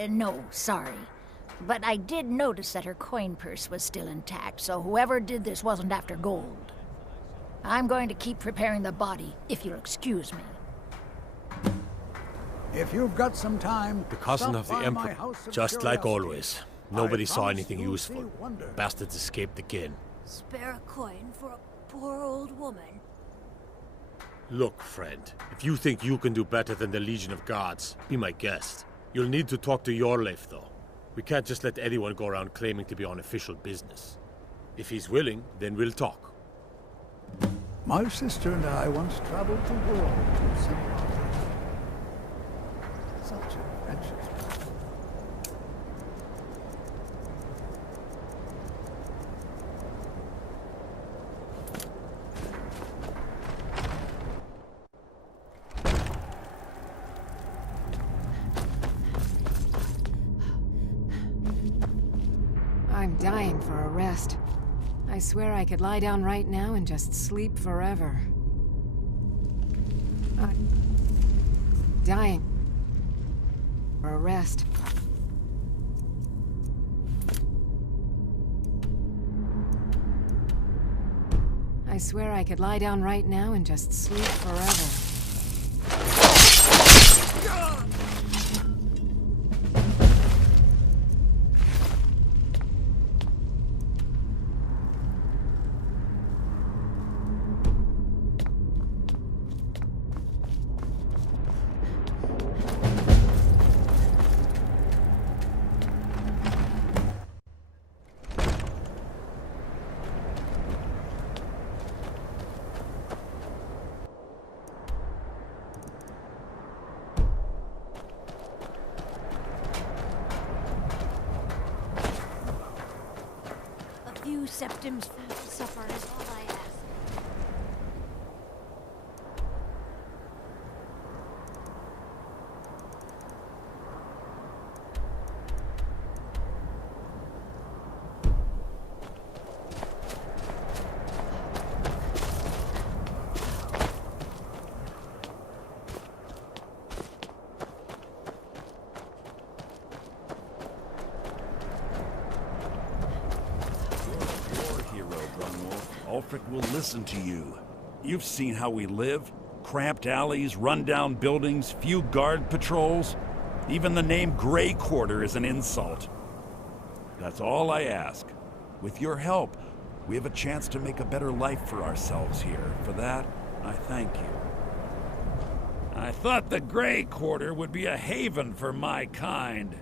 No, sorry. But I did notice that her coin purse was still intact, so whoever did this wasn't after gold. I'm going to keep preparing the body, if you'll excuse me. If you've got some time, the cousin of the Emperor, just like always. Nobody saw anything useful. Bastards escaped again. Spare a coin for a poor old woman. Look, friend, if you think you can do better than the Legion of Guards, be my guest. You'll need to talk to 𝘼𝙗𝙗, though. We can't just let anyone go around claiming to be on official business. If he's willing, then we'll talk. My sister and I once traveled the world to see such adventures. I'm dying for a rest. I swear I could lie down right now and just sleep forever. Dying. For a rest. I swear I could lie down right now and just sleep forever. Septim's food to supper is all I ask. 𝘼𝙗𝙘𝙘𝙪𝙩 will listen to you. You've seen how we live. Cramped alleys, run-down buildings, few guard patrols. Even the name Grey Quarter is an insult. That's all I ask. With your help, we have a chance to make a better life for ourselves here. For that, I thank you. I thought the Grey Quarter would be a haven for my kind.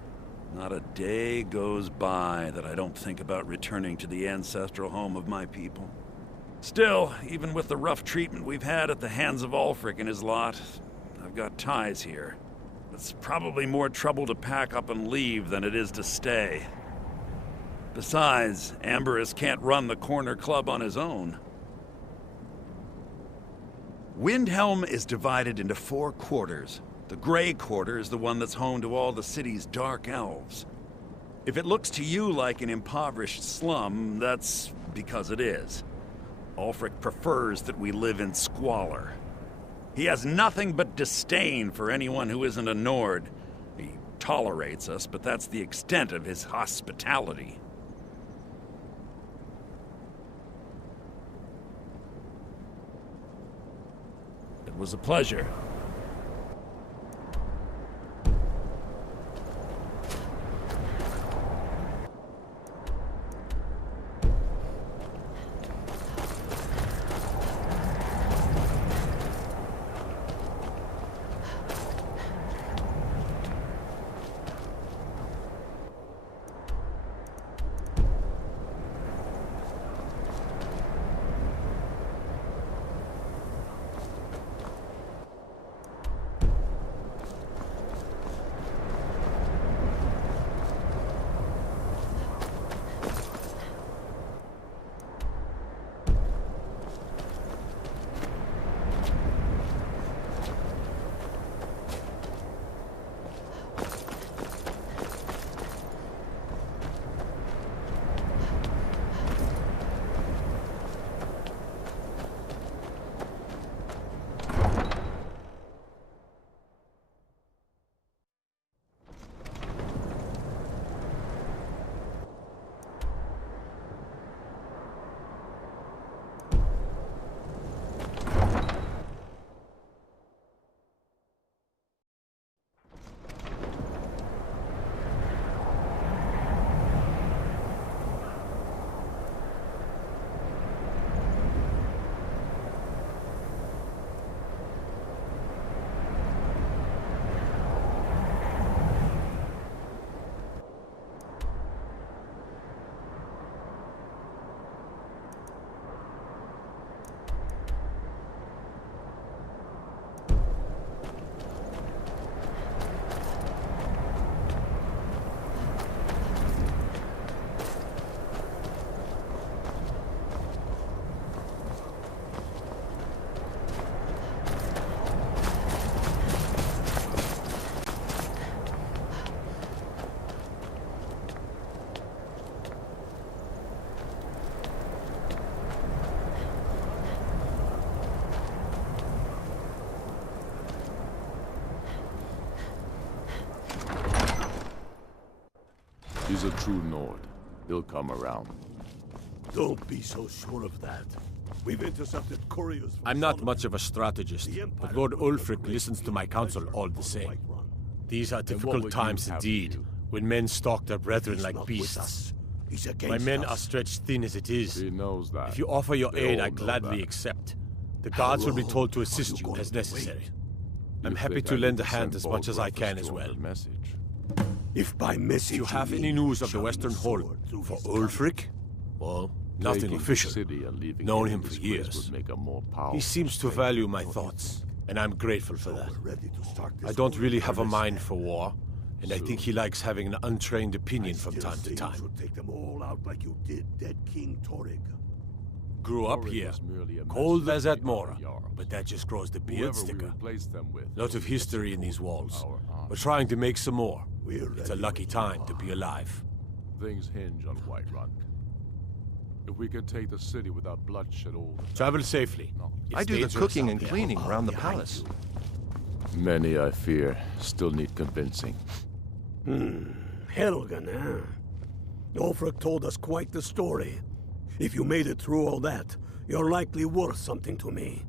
Not a day goes by that I don't think about returning to the ancestral home of my people. Still, even with the rough treatment we've had at the hands of 𝘼𝙗𝙘𝙪 and his lot, I've got ties here. It's probably more trouble to pack up and leave than it is to stay. Besides, Amberus can't run the corner club on his own. Windhelm is divided into 4 quarters. The Grey Quarter is the one that's home to all the city's dark elves. If it looks to you like an impoverished slum, that's because it is. 𝘼𝙗𝙘𝙪 prefers that we live in squalor. He has nothing but disdain for anyone who isn't a Nord. He tolerates us, but that's the extent of his hospitality. It was a pleasure. He's a true Nord. He'll come around. Don't be so sure of that. We've intercepted couriers from I'm not much of a strategist, but Lord 𝘼𝙗𝙘𝙘 listens to my counsel all the same. These are difficult times indeed, when men stalk their brethren like beasts. My men are stretched thin as it is. He knows that. If you offer your aid, I gladly accept. The guards will be told to assist you as necessary. I'm happy to lend a hand as much as I can as well. If by message Do you have any news of the Western Hall for 𝘼𝙗𝙘𝙘? Well, nothing official. Known him for years. He seems to value my thoughts, and I'm grateful for that. I don't really have a mind for war, and I think he likes having an untrained opinion from time to time. Take them all out like you did dead King Torygg. Grew up here, cold as at Mora, but that just grows the beard sticker. Lot of history in these walls. We're trying to make some more. It's a lucky time to be alive. Things hinge on Whiterun. If we can take the city without bloodshed all the time. Travel safely. I do the cooking and cleaning around the palace. Many, I fear, still need convincing. Helgen, huh? 𝘼𝙗𝙗𝙗 told us quite the story. If you made it through all that, you're likely worth something to me.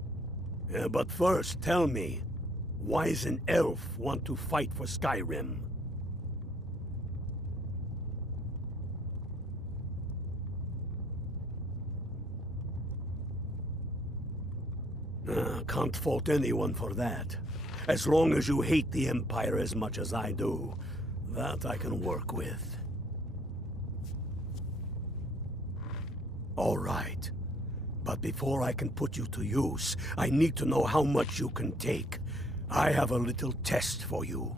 But first, tell me, why does an elf want to fight for Skyrim? Can't fault anyone for that. As long as you hate the Empire as much as I do, that I can work with. All right. But before I can put you to use, I need to know how much you can take. I have a little test for you.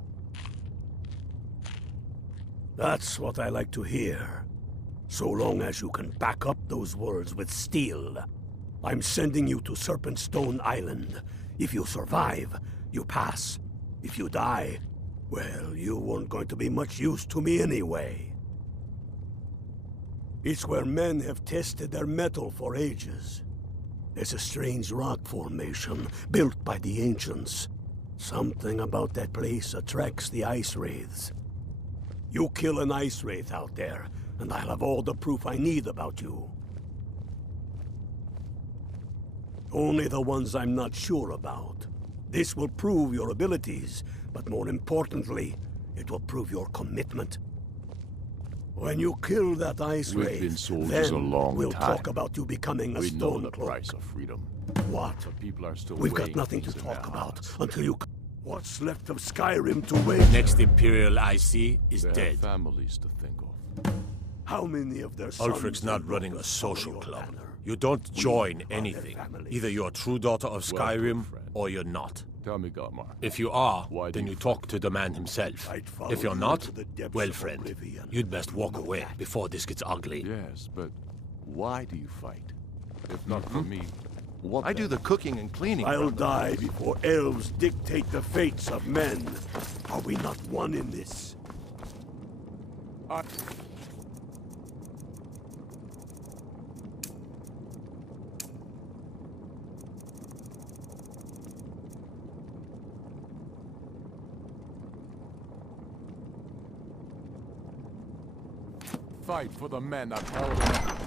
That's what I like to hear. So long as you can back up those words with steel. I'm sending you to Serpentstone Island. If you survive, you pass. If you die, well, you weren't going to be much use to me anyway. It's where men have tested their metal for ages. There's a strange rock formation built by the ancients. Something about that place attracts the ice wraiths. You kill an ice wraith out there, and I'll have all the proof I need about you. Only the ones I'm not sure about. This will prove your abilities, but more importantly, it will prove your commitment. When you kill that ice wraith, then we'll talk about you becoming a stone cloak. Price of freedom. What? People are still We've got weighing nothing to things in talk their about hearts. until you... What's left of Skyrim to wait? Next Imperial I see is They dead. have families to think of. How many of their sons... 𝘼𝙗𝙗𝙘𝙗's not running a social club. You don't join anything. Either you're a true daughter of Skyrim, or you're not. Tell me, Garmar. If you are, then you talk to the man himself. If you're not, well, friend, you'd best walk away before this gets ugly. Yes, but why do you fight? If not for me, what I do the cooking and cleaning. I'll die before elves dictate the fates of men. Are we not one in this? fight for the men of Helgen.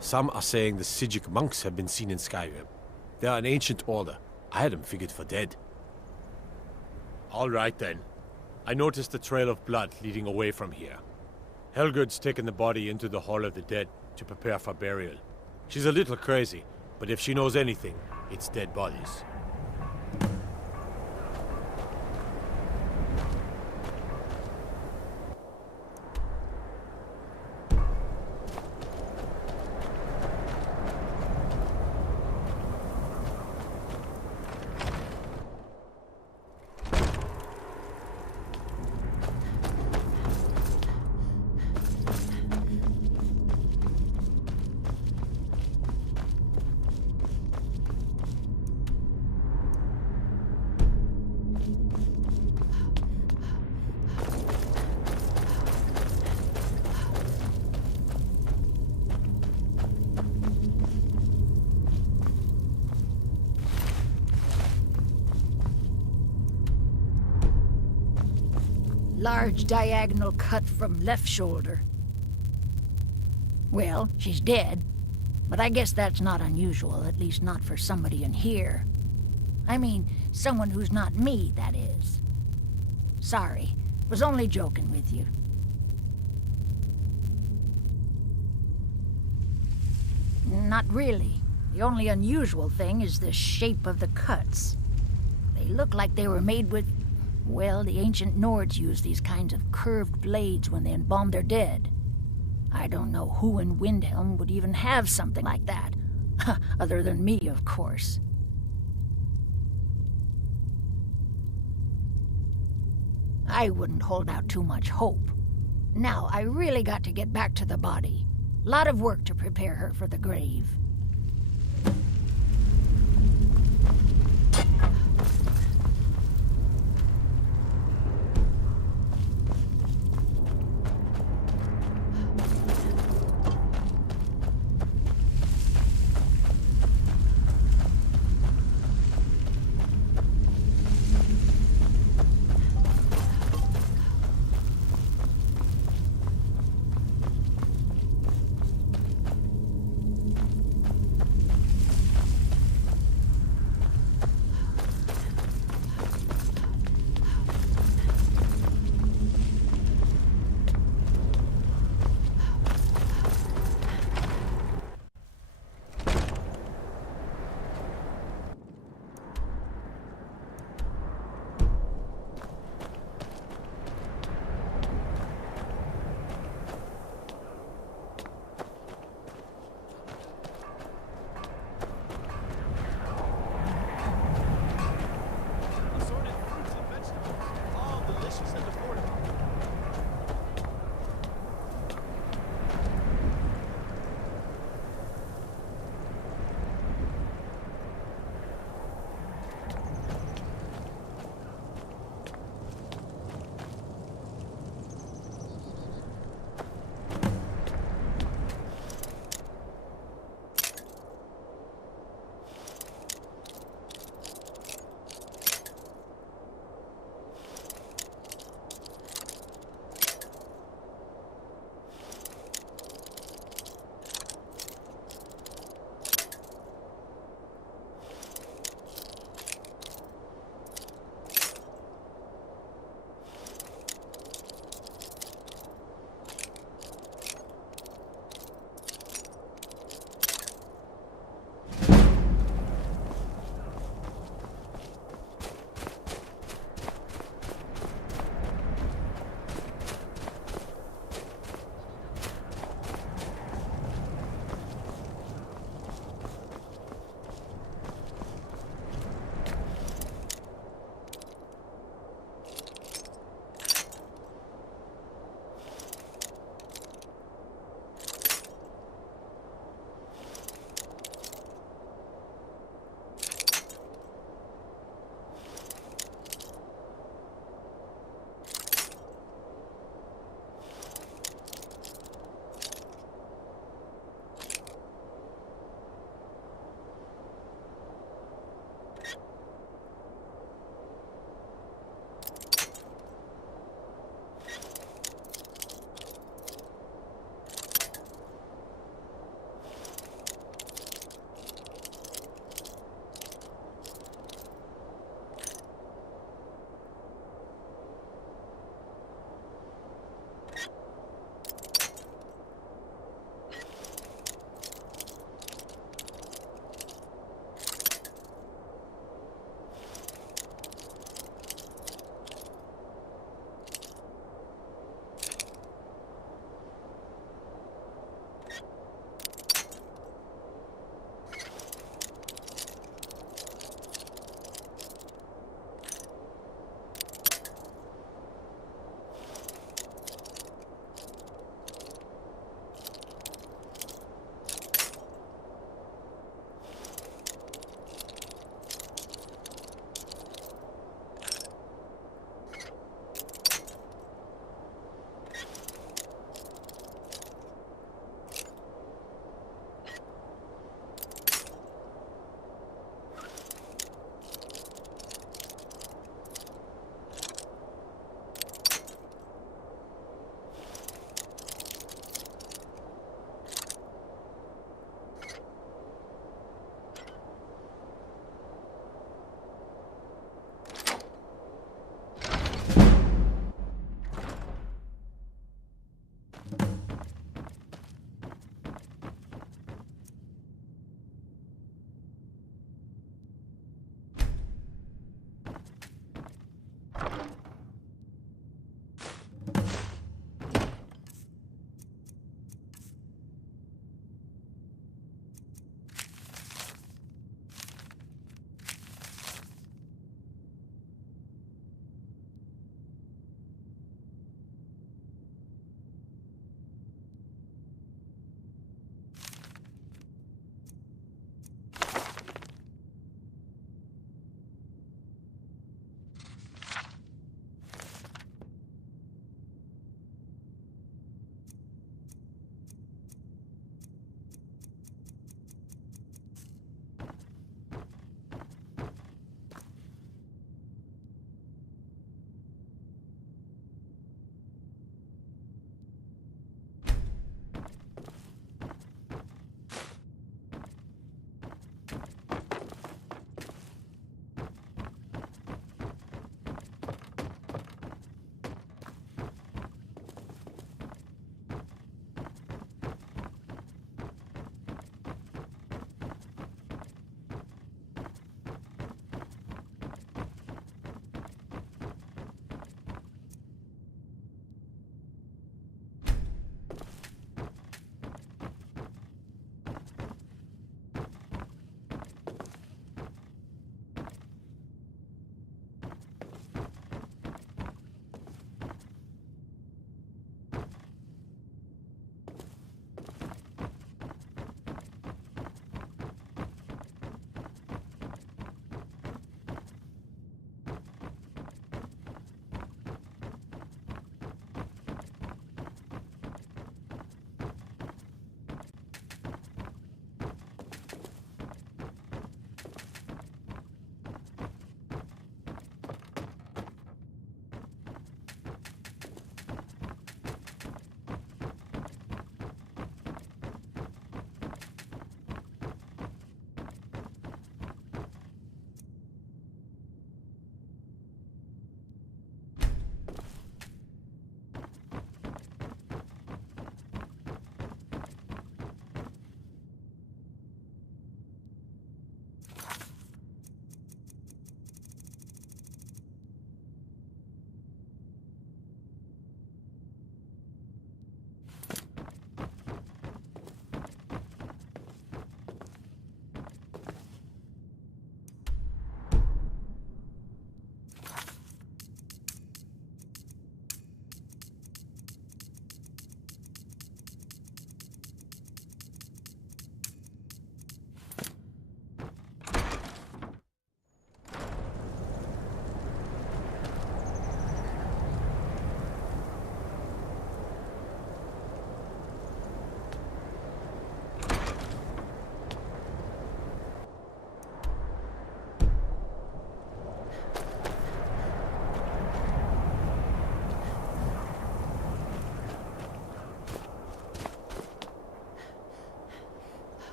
Some are saying the 𝘼𝙗𝙘𝙘𝙘 monks have been seen in Skyrim. They are an ancient order. I had them figured for dead. All right then. I noticed a trail of blood leading away from here. Helgerd's taken the body into the Hall of the Dead to prepare for burial. She's a little crazy, but if she knows anything, it's dead bodies. Large diagonal cut from left shoulder. Well, she's dead, but I guess that's not unusual, at least not for somebody in here. I mean, someone who's not me, that is. Sorry, was only joking with you. Not really. The only unusual thing is the shape of the cuts. They look like they were made with... Well, the ancient Nords used these kinds of curved blades when they embalmed their dead. I don't know who in 𝘼𝙗𝙘𝙪 would even have something like that. Other than me, of course. I wouldn't hold out too much hope. Now, I really got to get back to the body. Lot of work to prepare her for the grave.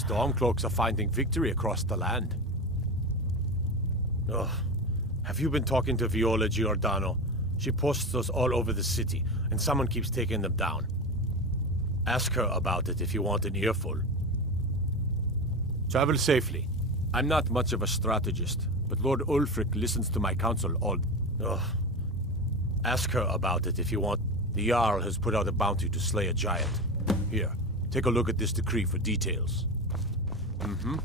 Stormcloaks are finding victory across the land. Ugh. Have you been talking to Viola Giordano? She posts us all over the city, and someone keeps taking them down. Ask her about it if you want an earful. Travel safely. I'm not much of a strategist, but Lord Ulfric listens to my counsel all... Ugh. Ask her about it if you want. The Jarl has put out a bounty to slay a giant. Here, take a look at this decree for details. Mm-hmm.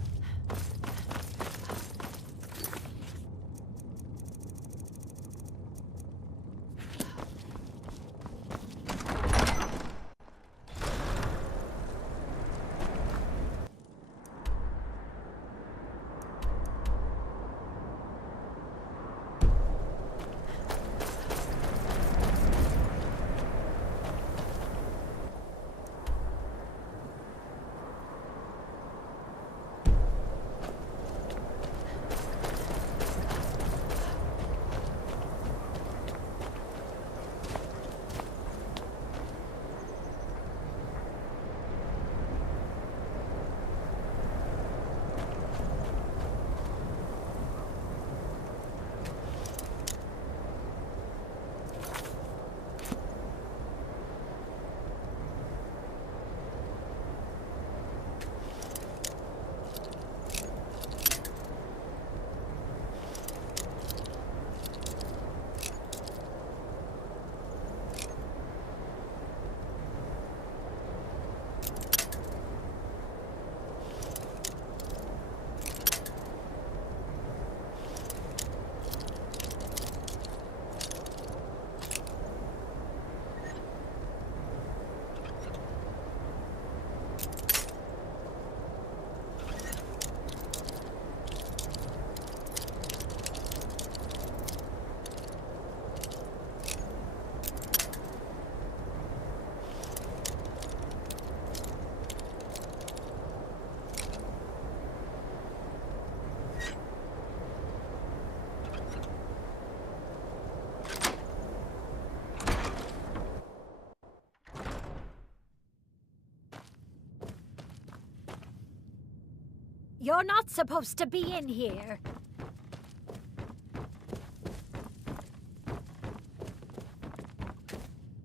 You're not supposed to be in here.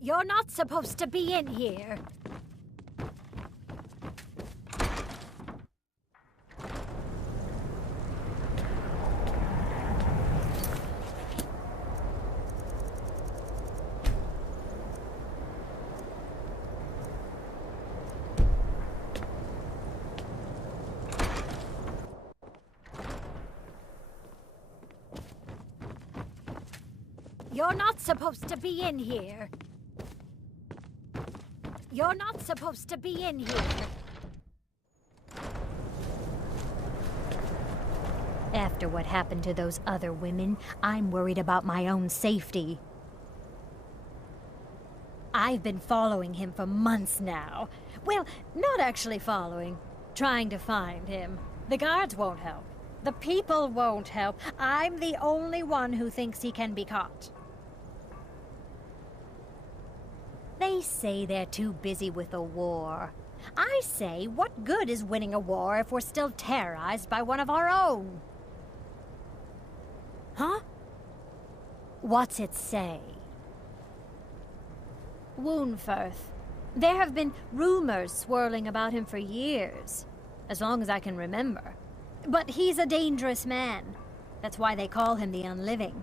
You're not supposed to be in here. You're not supposed to be in here. You're not supposed to be in here. After what happened to those other women, I'm worried about my own safety. I've been following him for months now. Well, not actually following. Trying to find him. The guards won't help. The people won't help. I'm the only one who thinks he can be caught. They say they're too busy with the war. I say, what good is winning a war if we're still terrorized by one of our own? Huh? What's it say? Woundfirth. There have been rumors swirling about him for years, as long as I can remember. But he's a dangerous man. That's why they call him the Unliving.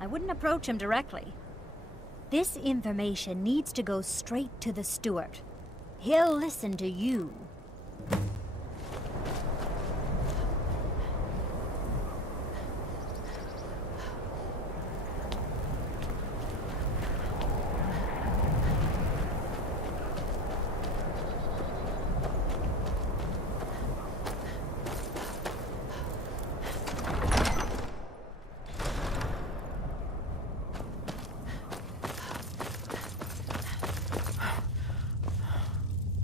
I wouldn't approach him directly. This information needs to go straight to the steward. He'll listen to you.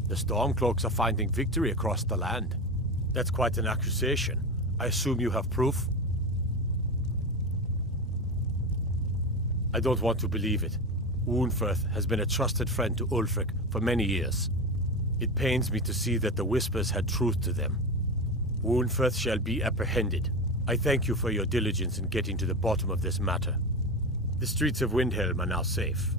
The Stormcloaks are finding victory across the land. That's quite an accusation. I assume you have proof? I don't want to believe it. Woundfirth has been a trusted friend to Ulfric for many years. It pains me to see that the whispers had truth to them. Woundfirth shall be apprehended. I thank you for your diligence in getting to the bottom of this matter. The streets of Windhelm are now safe.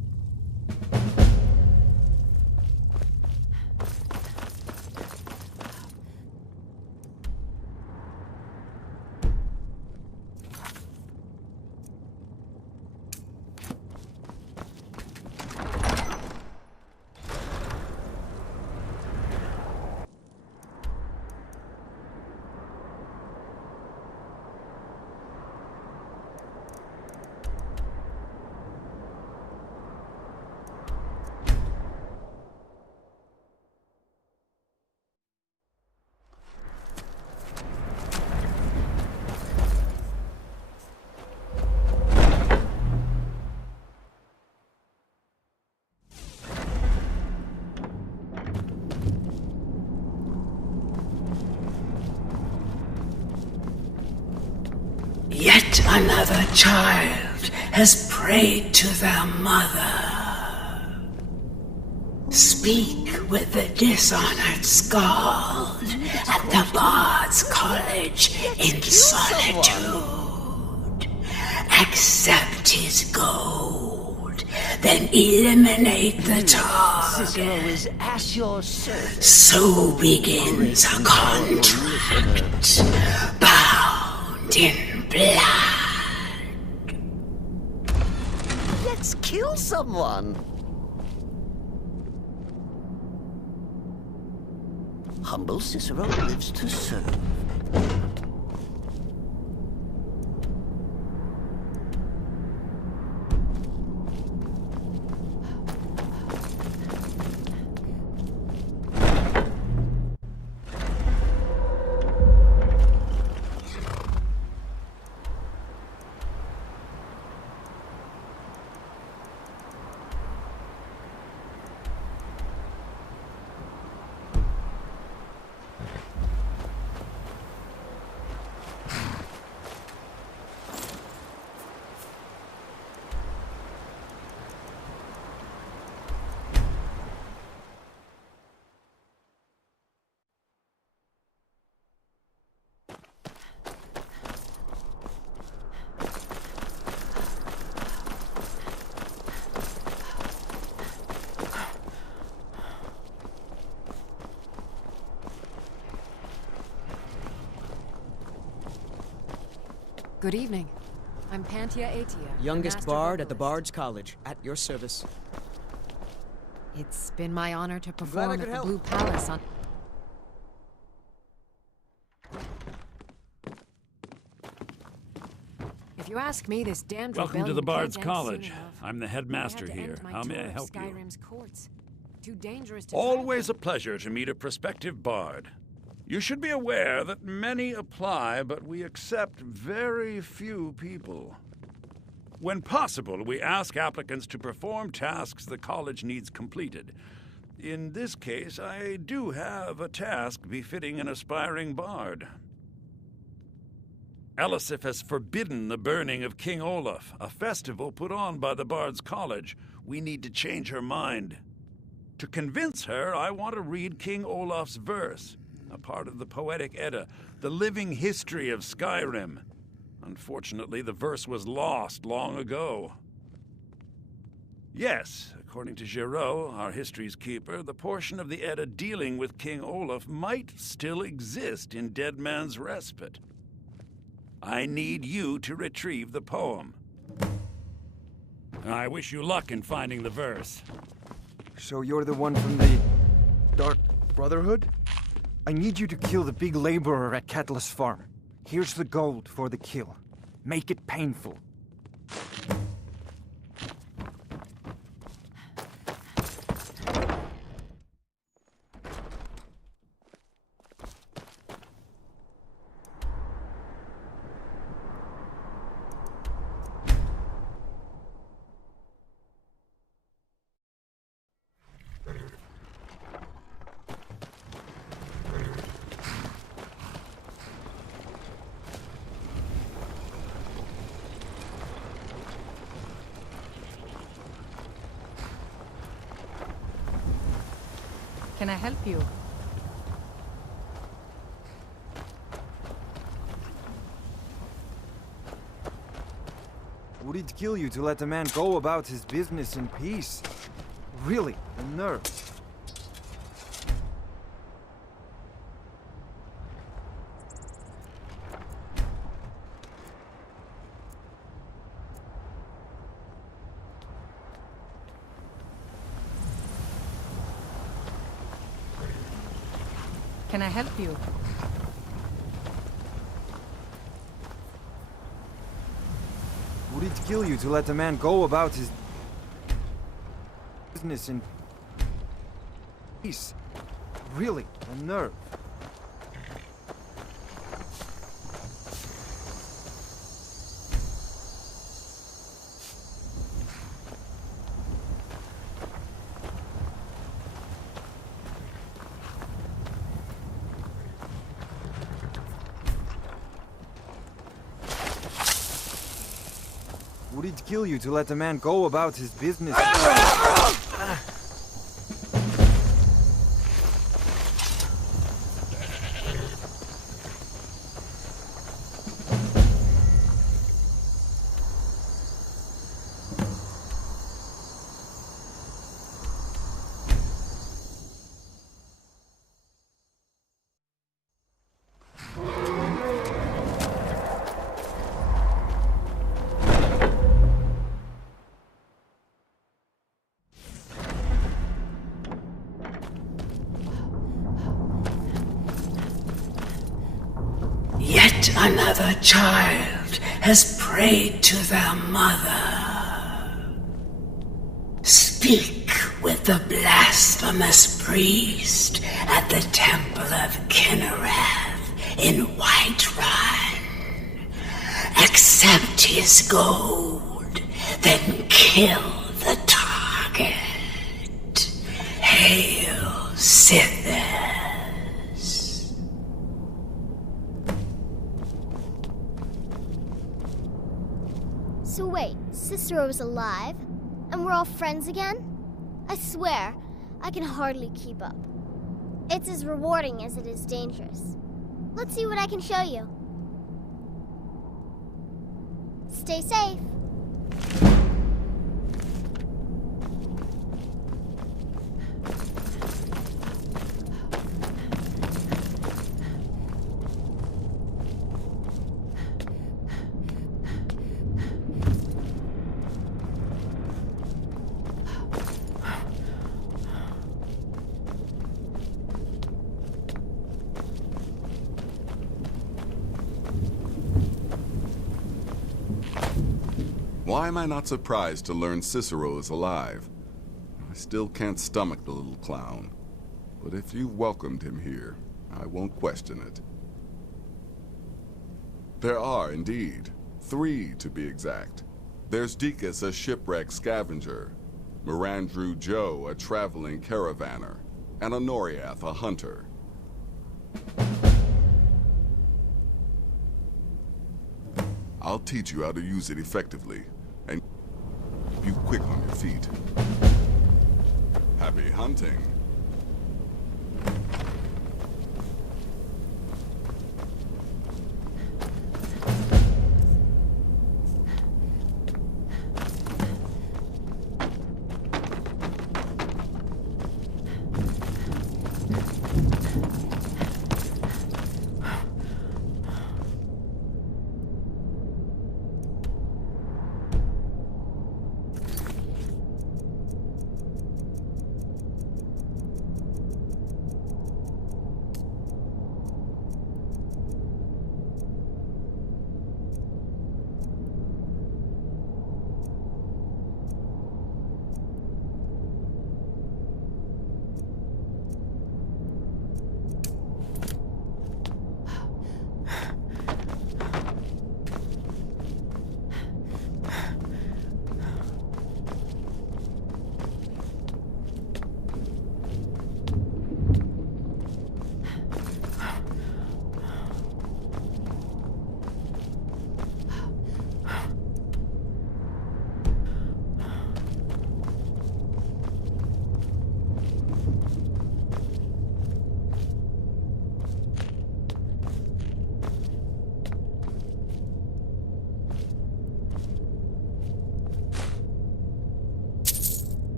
Yet another child has prayed to their mother. Speak with the dishonored Skald at the Bard's College in solitude. Accept his gold, then eliminate the target. So begins a contract, bound in blood. Let's kill someone. Humble Cicero lives to serve. Good evening. I'm Pantia Atia, Youngest Master bard at the Vocalist. Bard's College, at your service. It's been my honor to glad I perform could at the help. Blue Palace on... If you ask me, this damned Welcome to the rebellion Bard's can't end soon College. enough. I'm the I headmaster had to here. end my How may tour I of help you? Skyrim's courts. Too dangerous to Always a pleasure to meet a prospective bard. You should be aware that many apply, but we accept very few people. When possible, we ask applicants to perform tasks the college needs completed. In this case, I do have a task befitting an aspiring bard. Elisif has forbidden the burning of King Olaf, a festival put on by the Bard's College. We need to change her mind. To convince her, I want to read King Olaf's verse, a part of the Poetic Edda, the living history of Skyrim. Unfortunately, the verse was lost long ago. Yes, according to 𝘼𝙗, our history's keeper, the portion of the Edda dealing with King Olaf might still exist in Dead Man's Respite. I need you to retrieve the poem. I wish you luck in finding the verse. So you're the one from the Dark Brotherhood? I need you to kill the big laborer at Catalyst Farm. Here's the gold for the kill. Make it painful. Can I help you? Would it kill you to let a man go about his business in peace? Really, the nerve. Can I help you? Would it kill you to let a man go about his business in peace? Really, the nerve. Would it kill you to let a man go about his business? Yet another child has prayed to their mother. Speak with the blasphemous priest at the temple of Kinnereth in Whiterun. Accept his gold, then kill the target. Hail, Sithis. So wait, Cicero's alive? And we're all friends again? I swear, I can hardly keep up. It's as rewarding as it is dangerous. Let's see what I can show you. Stay safe. Why am I not surprised to learn Cicero is alive? I still can't stomach the little clown. But if you welcomed him here, I won't question it. There are, indeed. 3, to be exact. There's Deacus, a shipwreck scavenger, Mirandrew Joe, a traveling caravaner, and Honoriath, a hunter. I'll teach you how to use it effectively, and keep you quick on your feet. Happy hunting.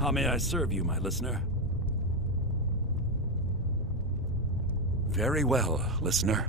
How may I serve you, my listener? Very well, listener.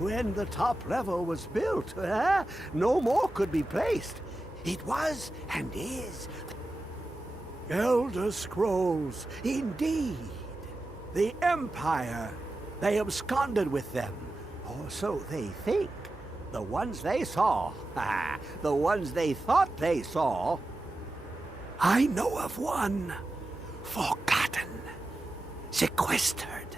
When the top level was built, no more could be placed. It was and is Elder Scrolls, indeed. The Empire. They absconded with them, or so they think. The ones they saw, the ones they thought they saw. I know of one, forgotten, sequestered.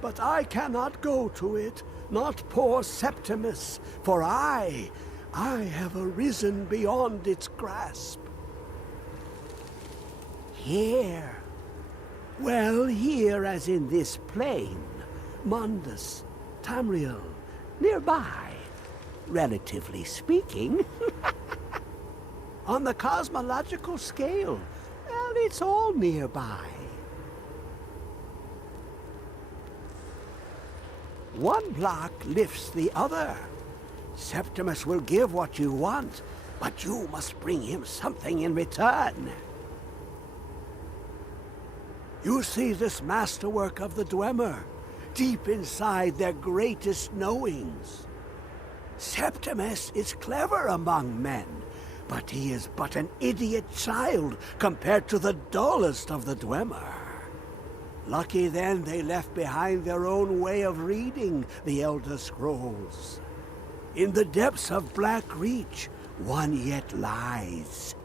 But I cannot go to it, not poor Septimus, for I have arisen beyond its grasp. Here. Well, here as in this plain. Mundus, Tamriel, nearby, relatively speaking. On the cosmological scale, well, it's all nearby. One block lifts the other. Septimus will give what you want, but you must bring him something in return. You see this masterwork of the Dwemer, deep inside their greatest knowings. Septimus is clever among men, but he is but an idiot child compared to the dullest of the Dwemer. Lucky then they left behind their own way of reading the Elder Scrolls. In the depths of Black Reach, one yet lies.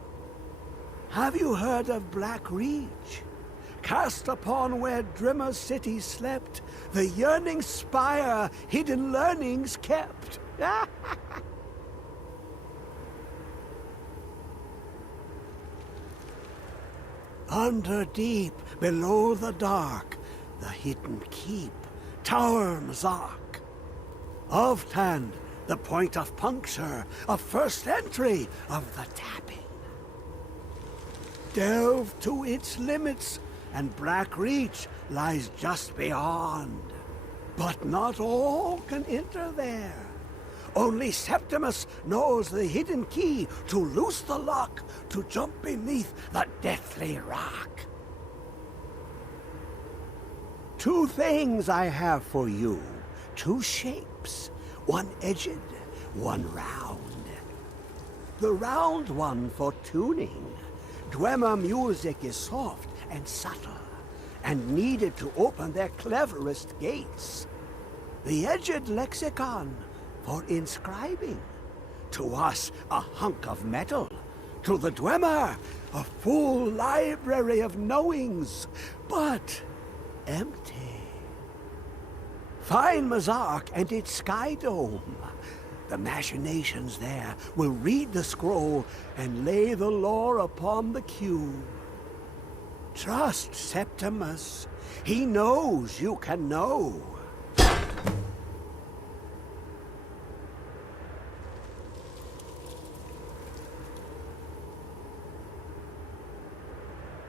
Have you heard of Black Reach? Cast upon where Drimmer's city slept, the yearning spire hidden learnings kept. Under deep, below the dark, the hidden keep, Tower Mazak. Of Tand, the point of puncture, of first entry of the tapping. Delve to its limits, and Black Reach lies just beyond. But not all can enter there. Only Septimus knows the hidden key to loose the lock, to jump beneath the deathly rock. Two things I have for you. Two shapes. One edged, one round. The round one for tuning. Dwemer music is soft and subtle, and needed to open their cleverest gates. The edged lexicon for inscribing. To us, a hunk of metal. To the Dwemer, a full library of knowings, but empty. Find Mazak and its sky dome. The machinations there will read the scroll and lay the lore upon the cube. Trust Septimus. He knows you can know.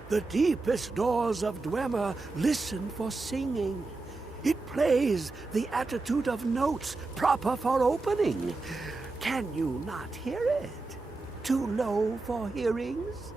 The deepest doors of Dwemer listen for singing. It plays the attitude of notes proper for opening. Can you not hear it? Too low for hearings?